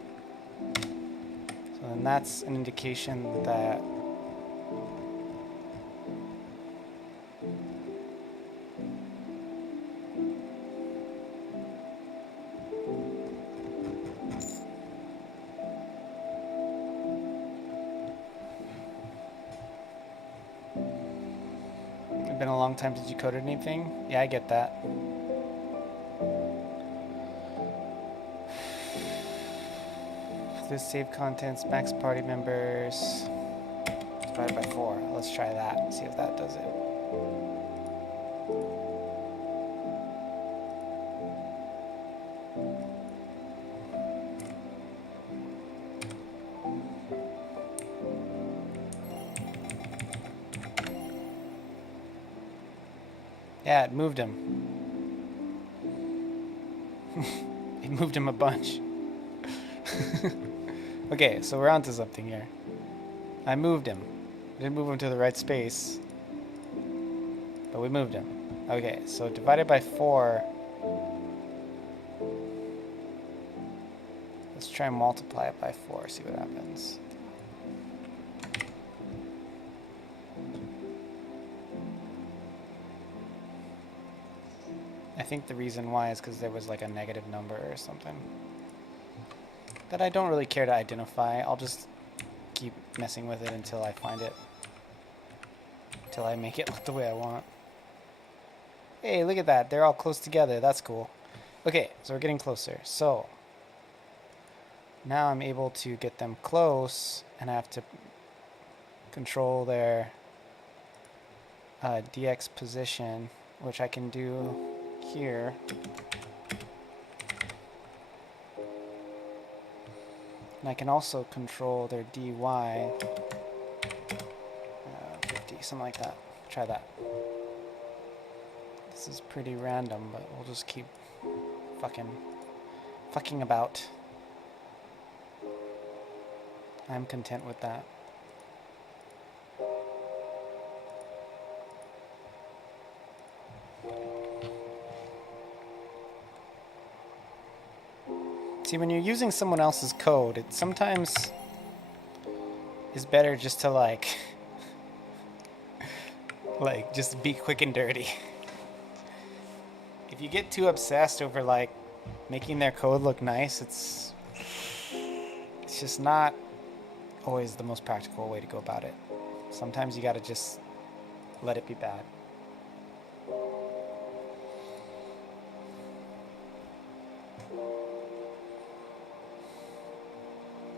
so then that's an indication that it's been a long time since you coded anything. Yeah, I get that. This save contents, max party members, divided by 4. Let's try that, see if that does it. Yeah, it moved him. It moved him a bunch. Okay, so we're onto something here. I moved him. I didn't move him to the right space, but we moved him. Okay, so divided by 4. Let's try and multiply it by 4, see what happens. I think the reason why is because there was like a negative number or something that I don't really care to identify. I'll just keep messing with it until I find it. Until I make it look the way I want. Hey, look at that. They're all close together. That's cool. Okay, so we're getting closer. So now I'm able to get them close, and I have to control their DX position, which I can do here. And I can also control their DY, 50, something like that. Try that. This is pretty random, but we'll just keep fucking about. I'm content with that. See, when you're using someone else's code, it sometimes is better just to like just be quick and dirty. If you get too obsessed over like making their code look nice, it's just not always the most practical way to go about it. Sometimes you gotta just let it be bad.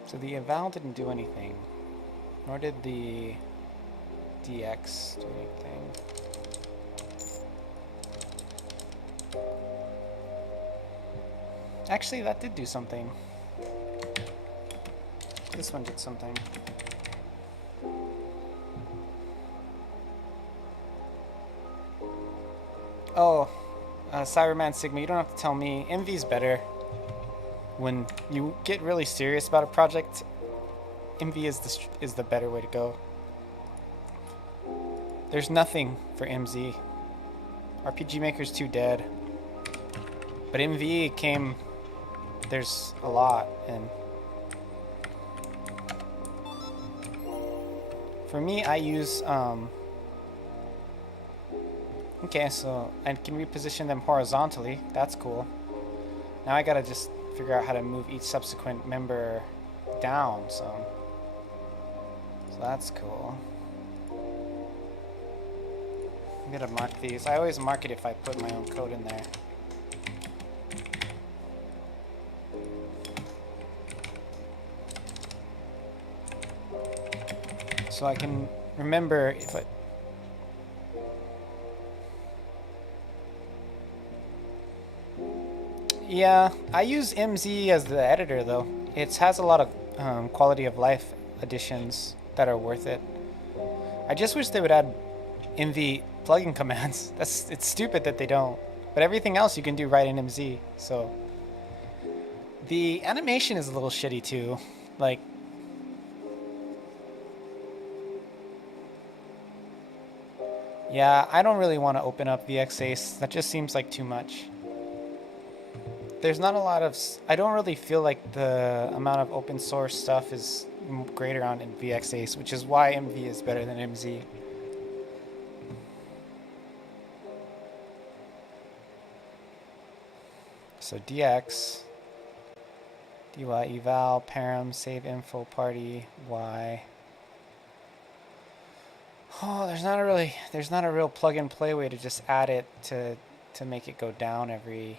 So the eval didn't do anything, nor did the dx do anything. Actually, that did do something. This one did something. Oh, Cyberman Sigma, you don't have to tell me. MV's better. When you get really serious about a project, MV is the better way to go. There's nothing for MZ. RPG Maker's too dead. But MV came... There's a lot, and... For me, I use... Okay, so I can reposition them horizontally. That's cool. Now I gotta just figure out how to move each subsequent member down, so that's cool. I'm gonna mark these. I always mark it if I put my own code in there. So I can remember if I... Yeah, I use MZ as the editor though. It has a lot of quality of life additions that are worth it. I just wish they would add MV plugin commands. It's stupid that they don't. But everything else you can do right in MZ. So the animation is a little shitty too. Like, yeah, I don't really want to open up VXAce. That just seems like too much. There's not a lot of... I don't really feel like the amount of open source stuff is greater on in VXAce, which is why MV is better than MZ. So DX, DY eval, param, save info, party, Y. Oh, there's not a real plug and play way to just add it to make it go down every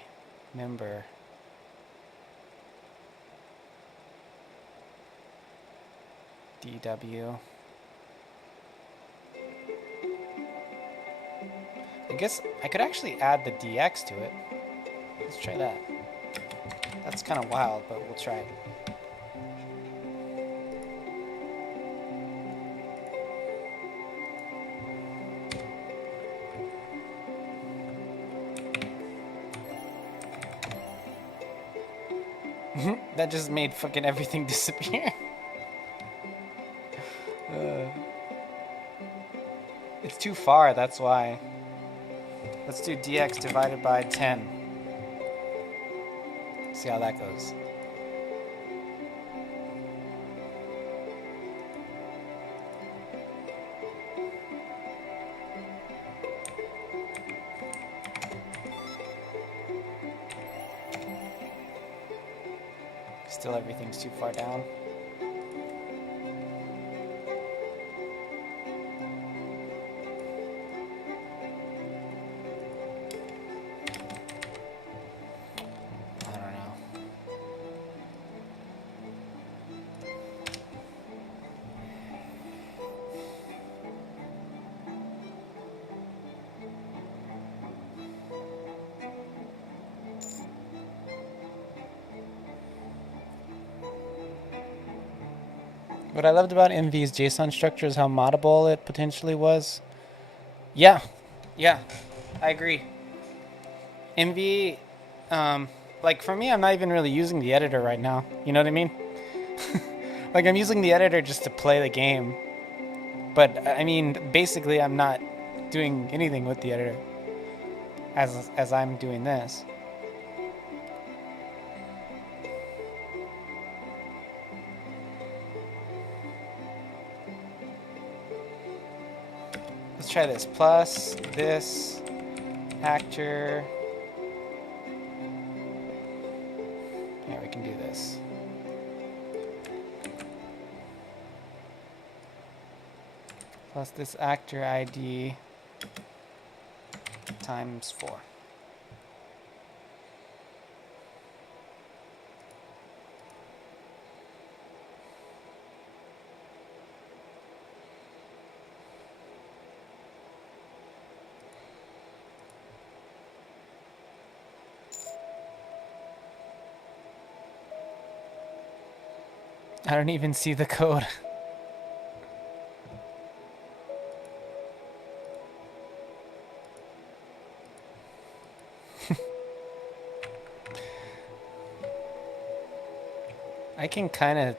member. DW. I guess I could actually add the DX to it. Let's try that. That's kind of wild, but we'll try it. That just made fucking everything disappear. It's too far, that's why. Let's do DX divided by 10. See how that goes. Still everything's too far down. What I loved about MV's JSON structure is how moddable it potentially was. Yeah, I agree. MV, like for me, I'm not even really using the editor right now. You know what I mean? Like I'm using the editor just to play the game. But I mean, basically I'm not doing anything with the editor as I'm doing this. try this. Plus this actor. Yeah, we can do this. Plus this actor ID times 4. I don't even see the code. I can kind of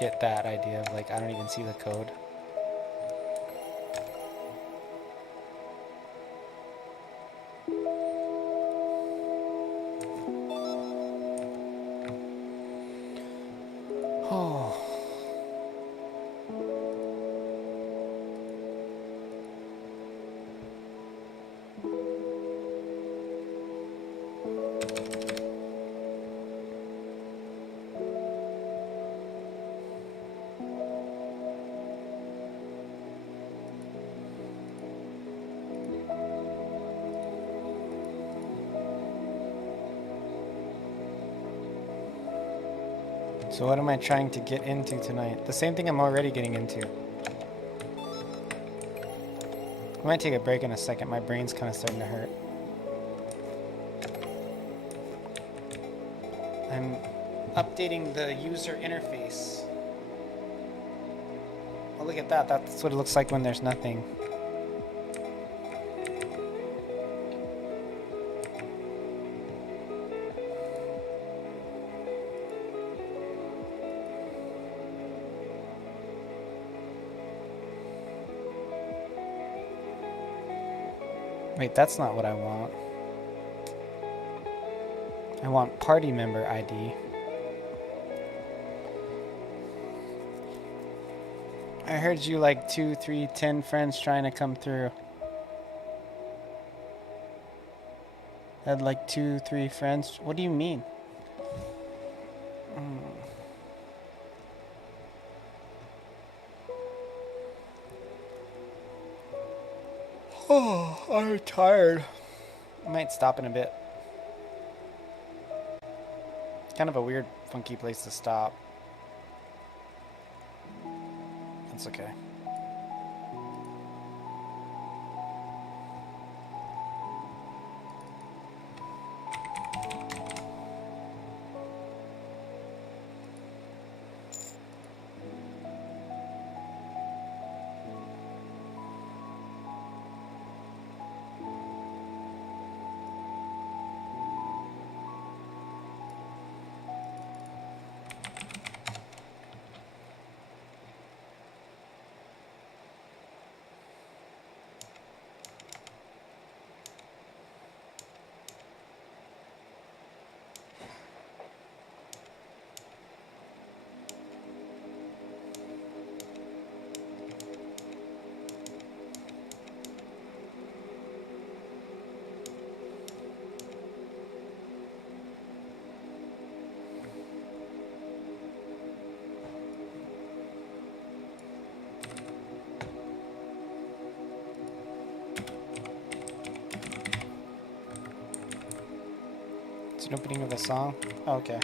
get that idea of like, I don't even see the code. Oh. So what am I trying to get into tonight? The same thing I'm already getting into. I might take a break in a second. My brain's kind of starting to hurt. I'm updating the user interface. Oh, look at that. That's what it looks like when there's nothing. Wait, that's not what I want. I want party member ID. I heard you like 2, 3, 10 friends trying to come through. Had like 2, 3 friends. What do you mean? Oh, I'm tired. I might stop in a bit. Kind of a weird, funky place to stop. That's okay. It's an opening of a song? Oh, okay.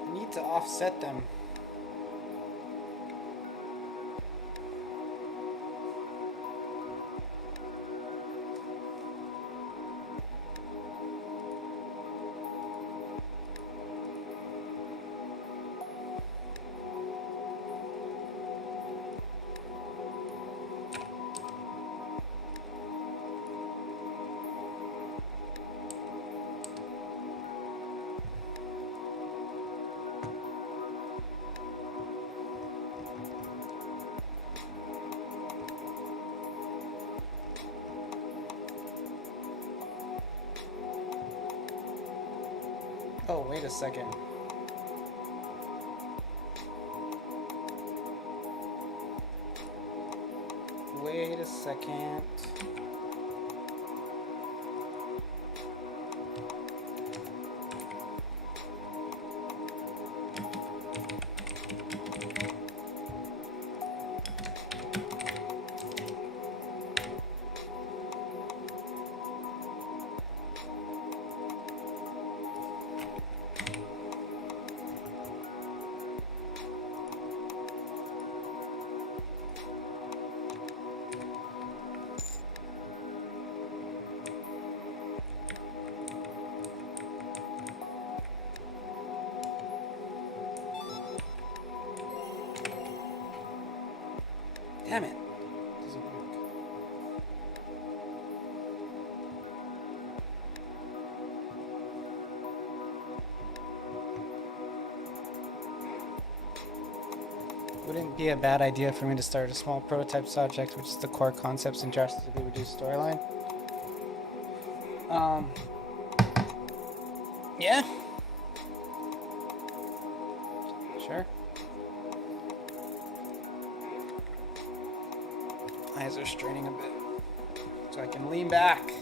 I need to offset them. Oh, wait a second. Wait a second. Damn it. Doesn't work. Wouldn't be a bad idea for me to start a small prototype subject, which is the core concepts and drastically reduce storyline. Yeah. Sure. Eyes are straining a bit, so I can lean back,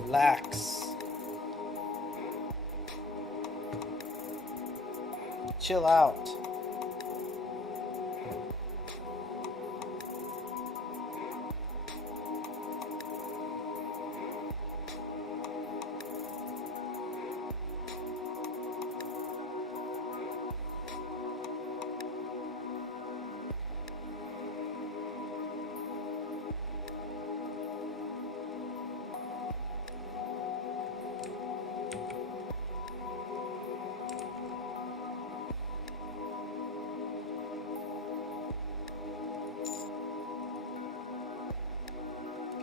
relax, chill out.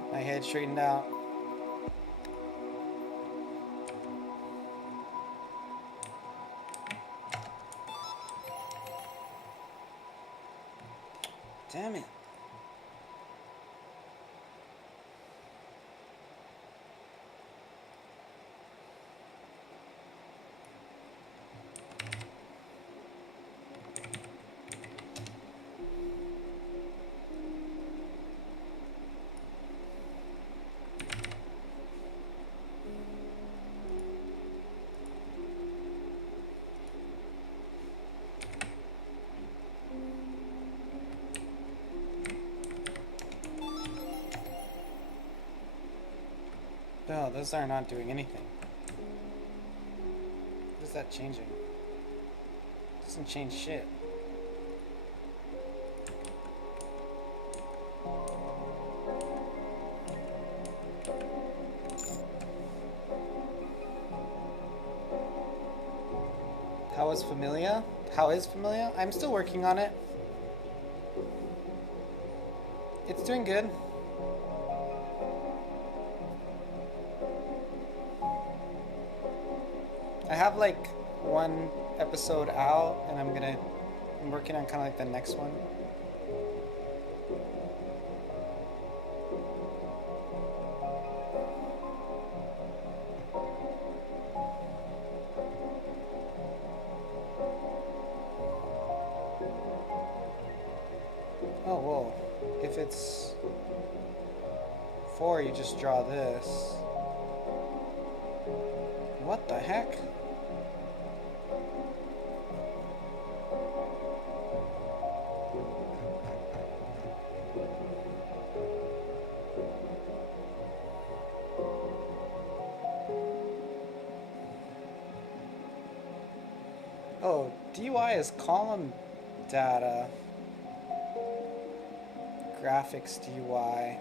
My head straightened out. Damn it. No, those are not doing anything. What is that changing? It doesn't change shit. How is Familia? How is Familia? I'm still working on it. It's doing good. I have like one episode out, and I'm working on kind of like the next one. Oh, whoa. If it's 4, you just draw this. What the heck? Oh, DUI is column data. Graphics DUI.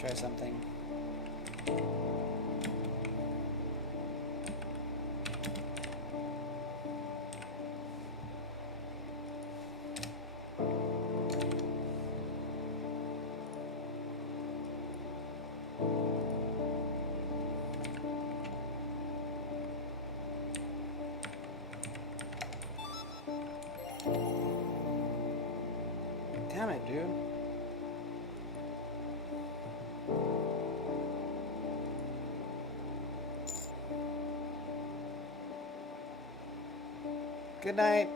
try something. Damn it, dude. Good night.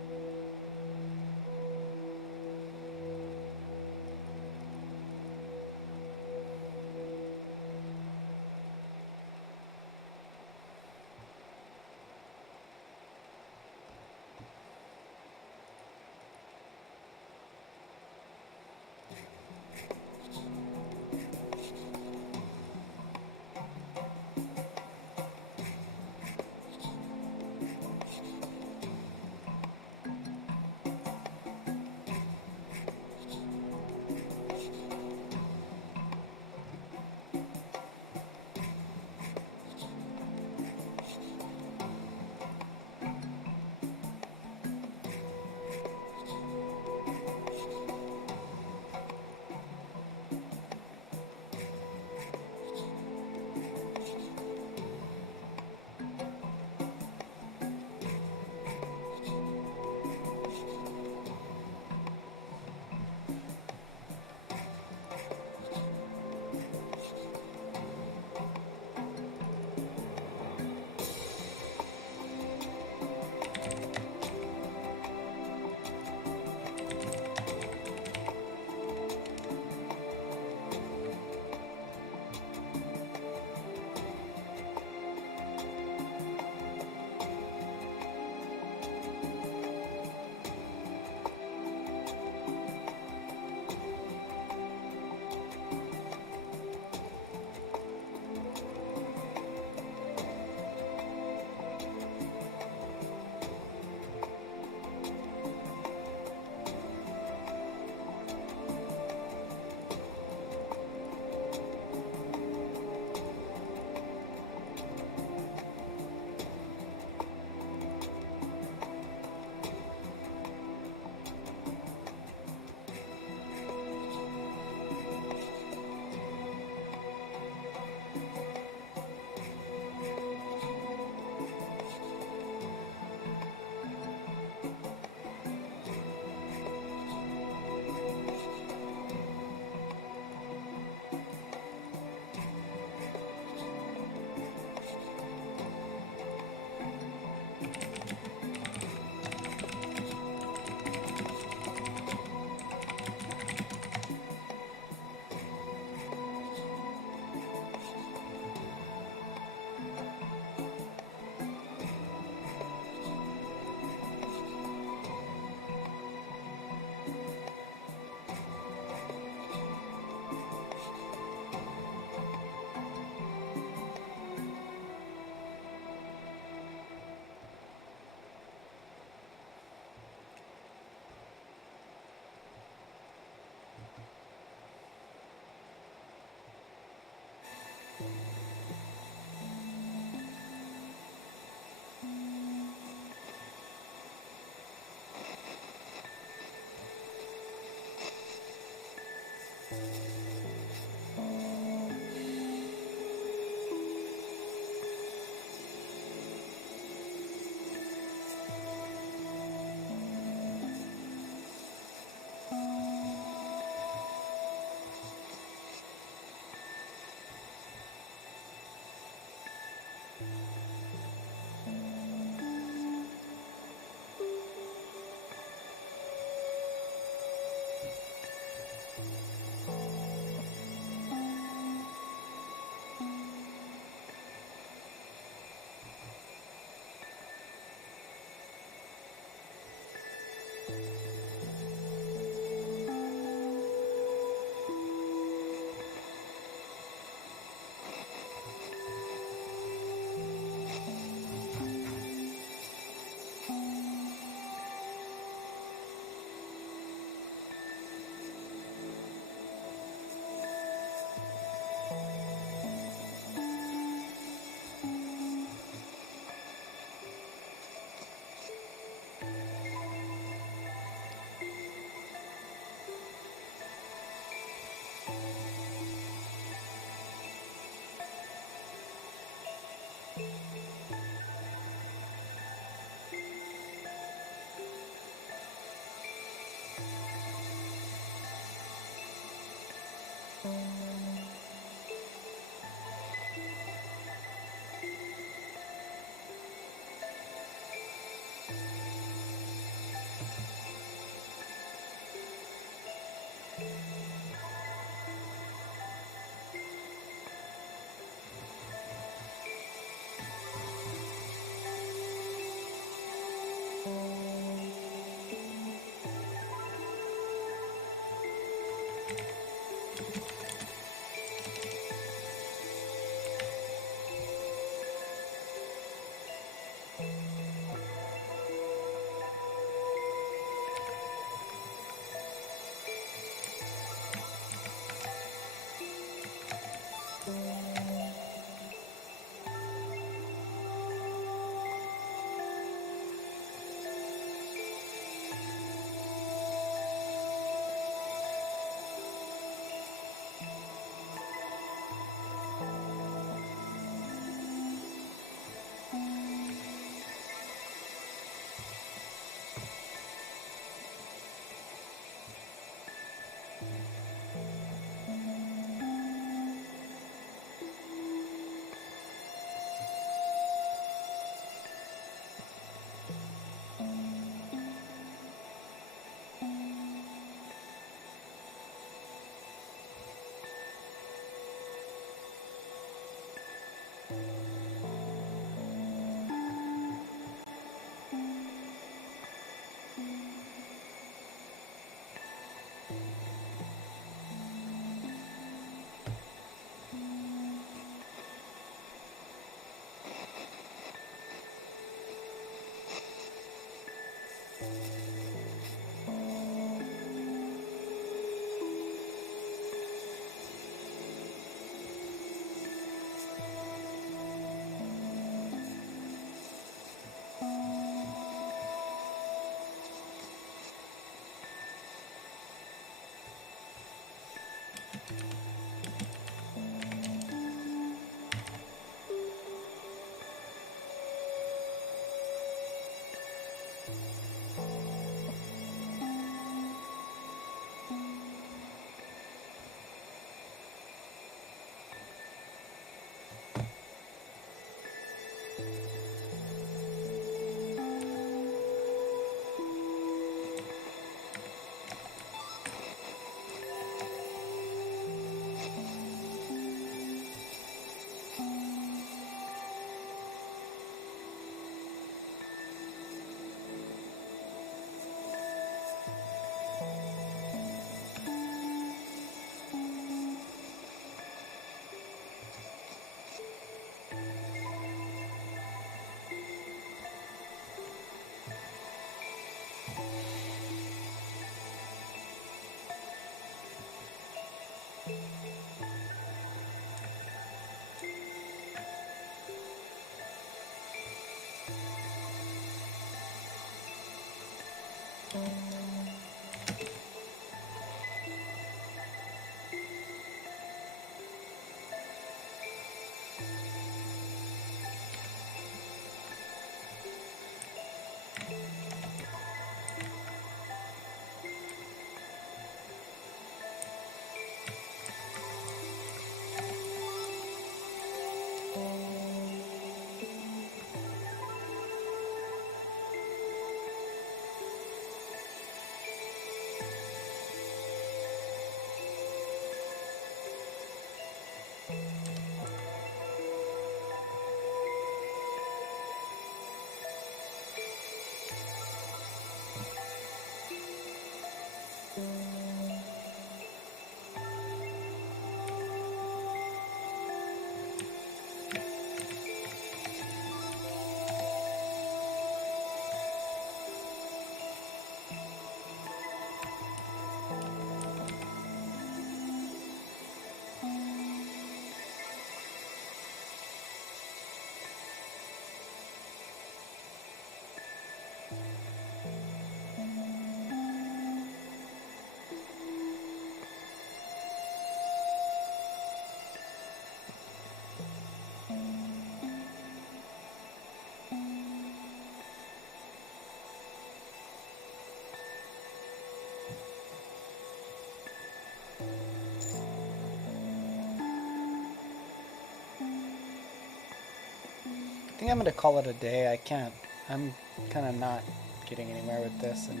think I'm gonna call it a day. I can't. I'm kind of not getting anywhere with this and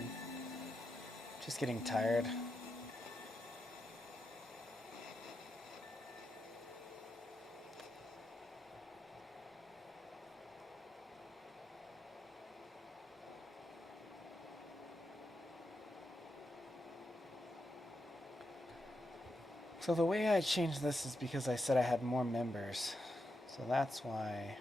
just getting tired. So the way I changed this is because I said I had more members. So that's why.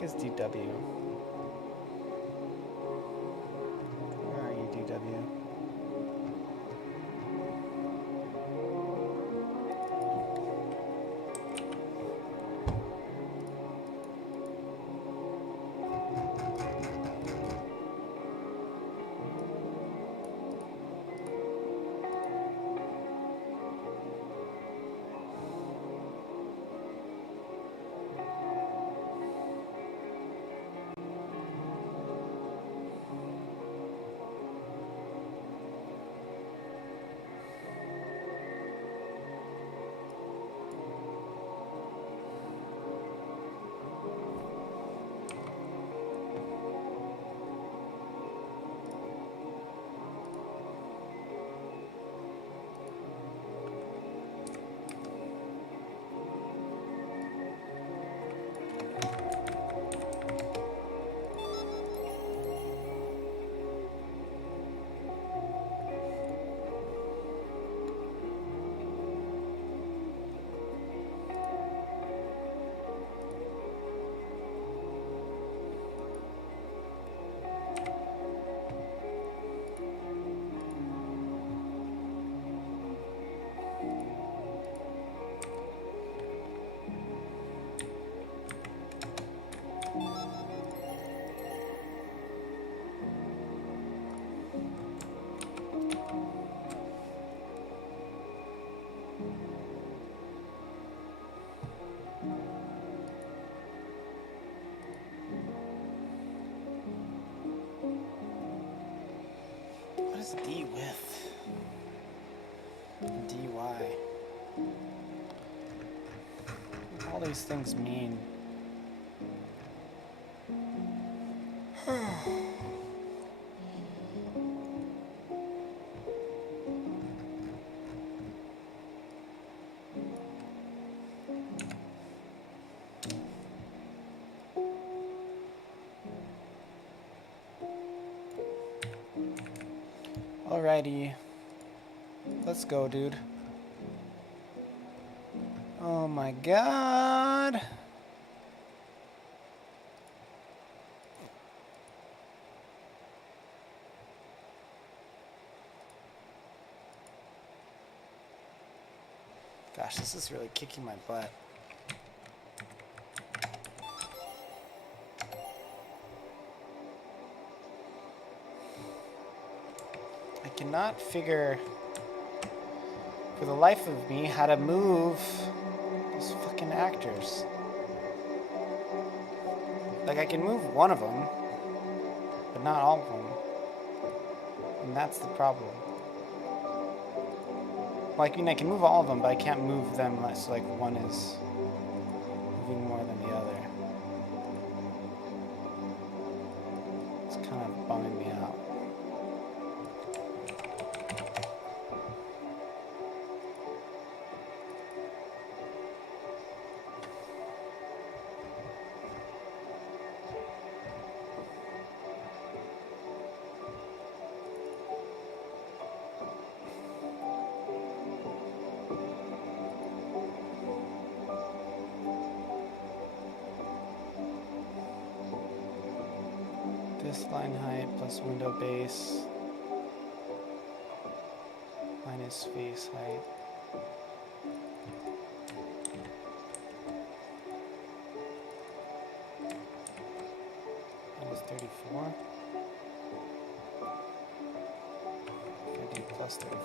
Is DW. Where are you, DW? What is D with? DY. What do all these things mean? Alrighty. Let's go, dude. Oh my god. Gosh, this is really kicking my butt. I cannot figure for the life of me how to move those fucking actors. Like, I can move one of them, but not all of them. And that's the problem. Like, I mean, I can move all of them, but I can't move them unless, like, one is moving more than the other. It's kind of bumming me out. This line height plus window base. his face height. And it's 34. 50 plus 34.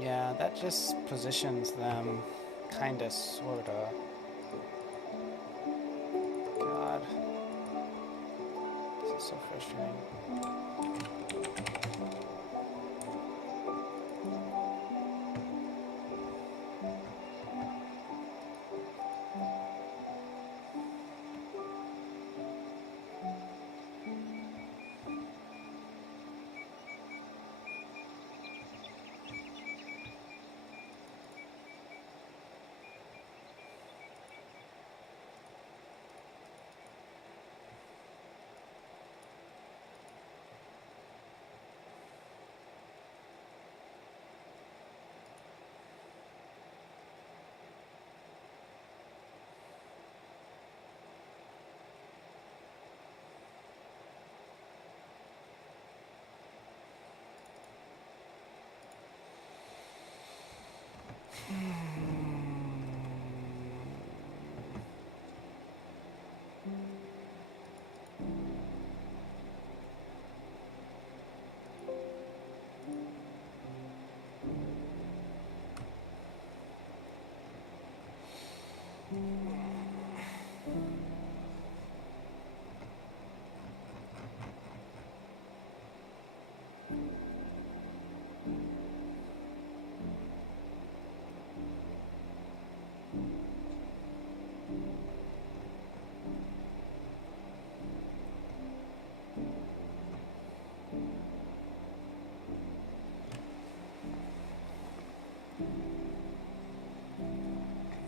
Yeah, that just positions them kinda, sorta. God. This is so frustrating.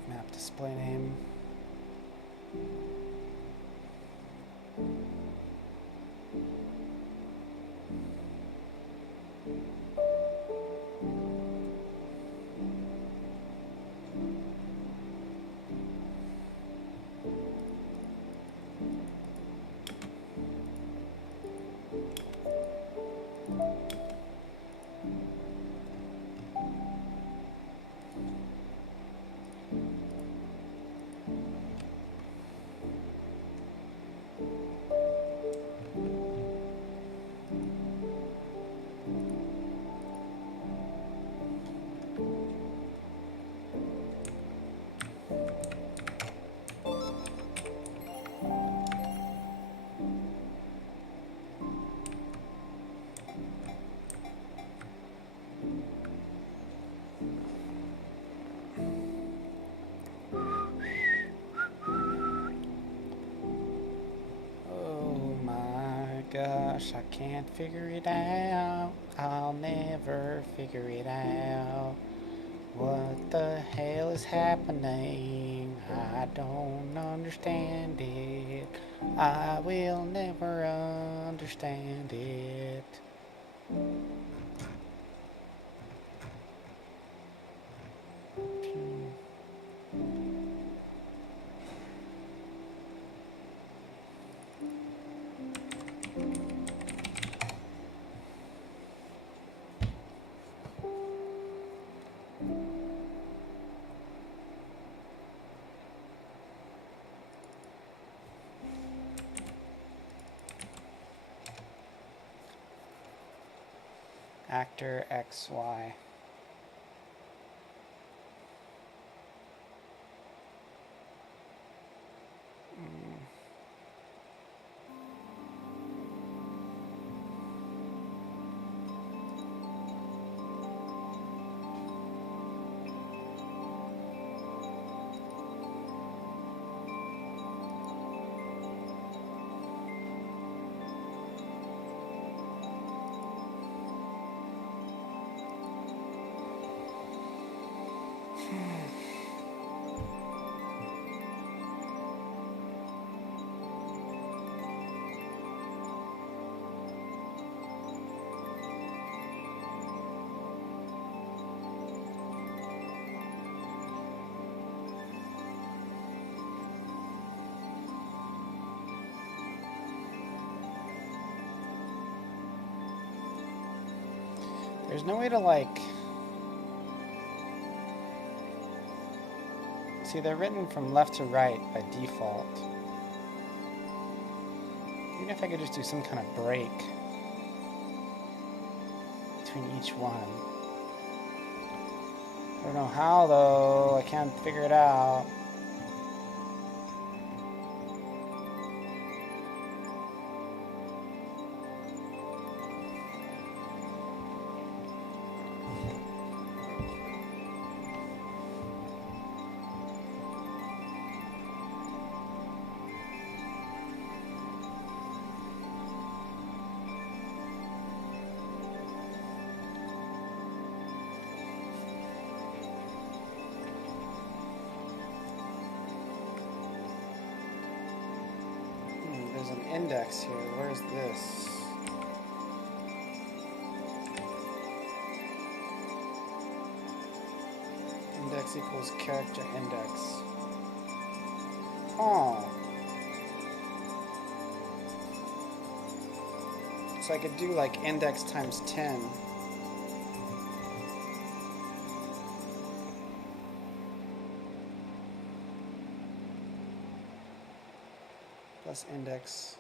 Map display name. Gosh, I can't figure it out. I'll never figure it out. What the hell is happening? I don't understand it. I will never understand it. Actor XY. There's no way to like... See, they're written from left to right by default. Even if I could just do some kind of break between each one. I don't know how though, I can't figure it out. There's an index here. Where's this? Index equals character index. Oh. So I could do like index times 10. Plus index.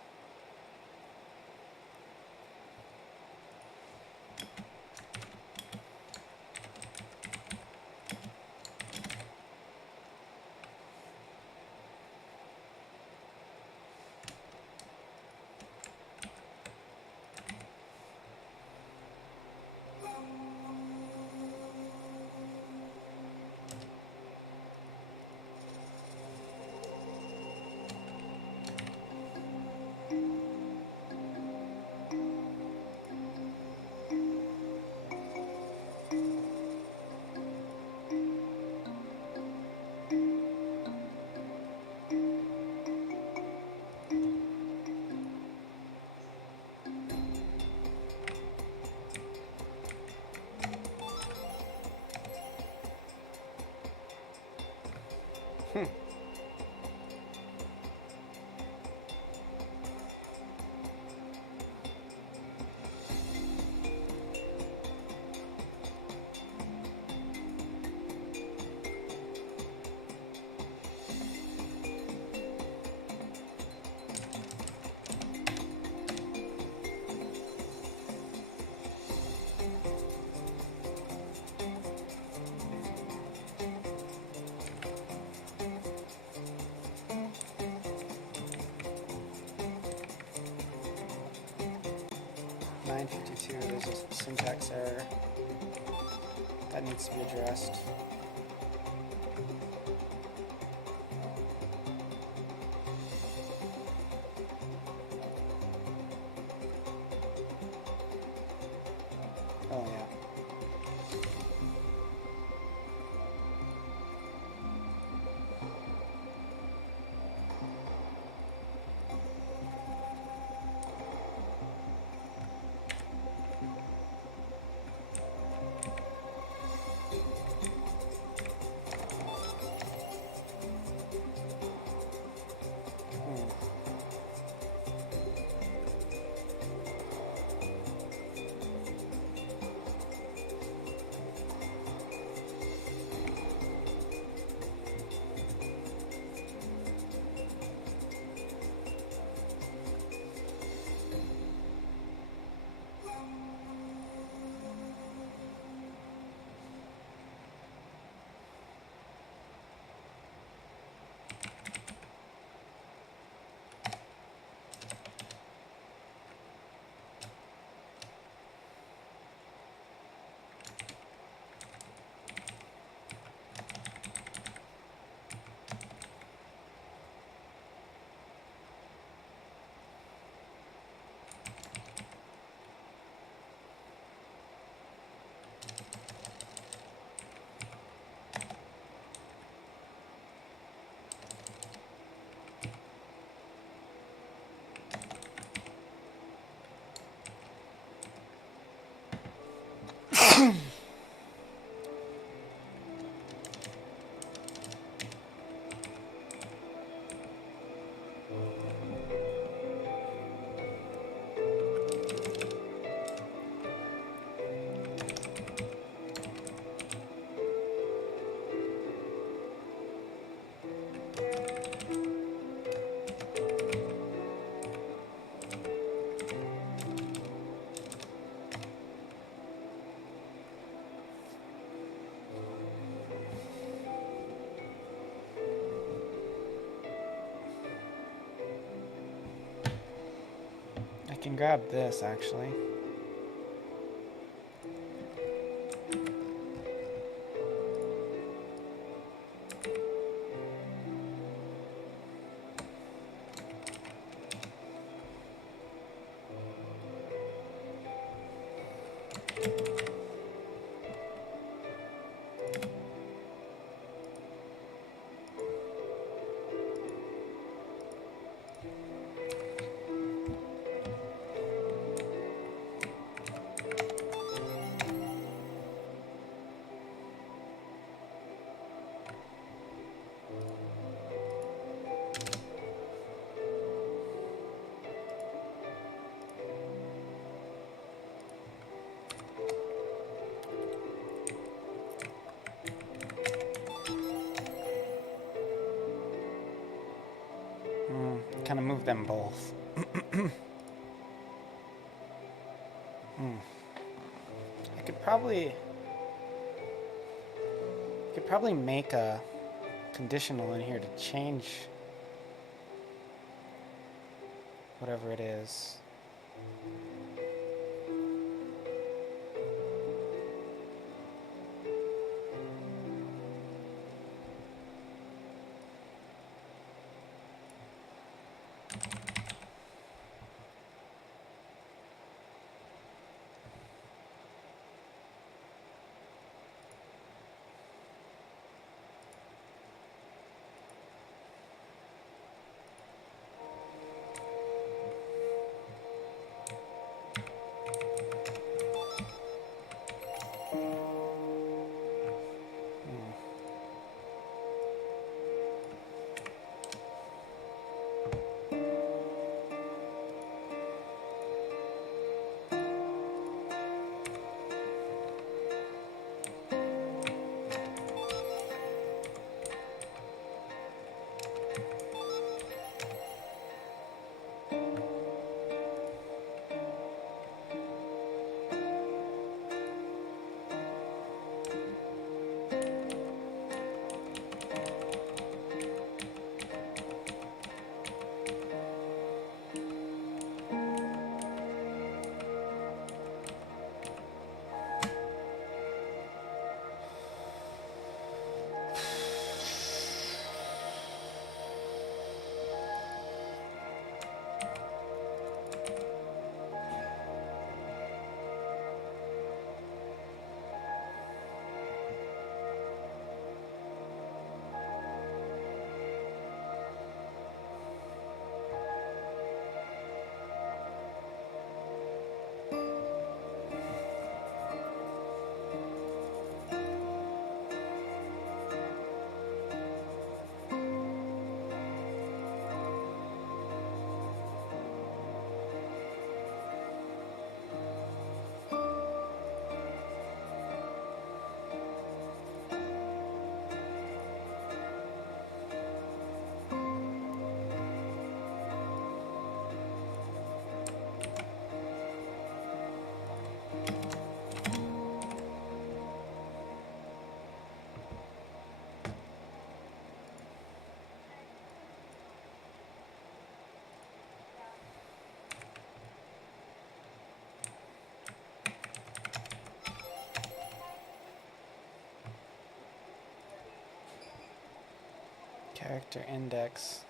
There's a syntax error that needs to be addressed. Oh yeah. can grab this, actually. Kind of move them both. I could probably make a conditional in here to change whatever it is. Character index.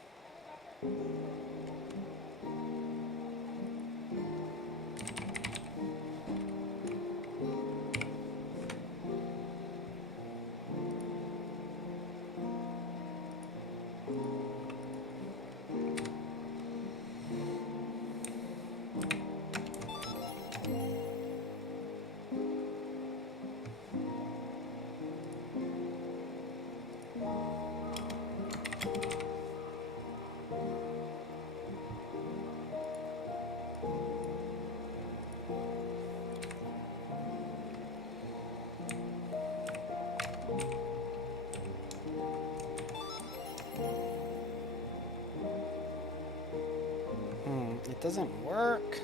It doesn't work.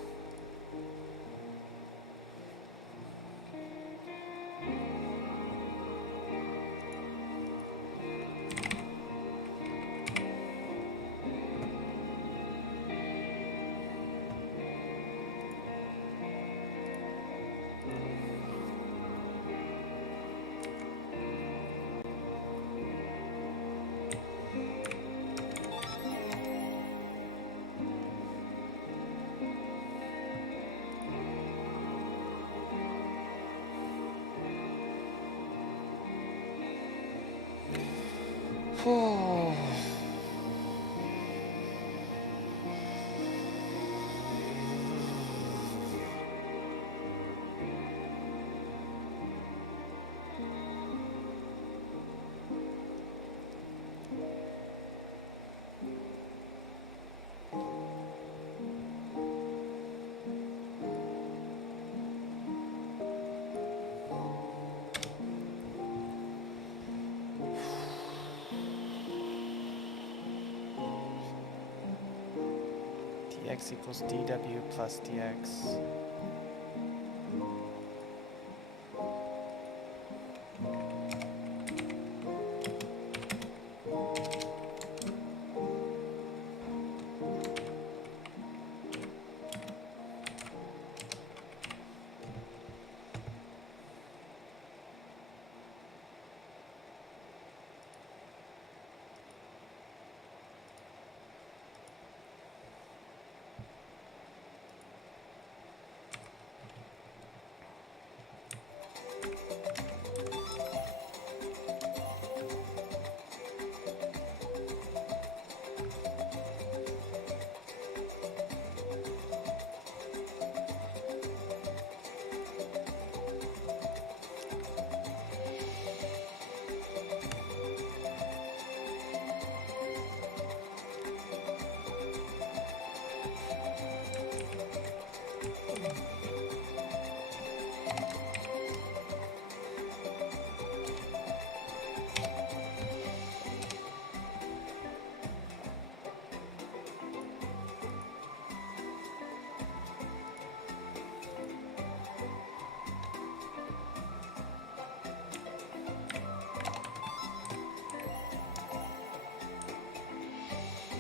dx equals dw plus dx.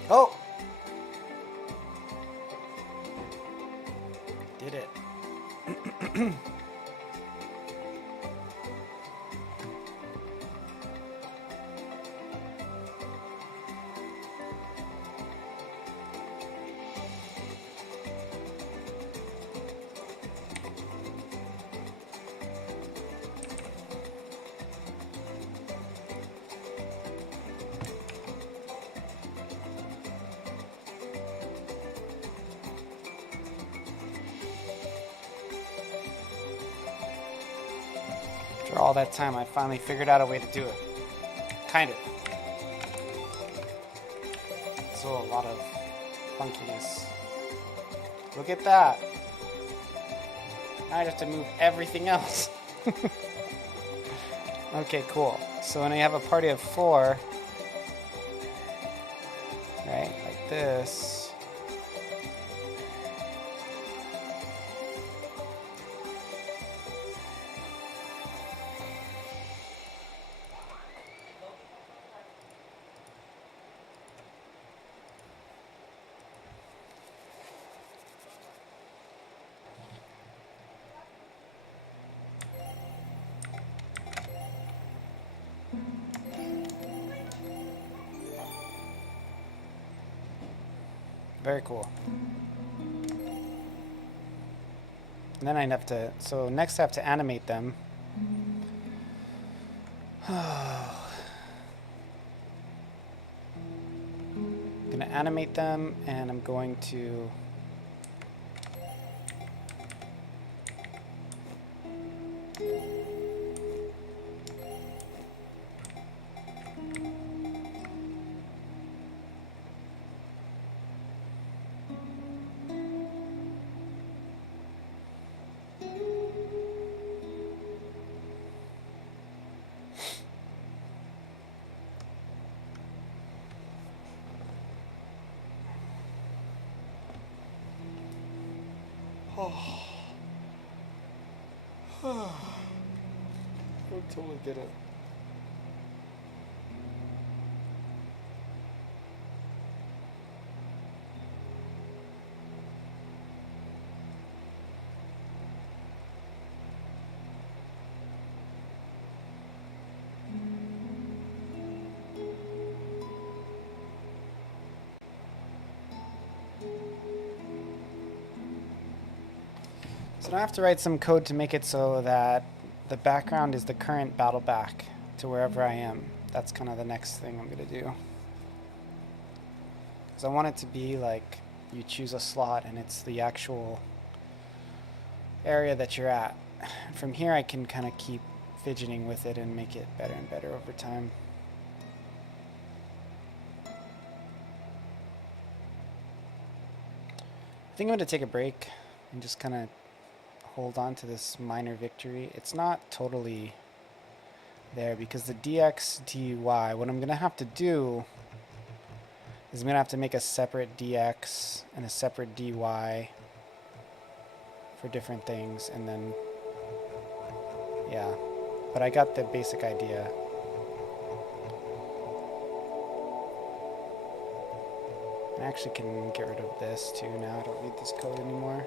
Oh! Did it. After all that time, I finally figured out a way to do it. Kind of. So a lot of funkiness. Look at that. Now I have to move everything else. Okay, cool. So when I have a party of 4, right, like this. Very cool. And then I'd have to, so next I have to animate them. I'm going to animate them, and I'm going to I totally did it. So now I have to write some code to make it so that the background is the current battle back to wherever I am. That's kind of the next thing I'm going to do. Because I want it to be like you choose a slot and it's the actual area that you're at. From here I can kind of keep fidgeting with it and make it better and better over time. I think I'm going to take a break and just kind of hold on to this minor victory. It's not totally there because the dx dy, what I'm going to have to do is I'm going to have to make a separate dx and a separate dy for different things, and then, yeah. But I got the basic idea. I actually can get rid of this too now. I don't need this code anymore.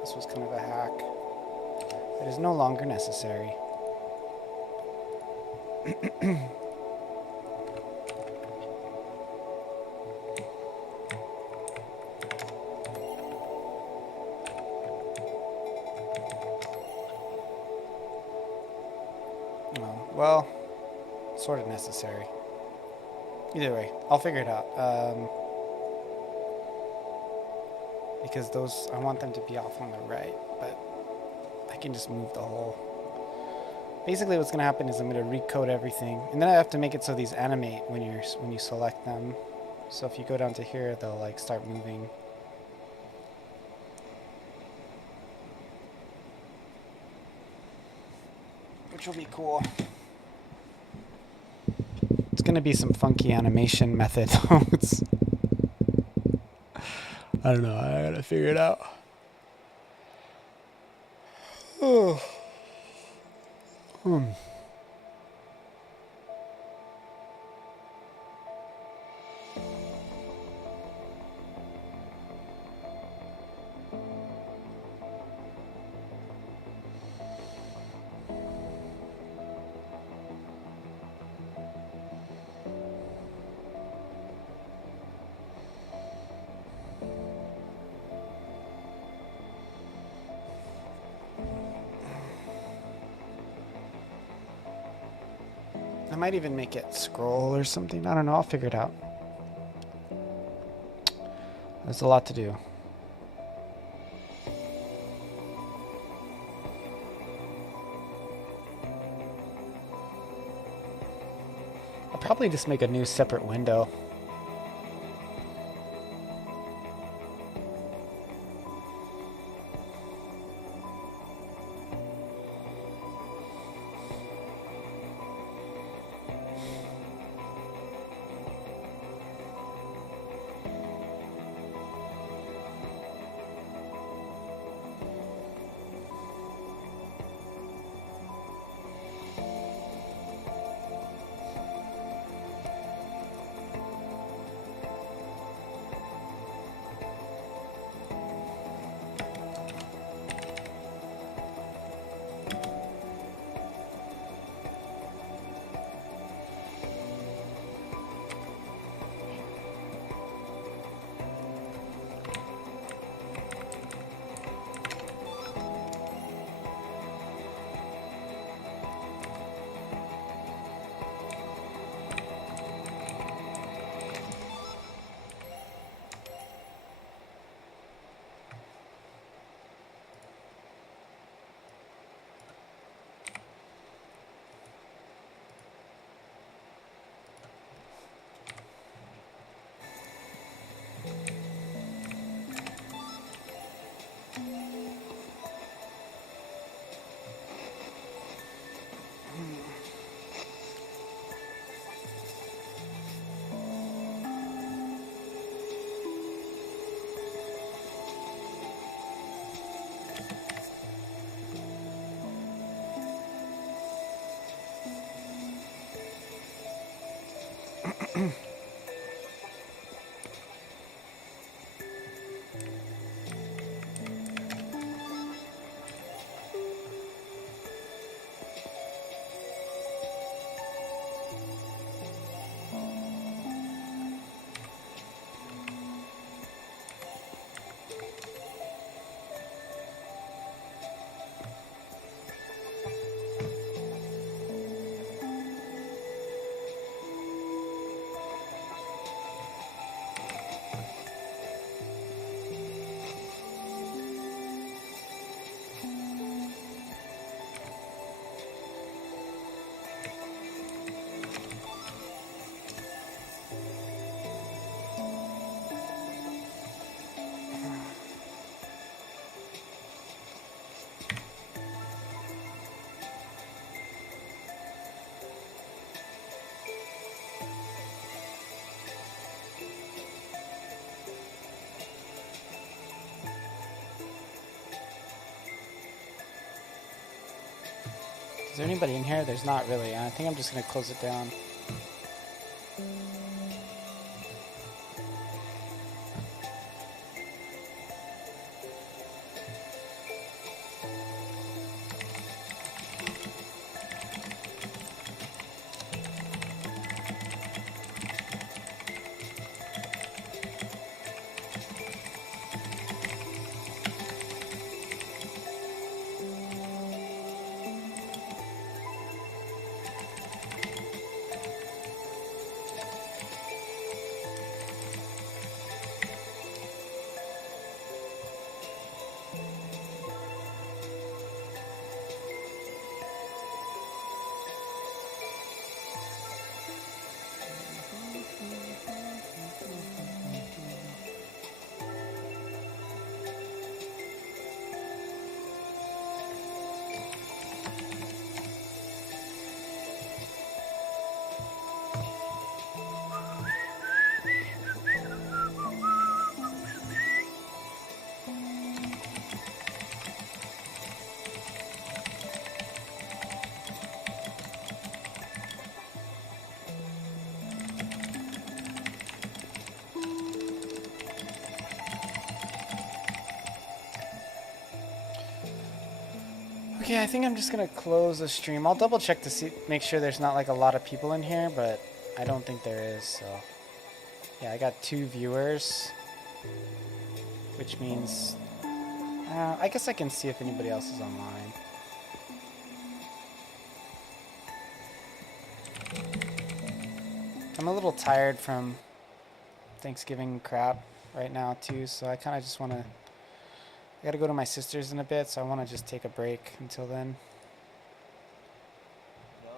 This was kind of a hack. It is no longer necessary. Well, sort of necessary. Either way, I'll figure it out. Because those, I want them to be off on the right, but I can just move the whole. Basically what's going to happen is I'm going to recode everything, and then I have to make it so these animate when you select them. So if you go down to here, they'll like start moving. Which will be cool. It's going to be some funky animation method. I don't know. I gotta figure it out. Oh. I might even make it scroll or something. I don't know. I'll figure it out. There's a lot to do. I'll probably just make a new separate window. Is there anybody in here? There's not really. I think I'm just going to close it down. Okay, I think I'm just gonna close the stream. I'll double check to see, make sure there's not like a lot of people in here, but I don't think there is. So, yeah, I got 2 viewers, which means I guess I can see if anybody else is online. I'm a little tired from Thanksgiving crap right now too, so I kind of just want to. I gotta go to my sister's in a bit, so I want to just take a break until then.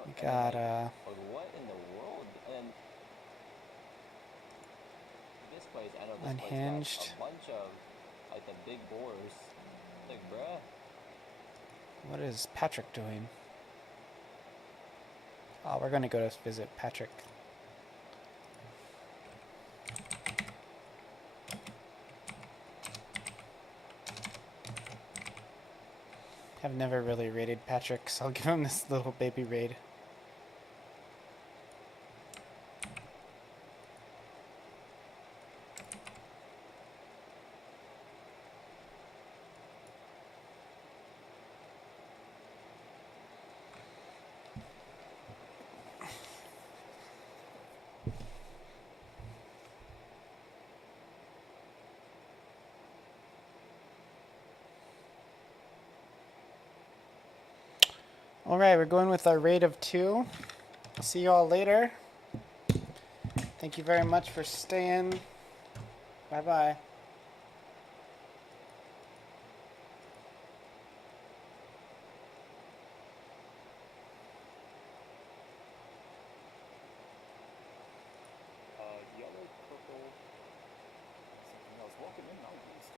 We got, what in the world? And this place, I know this Unhinged. place got a bunch of, like, the big boars. Like, bruh. What is Patrick doing? Oh, we're gonna go to visit Patrick. I've never really raided Patrick, so I'll give him this little baby raid. All right, we're going with our raid of 2. See you all later. Thank you very much for staying. Bye-bye.